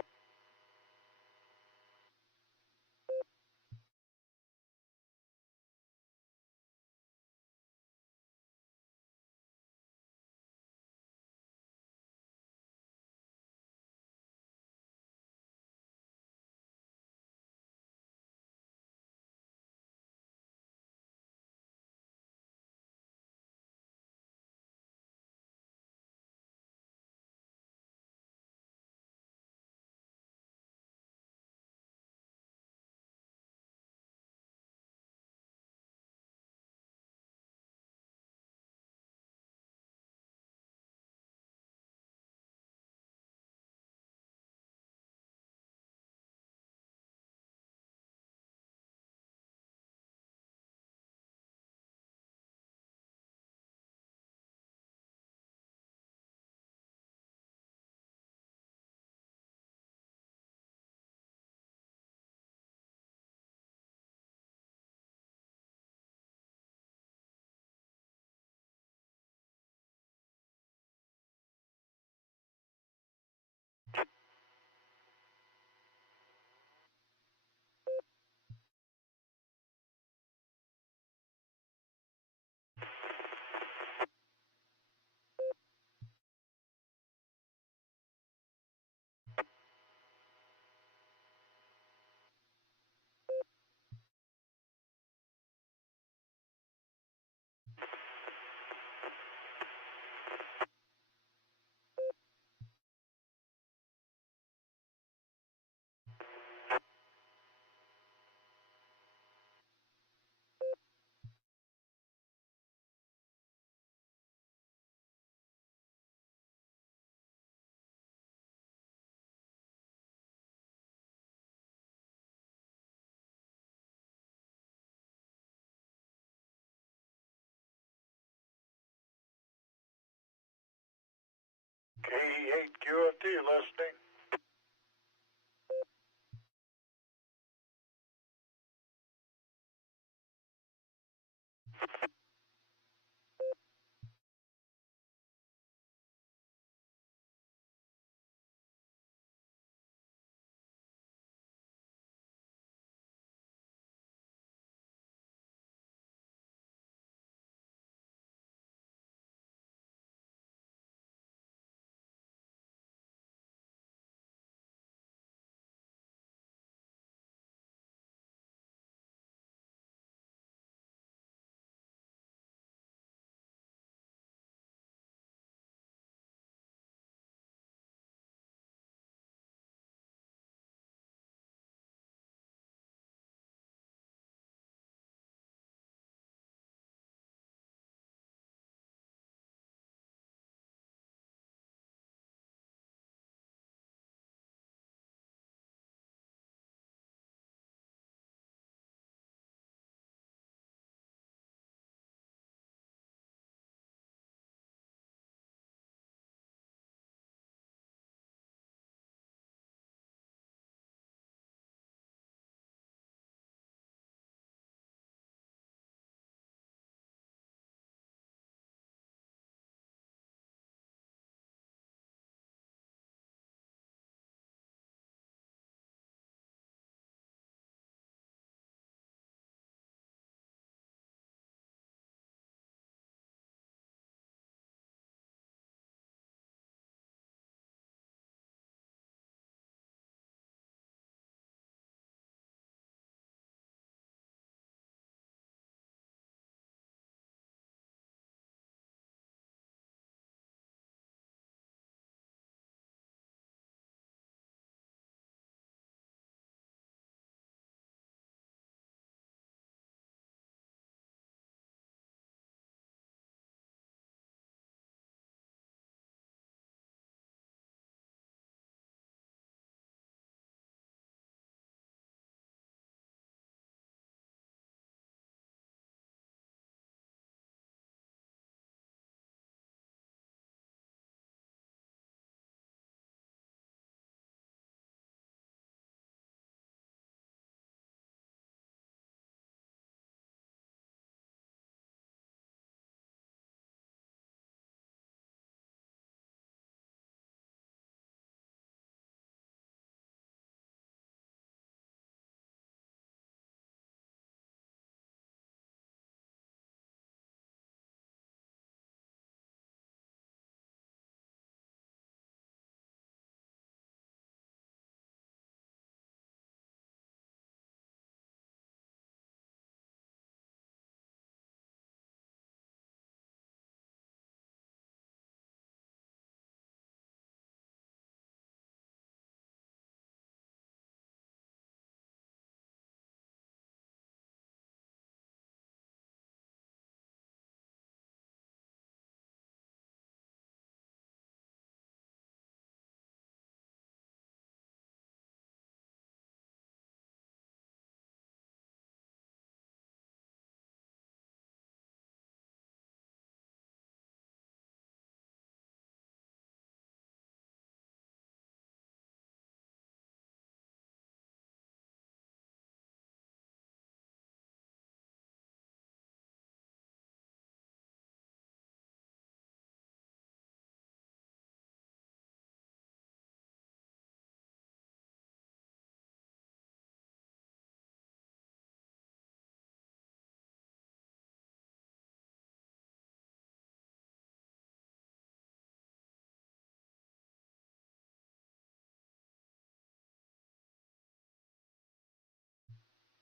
listening.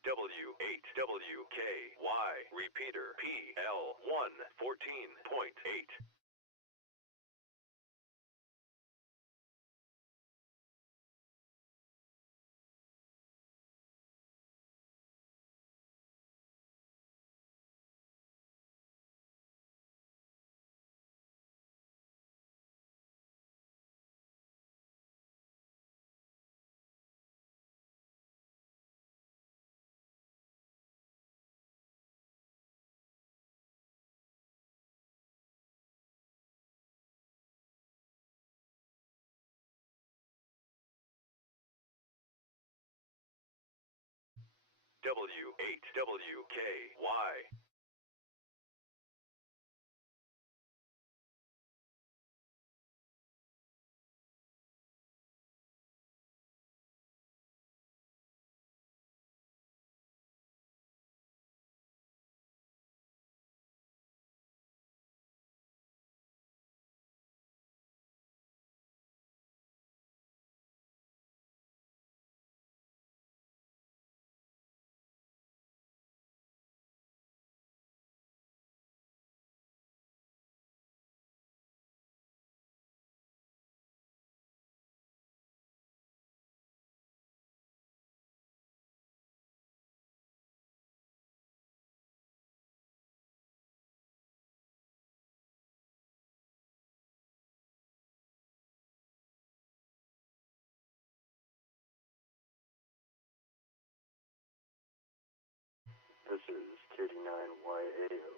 W8WKY repeater PL114.8. W8WKY. This is KD9YAO.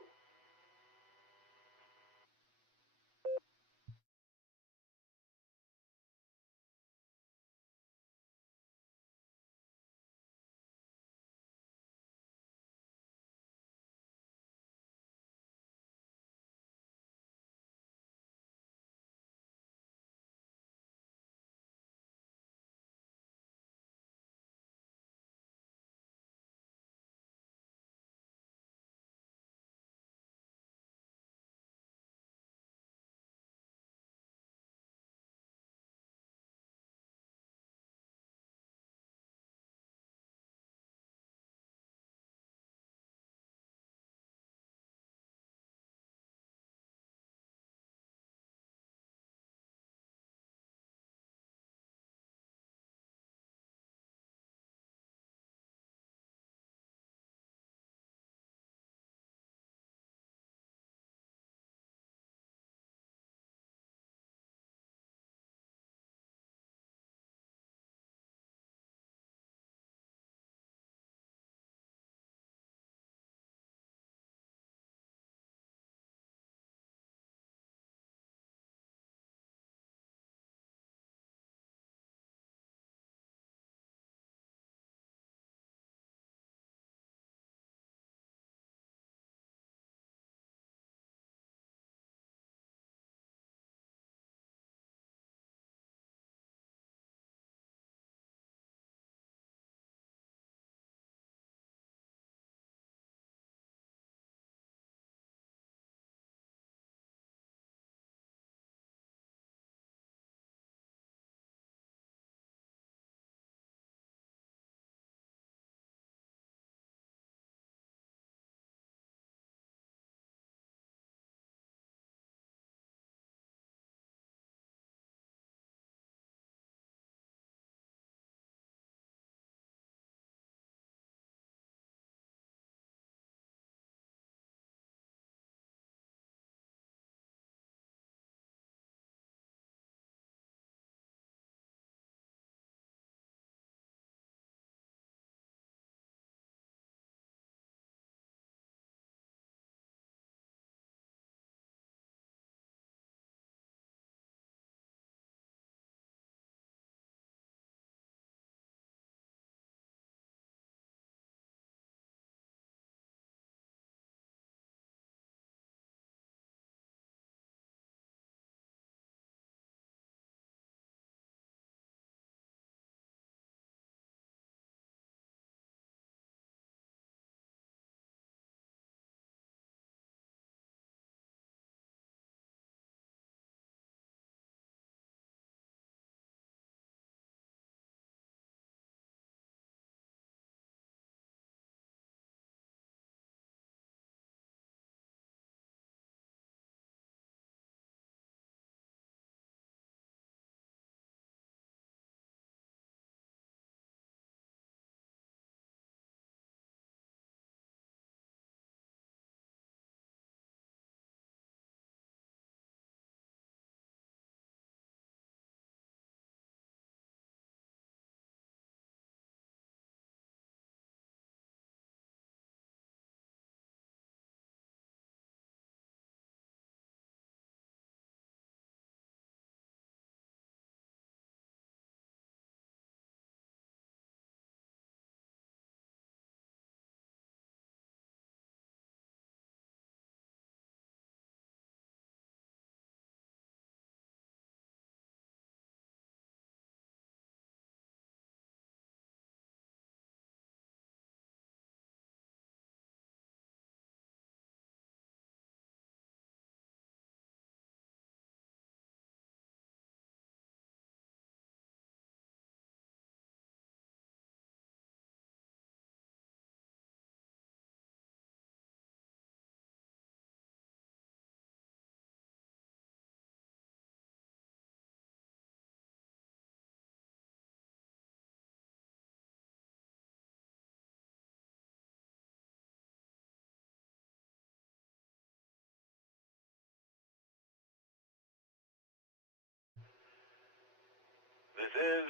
This is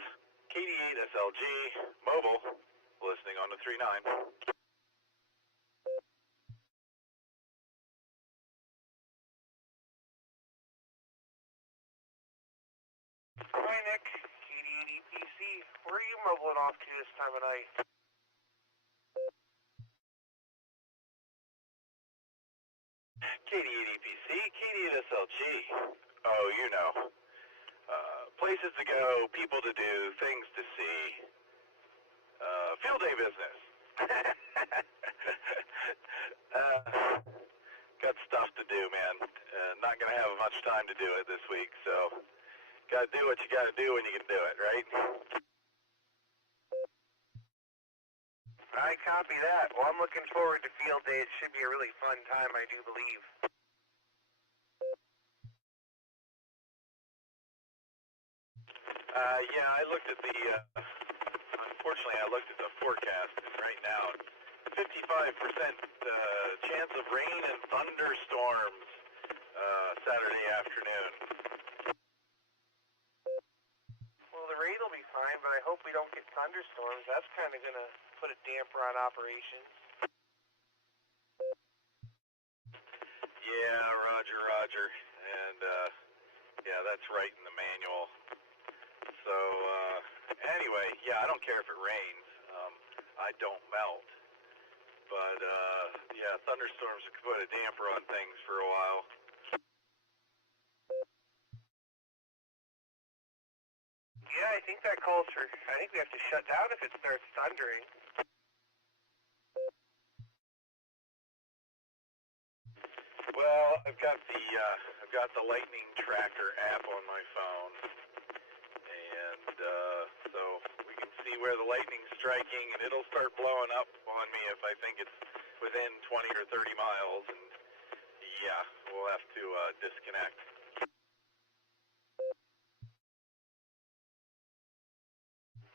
KD8SLG Mobile, listening on the 39. Hi, Nick. KD8EPC. Where are you mobiling off to this time of night? KD8EPC, KD8SLG. Oh, you know. Places to go, people to do, things to see. Field day business. Got stuff to do, man. Not going to have much time to do it this week, so got to do what you got to do when you can do it, right? I copy that. Well, I'm looking forward to field day. It should be a really fun time, I do believe. Yeah, I looked at the, unfortunately I looked at the forecast, and right now, 55% chance of rain and thunderstorms Saturday afternoon. Well, the rain will be fine, but I hope we don't get thunderstorms. That's kind of going to put a damper on operations. Yeah, Roger. And, yeah, that's right in the manual. So, anyway, yeah, I don't care if it rains. I don't melt. But, yeah, thunderstorms could put a damper on things for a while. Yeah, I think that calls for, I think we have to shut down if it starts thundering. Well, I've got the lightning tracker app on my phone, and so we can see where the lightning's striking, and it'll start blowing up on me if I think it's within 20 or 30 miles, and yeah, we'll have to disconnect.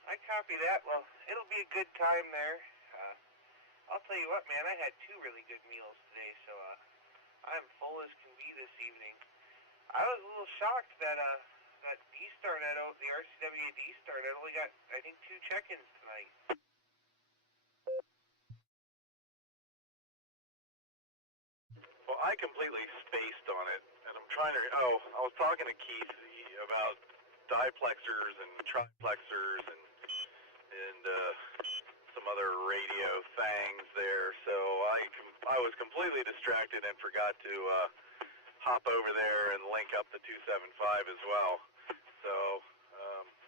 I copy that. Well, it'll be a good time there. I'll tell you what, man, I had 2 really good meals today, so I'm full as can be this evening. I was a little shocked that that D-Star net, the RCWA D-Star net only got, I think, 2 check-ins tonight. Well, I completely spaced on it, and I'm trying to, I was talking to Keith about diplexers and triplexers and some other radio things there, so I was completely distracted and forgot to hop over there and link up the 275 as well. So,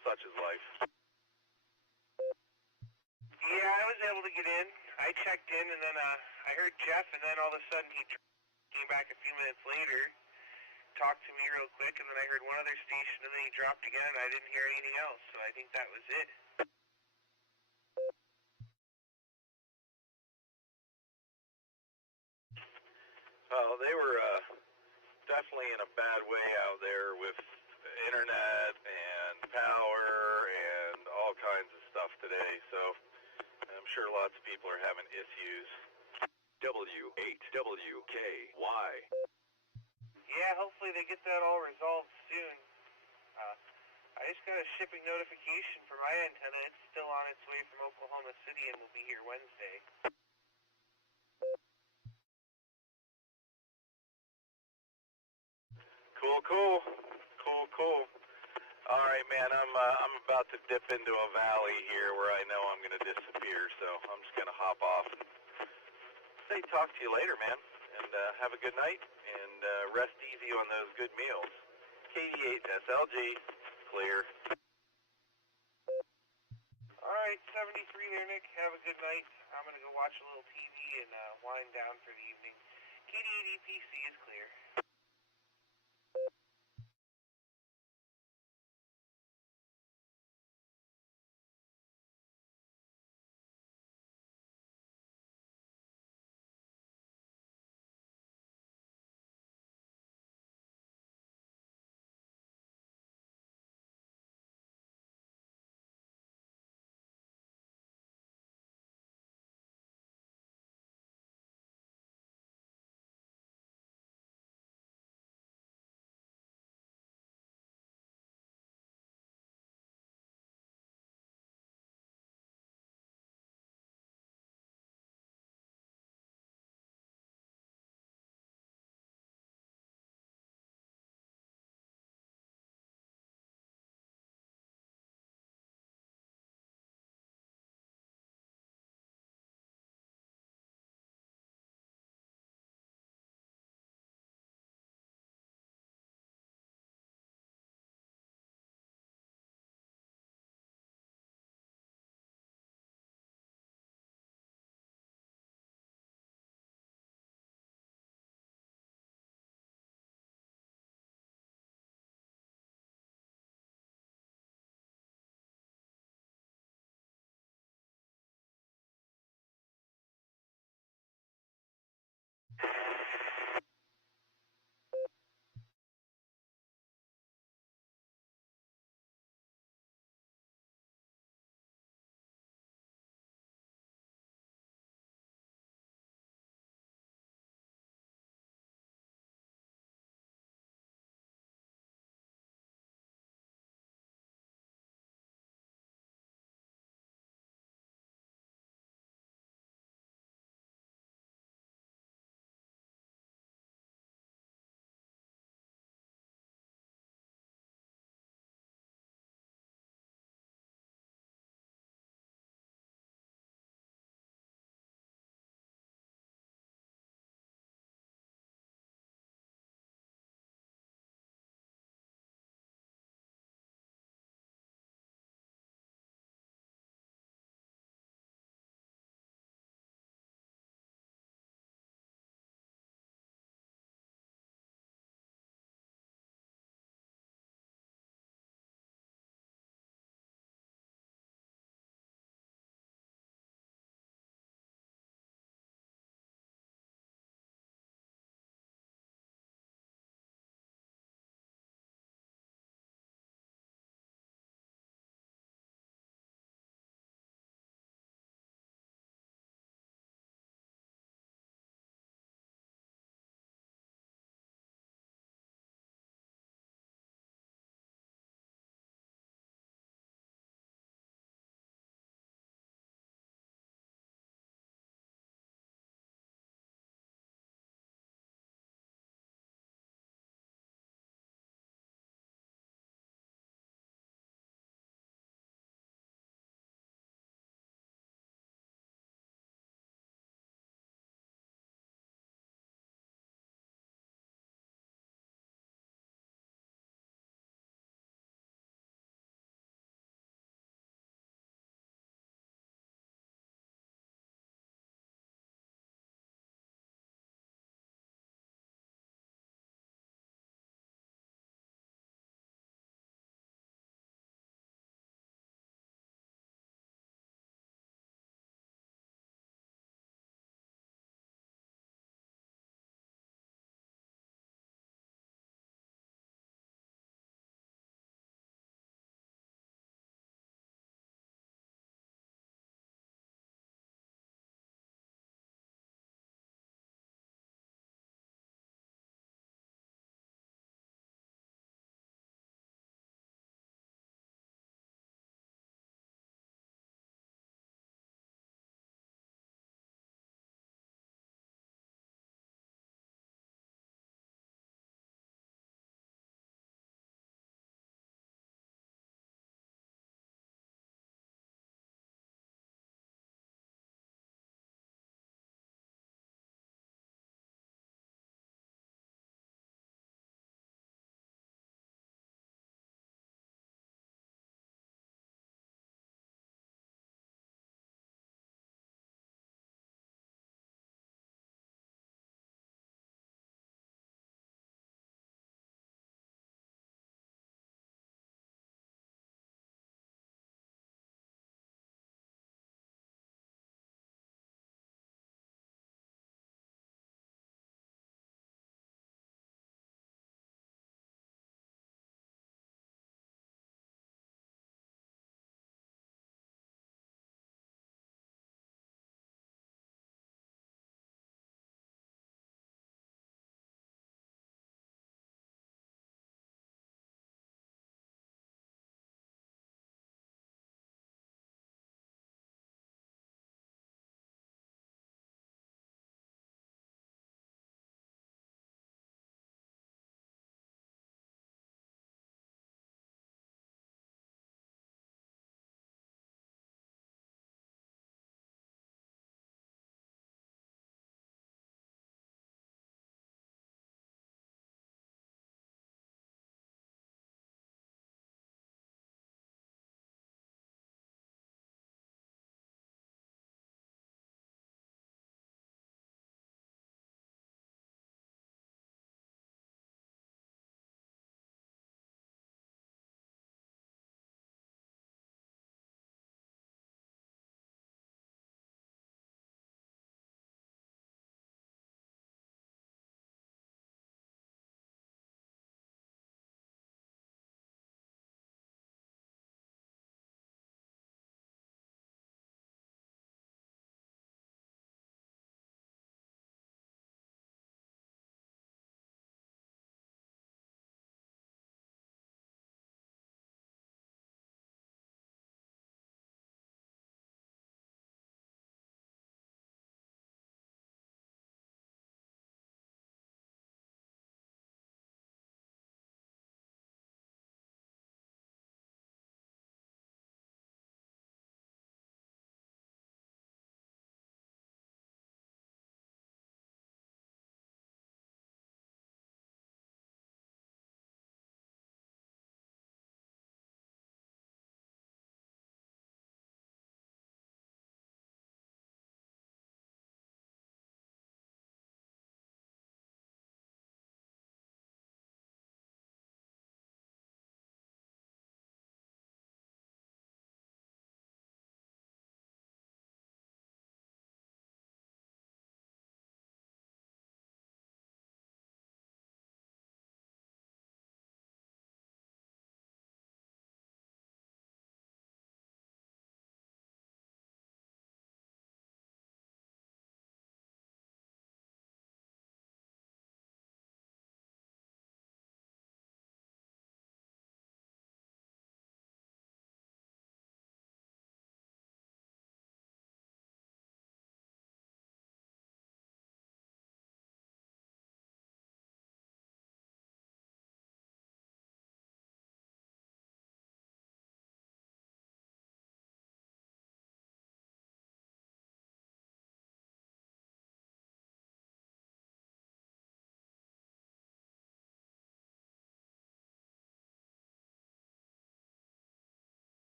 such is life. Yeah, I was able to get in. I checked in, and then I heard Jeff, and then all of a sudden he came back a few minutes later, talked to me real quick, and then I heard one other station, and then he dropped again, and I didn't hear anything else, so I think that was it. Well, they were definitely in a bad way out there with internet and power and all kinds of stuff today, so I'm sure lots of people are having issues. W8WKY. Yeah, hopefully they get that all resolved soon. I just got a shipping notification for my antenna. It's still on its way from Oklahoma City and will be here Wednesday. Cool. All right, man, I'm about to dip into a valley here where I know I'm going to disappear, so I'm just going to hop off and say talk to you later, man, and have a good night, and rest easy on those good meals. KD8SLG, clear. All right, 73 there, Nick. Have a good night. I'm going to go watch a little TV and wind down for the evening. KD8EPC is clear.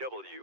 W8WKY.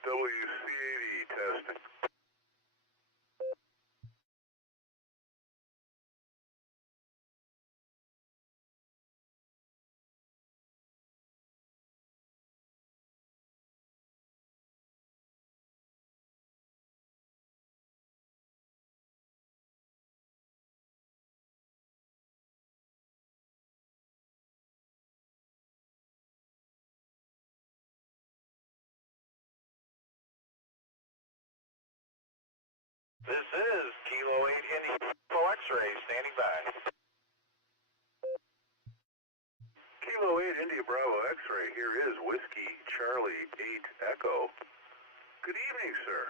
WC80 testing. This is Kilo 8 Indy Bravo X-ray standing by. Kilo 8 India Bravo X-ray, here is Whiskey Charlie 8 Echo. Good evening, sir.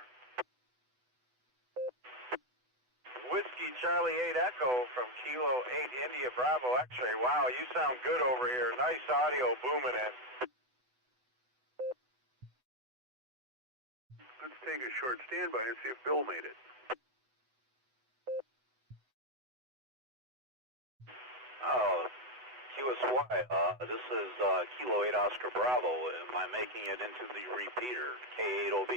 Whiskey Charlie 8 Echo from Kilo 8 India Bravo X-ray. Wow, you sound good over here. Nice audio booming in. Let's take a short standby and see if Bill made it. Oh, QSY, this is Kilo 8 Oscar Bravo. Am I making it into the repeater, K8OB?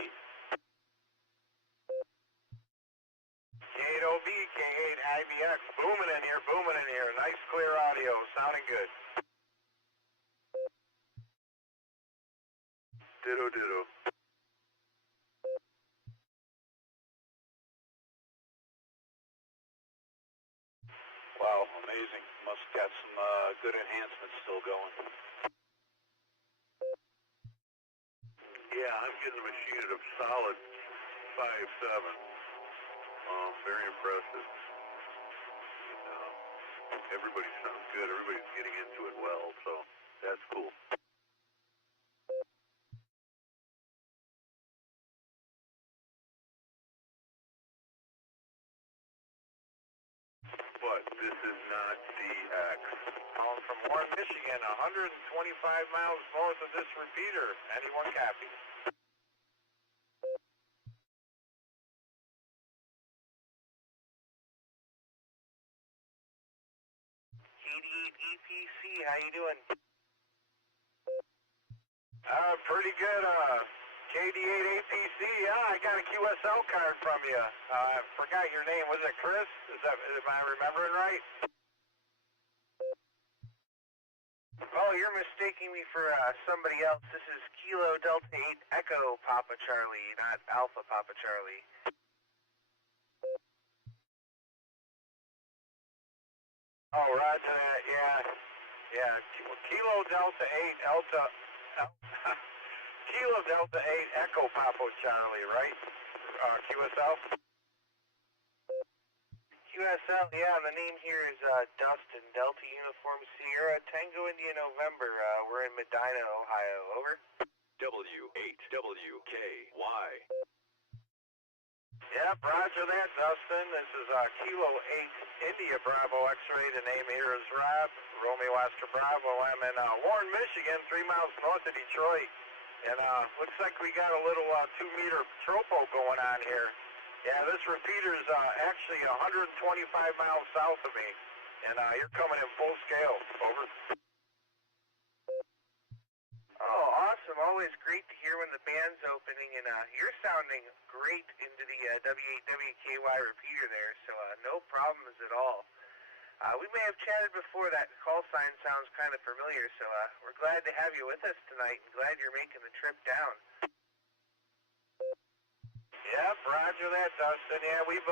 K8OB, K8 IBX, booming in here, booming in here. Nice clear audio, sounding good. Ditto, ditto. Wow, amazing. Must got some good enhancements still going. Yeah, I'm getting the machine at a solid 5.7. Very impressive. And, everybody sounds good. Everybody's getting into it well, so that's cool. But this is not DX. Calling from Warren, Michigan, 125 miles north of this repeater. Anyone copy? EPC, how you doing? Pretty good, KD8 APC, I got a QSL card from you. I forgot your name, was it Chris? Am I remembering right? Oh, you're mistaking me for somebody else. This is Kilo Delta 8 Echo Papa Charlie, not Alpha Papa Charlie. Oh, roger that, yeah. Kilo Delta 8 Kilo Delta 8 Echo Papa Charlie, right? QSL? QSL, yeah, the name here is Dustin, Delta Uniform Sierra, Tango India November. We're in Medina, Ohio, over. W8WKY. Yep, roger that, Dustin. This is Kilo 8 India Bravo X-ray. The name here is Rob, Romeo Oscar Bravo. I'm in Warren, Michigan, 3 miles north of Detroit. And looks like we got a little 2-meter tropo going on here. Yeah, this repeater is actually 125 miles south of me. And you're coming in full scale. Over. Oh, awesome. Always great to hear when the band's opening. And you're sounding great into the W8WKY repeater there. So no problems at all. We may have chatted before. That call sign sounds kind of familiar. So we're glad to have you with us tonight. And glad you're making the trip down. Yep, roger that, Dustin. Yeah, we've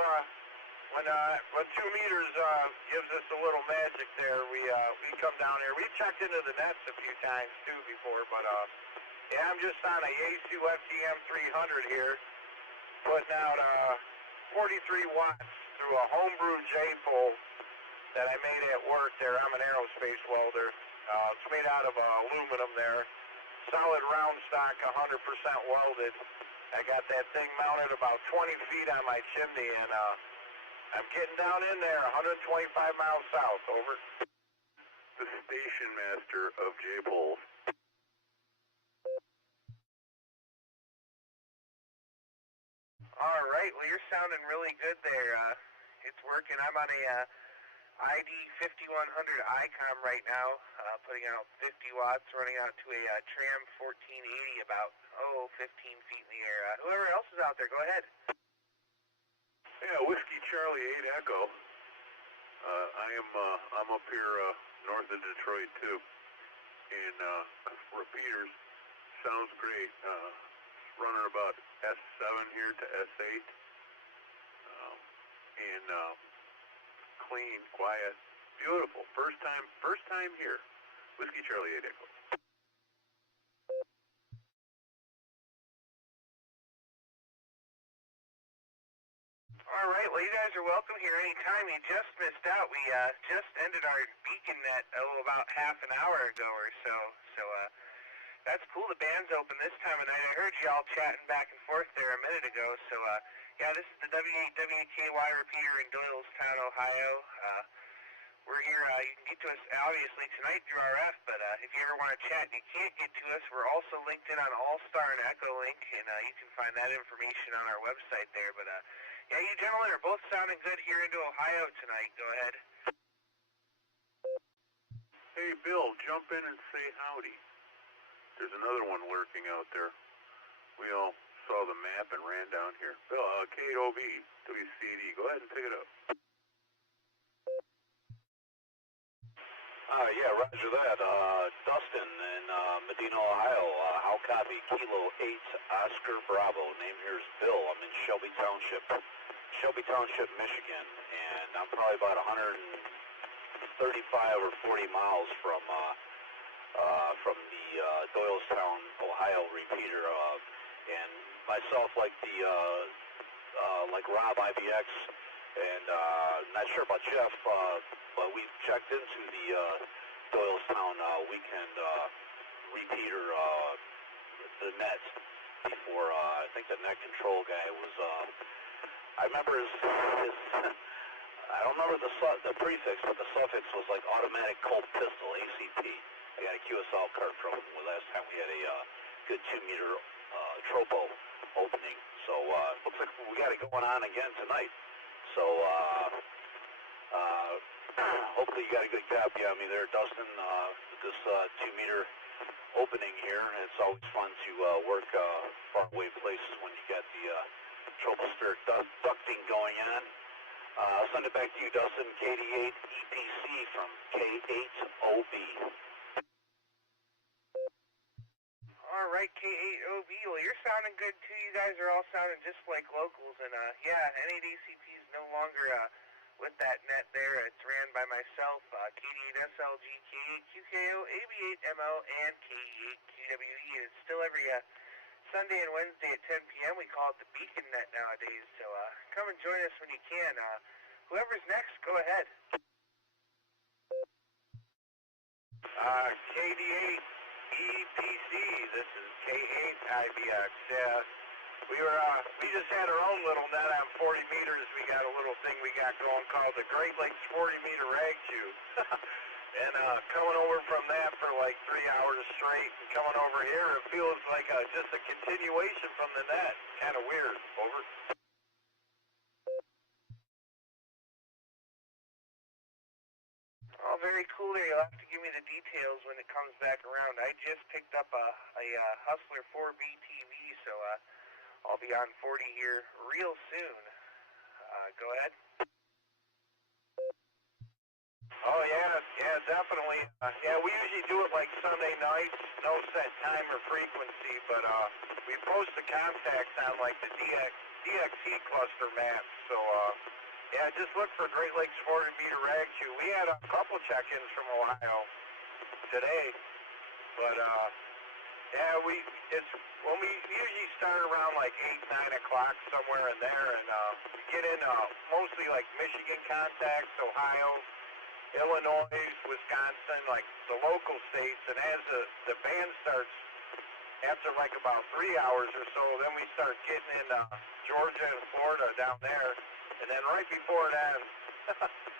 when 2 meters gives us a little magic there, we come down here. We've checked into the nets a few times too before, but yeah, I'm just on a Yaesu FTM 300 here, putting out 43 watts through a homebrew J-pole that I made at work there. I'm an aerospace welder. It's made out of aluminum there, solid round stock, 100% welded. I got that thing mounted about 20 feet on my chimney, and I'm getting down in there, 125 miles south, over. The station master of J-poles. All right, well, you're sounding really good there. It's working. I'm on a ID 5100 ICOM right now, putting out 50 watts, running out to a Tram 1480 about, 15 feet in the air. Whoever else is out there, go ahead. Yeah, Whiskey Charlie 8 Echo. I'm up here north of Detroit too, and repeaters sounds great. Running about S7 here to S8, and clean, quiet, beautiful. First time here. Whiskey Charlie 8 Echo. All right, well, you guys are welcome here anytime. You just missed out. We just ended our beacon net about half an hour ago or so. So that's cool. The band's open this time of night. I heard you all chatting back and forth there a minute ago. So yeah, this is the W8WKY repeater in Doylestown, Ohio. We're here. You can get to us obviously tonight through RF, but if you ever want to chat and you can't get to us, we're also linked in on All-Star and Echolink, and you can find that information on our website there. But yeah, you gentlemen are both sounding good here into Ohio tonight. Go ahead. Hey, Bill, jump in and say howdy. There's another one lurking out there. We all saw the map and ran down here. Bill, KOB, WCD, go ahead and pick it up. Yeah, roger that. Dustin in Medina, Ohio. How copy? Kilo 8 Oscar Bravo. Name here is Bill. I'm in Shelby Township, Michigan, and I'm probably about 135 or 40 miles from the Doylestown, Ohio repeater. And myself, like like Rob IBX, and not sure about Jeff, but we've checked into the Doylestown weekend repeater, the net, before. I think the net control guy was, I remember his I don't remember the prefix, but the suffix was like automatic Colt pistol, ACP. I got a QSL card from him last time we had a good 2-meter tropo opening. So looks like we got it going on again tonight. So hopefully you got a good copy on me there, Dustin, with this 2-meter opening here. It's always fun to work far away places when you got the tropospheric ducting going on. I'll send it back to you, Dustin, KD8 EPC from K8OB. All right, K8OB. Well, you're sounding good too. You guys are all sounding just like locals, and yeah, N8ACP is no longer with that net there. It's ran by myself, KD8SLG, K8QKO, AB8MO, and K8QWE. It's still every Sunday and Wednesday at 10 p.m. We call it the Beacon Net nowadays, so come and join us when you can. Whoever's next, go ahead. KD8 EPC, this is K8IBX. Yeah, we just had our own little net on 40 meters. We got a little thing we got going called the Great Lakes 40-meter rag chew. And coming over from that for like 3 hours straight and coming over here, it feels like just a continuation from the net. Kind of weird. Over. Oh, very cool there. You'll have to give me the details when it comes back around. I just picked up a Hustler 4B TV, so I'll be on 40 here real soon. Go ahead. Oh, yeah, definitely. Yeah, we usually do it like Sunday nights, no set time or frequency, but we post the contacts on like the DXE cluster map. So, yeah, just look for Great Lakes 40-meter rag chew. We had a couple check-ins from Ohio today, but yeah, when we usually start around like 8, 9 o'clock, somewhere in there, and we get in mostly like Michigan contacts, Ohio, Illinois, Wisconsin, like the local states, and as the band starts, after like about 3 hours or so, then we start getting in Georgia and Florida down there, and then right before that,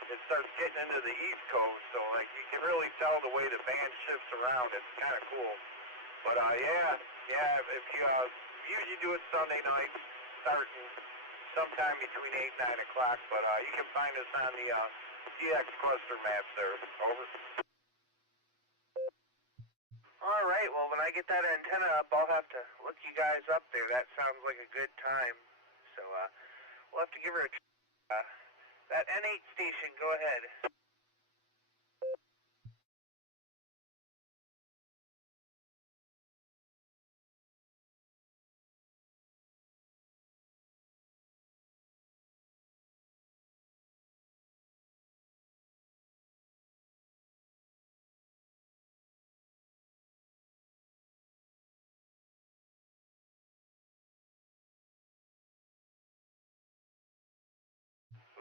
it starts getting into the East Coast, so like you can really tell the way the band shifts around. It's kind of cool. But yeah, if you usually do it Sunday nights, starting sometime between 8 and 9 o'clock, but you can find us on the DX cluster map, sir. Over. All right, well, when I get that antenna up, I'll have to look you guys up there. That sounds like a good time. So, we'll have to give her a try. That N8 station, go ahead.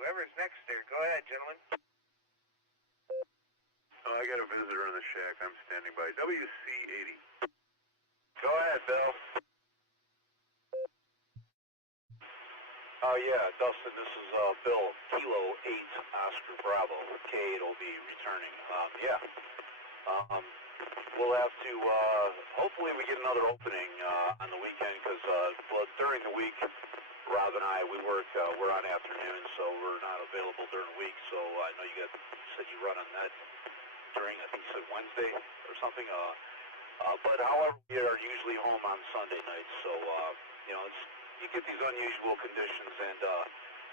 Whoever's next there, go ahead, gentlemen. Oh, I got a visitor in the shack. I'm standing by. WC80. Go ahead, Bill. Oh, yeah, Dustin, this is Bill, Kilo 8, Oscar Bravo, K8OB, returning. We'll have to, hopefully we get another opening on the weekend, because during the week, Rob and I, we work, we're on afternoons, so we're not available during the week, so I know you said you run on that during, I think you said Wednesday or something, but however, we are usually home on Sunday nights, so, you get these unusual conditions, and,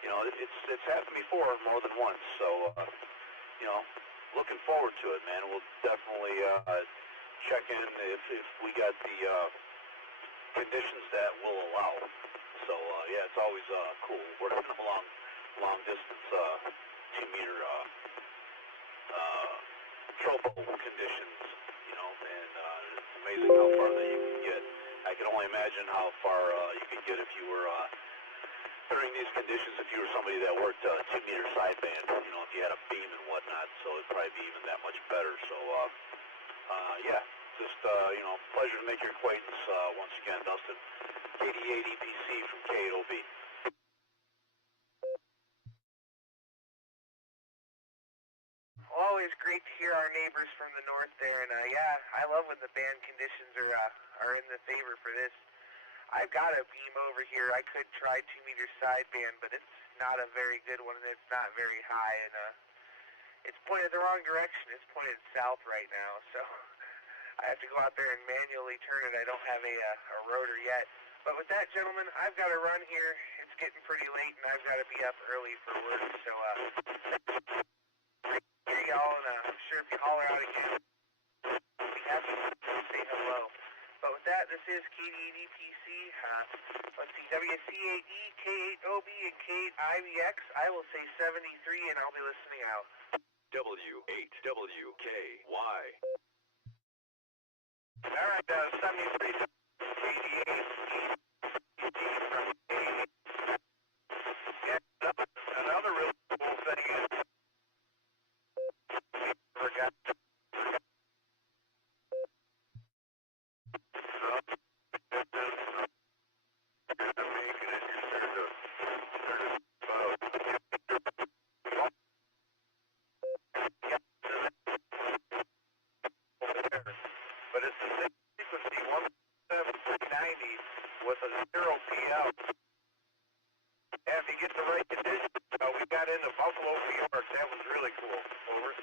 it's happened before more than once, so, looking forward to it, man. We'll definitely, check in if we got the, conditions that will allow. So, yeah, it's always, cool working a long distance, 2-meter, tropo conditions, and, it's amazing how far that you can get. I can only imagine how far, you could get if you were, during these conditions, if you were somebody that worked, 2-meter sideband, if you had a beam and whatnot, so it'd probably be even that much better. So, yeah, just, pleasure to make your acquaintance, once again, Dustin. KD8EPC from K8OB. Always great to hear our neighbors from the north there, and yeah, I love when the band conditions are in the favor for this. I've got a beam over here. I could try 2-meter sideband, but it's not a very good one, and it's not very high, and it's pointed the wrong direction. It's pointed south right now, so I have to go out there and manually turn it. I don't have a rotor yet. But with that, gentlemen, I've got to run here. It's getting pretty late, and I've got to be up early for work, so hear y'all, and I'm sure if you holler out again, I'll be happy to say hello. But with that, this is KD8EPC, let's see, WC8E, K8OB, and K8IBX. I will say 73, and I'll be listening out. W8WKY. All right, 73, KD8, yeah, another really cool thing is, forgot but it's the same frequency, 17390 with a 0 PL. And if you get the right conditions, we got into Buffalo, New York. That was really cool. Over.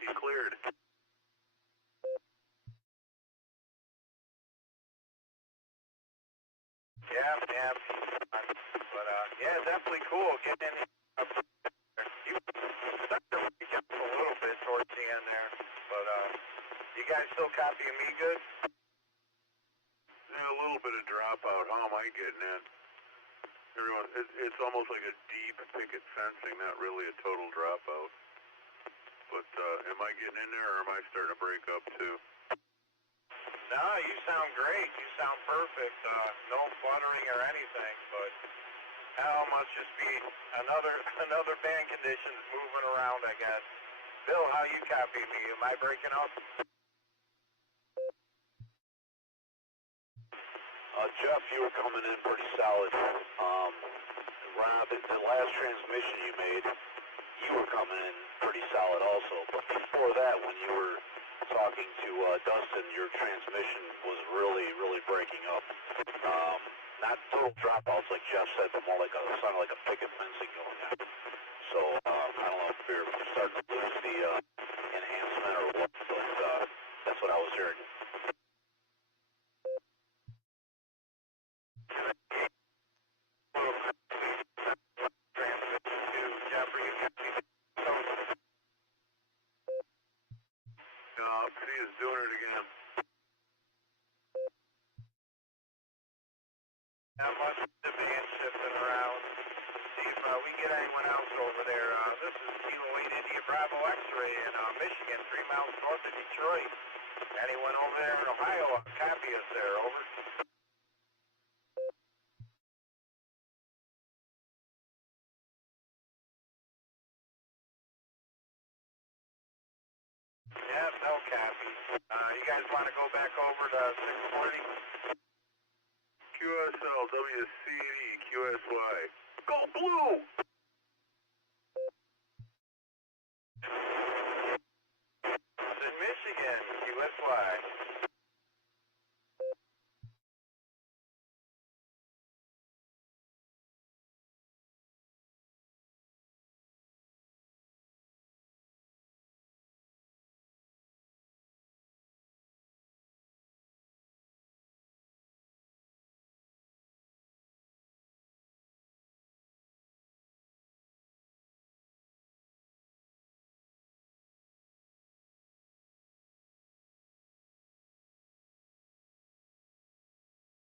Be cleared. Yeah. But, yeah, definitely cool. Getting in. You started to reach up a little bit towards the end there. But, you guys still copying me good? Yeah, a little bit of dropout. How am I getting in? Everyone, it's almost like a deep picket fencing, not really a total dropout. But, am I getting in there, or am I starting to break up, too? No, you sound great. You sound perfect. No fluttering or anything, but hell, must just be another band conditions moving around, I guess. Bill, how you copy me? Am I breaking up? Jeff, you were coming in pretty solid. Rob, the last transmission you made, you were coming in pretty solid also. But before that, when you were talking to Dustin, your transmission was really breaking up. not total dropouts like Jeff said, but more like sounded like a picket fencing going on. So I don't know if you're starting to lose the enhancement or what, but that's what I was hearing. See, he's doing it again. Not much demand shifting around. See if we get anyone else over there. This is Kilo 8 India Bravo X-ray in Michigan, 3 miles north of Detroit. Anyone over there in Ohio? Copy us there, over. Yeah, no copy. You guys want to go back over to 640? QSL, WCD, QSY. Go blue! In Michigan, QSY.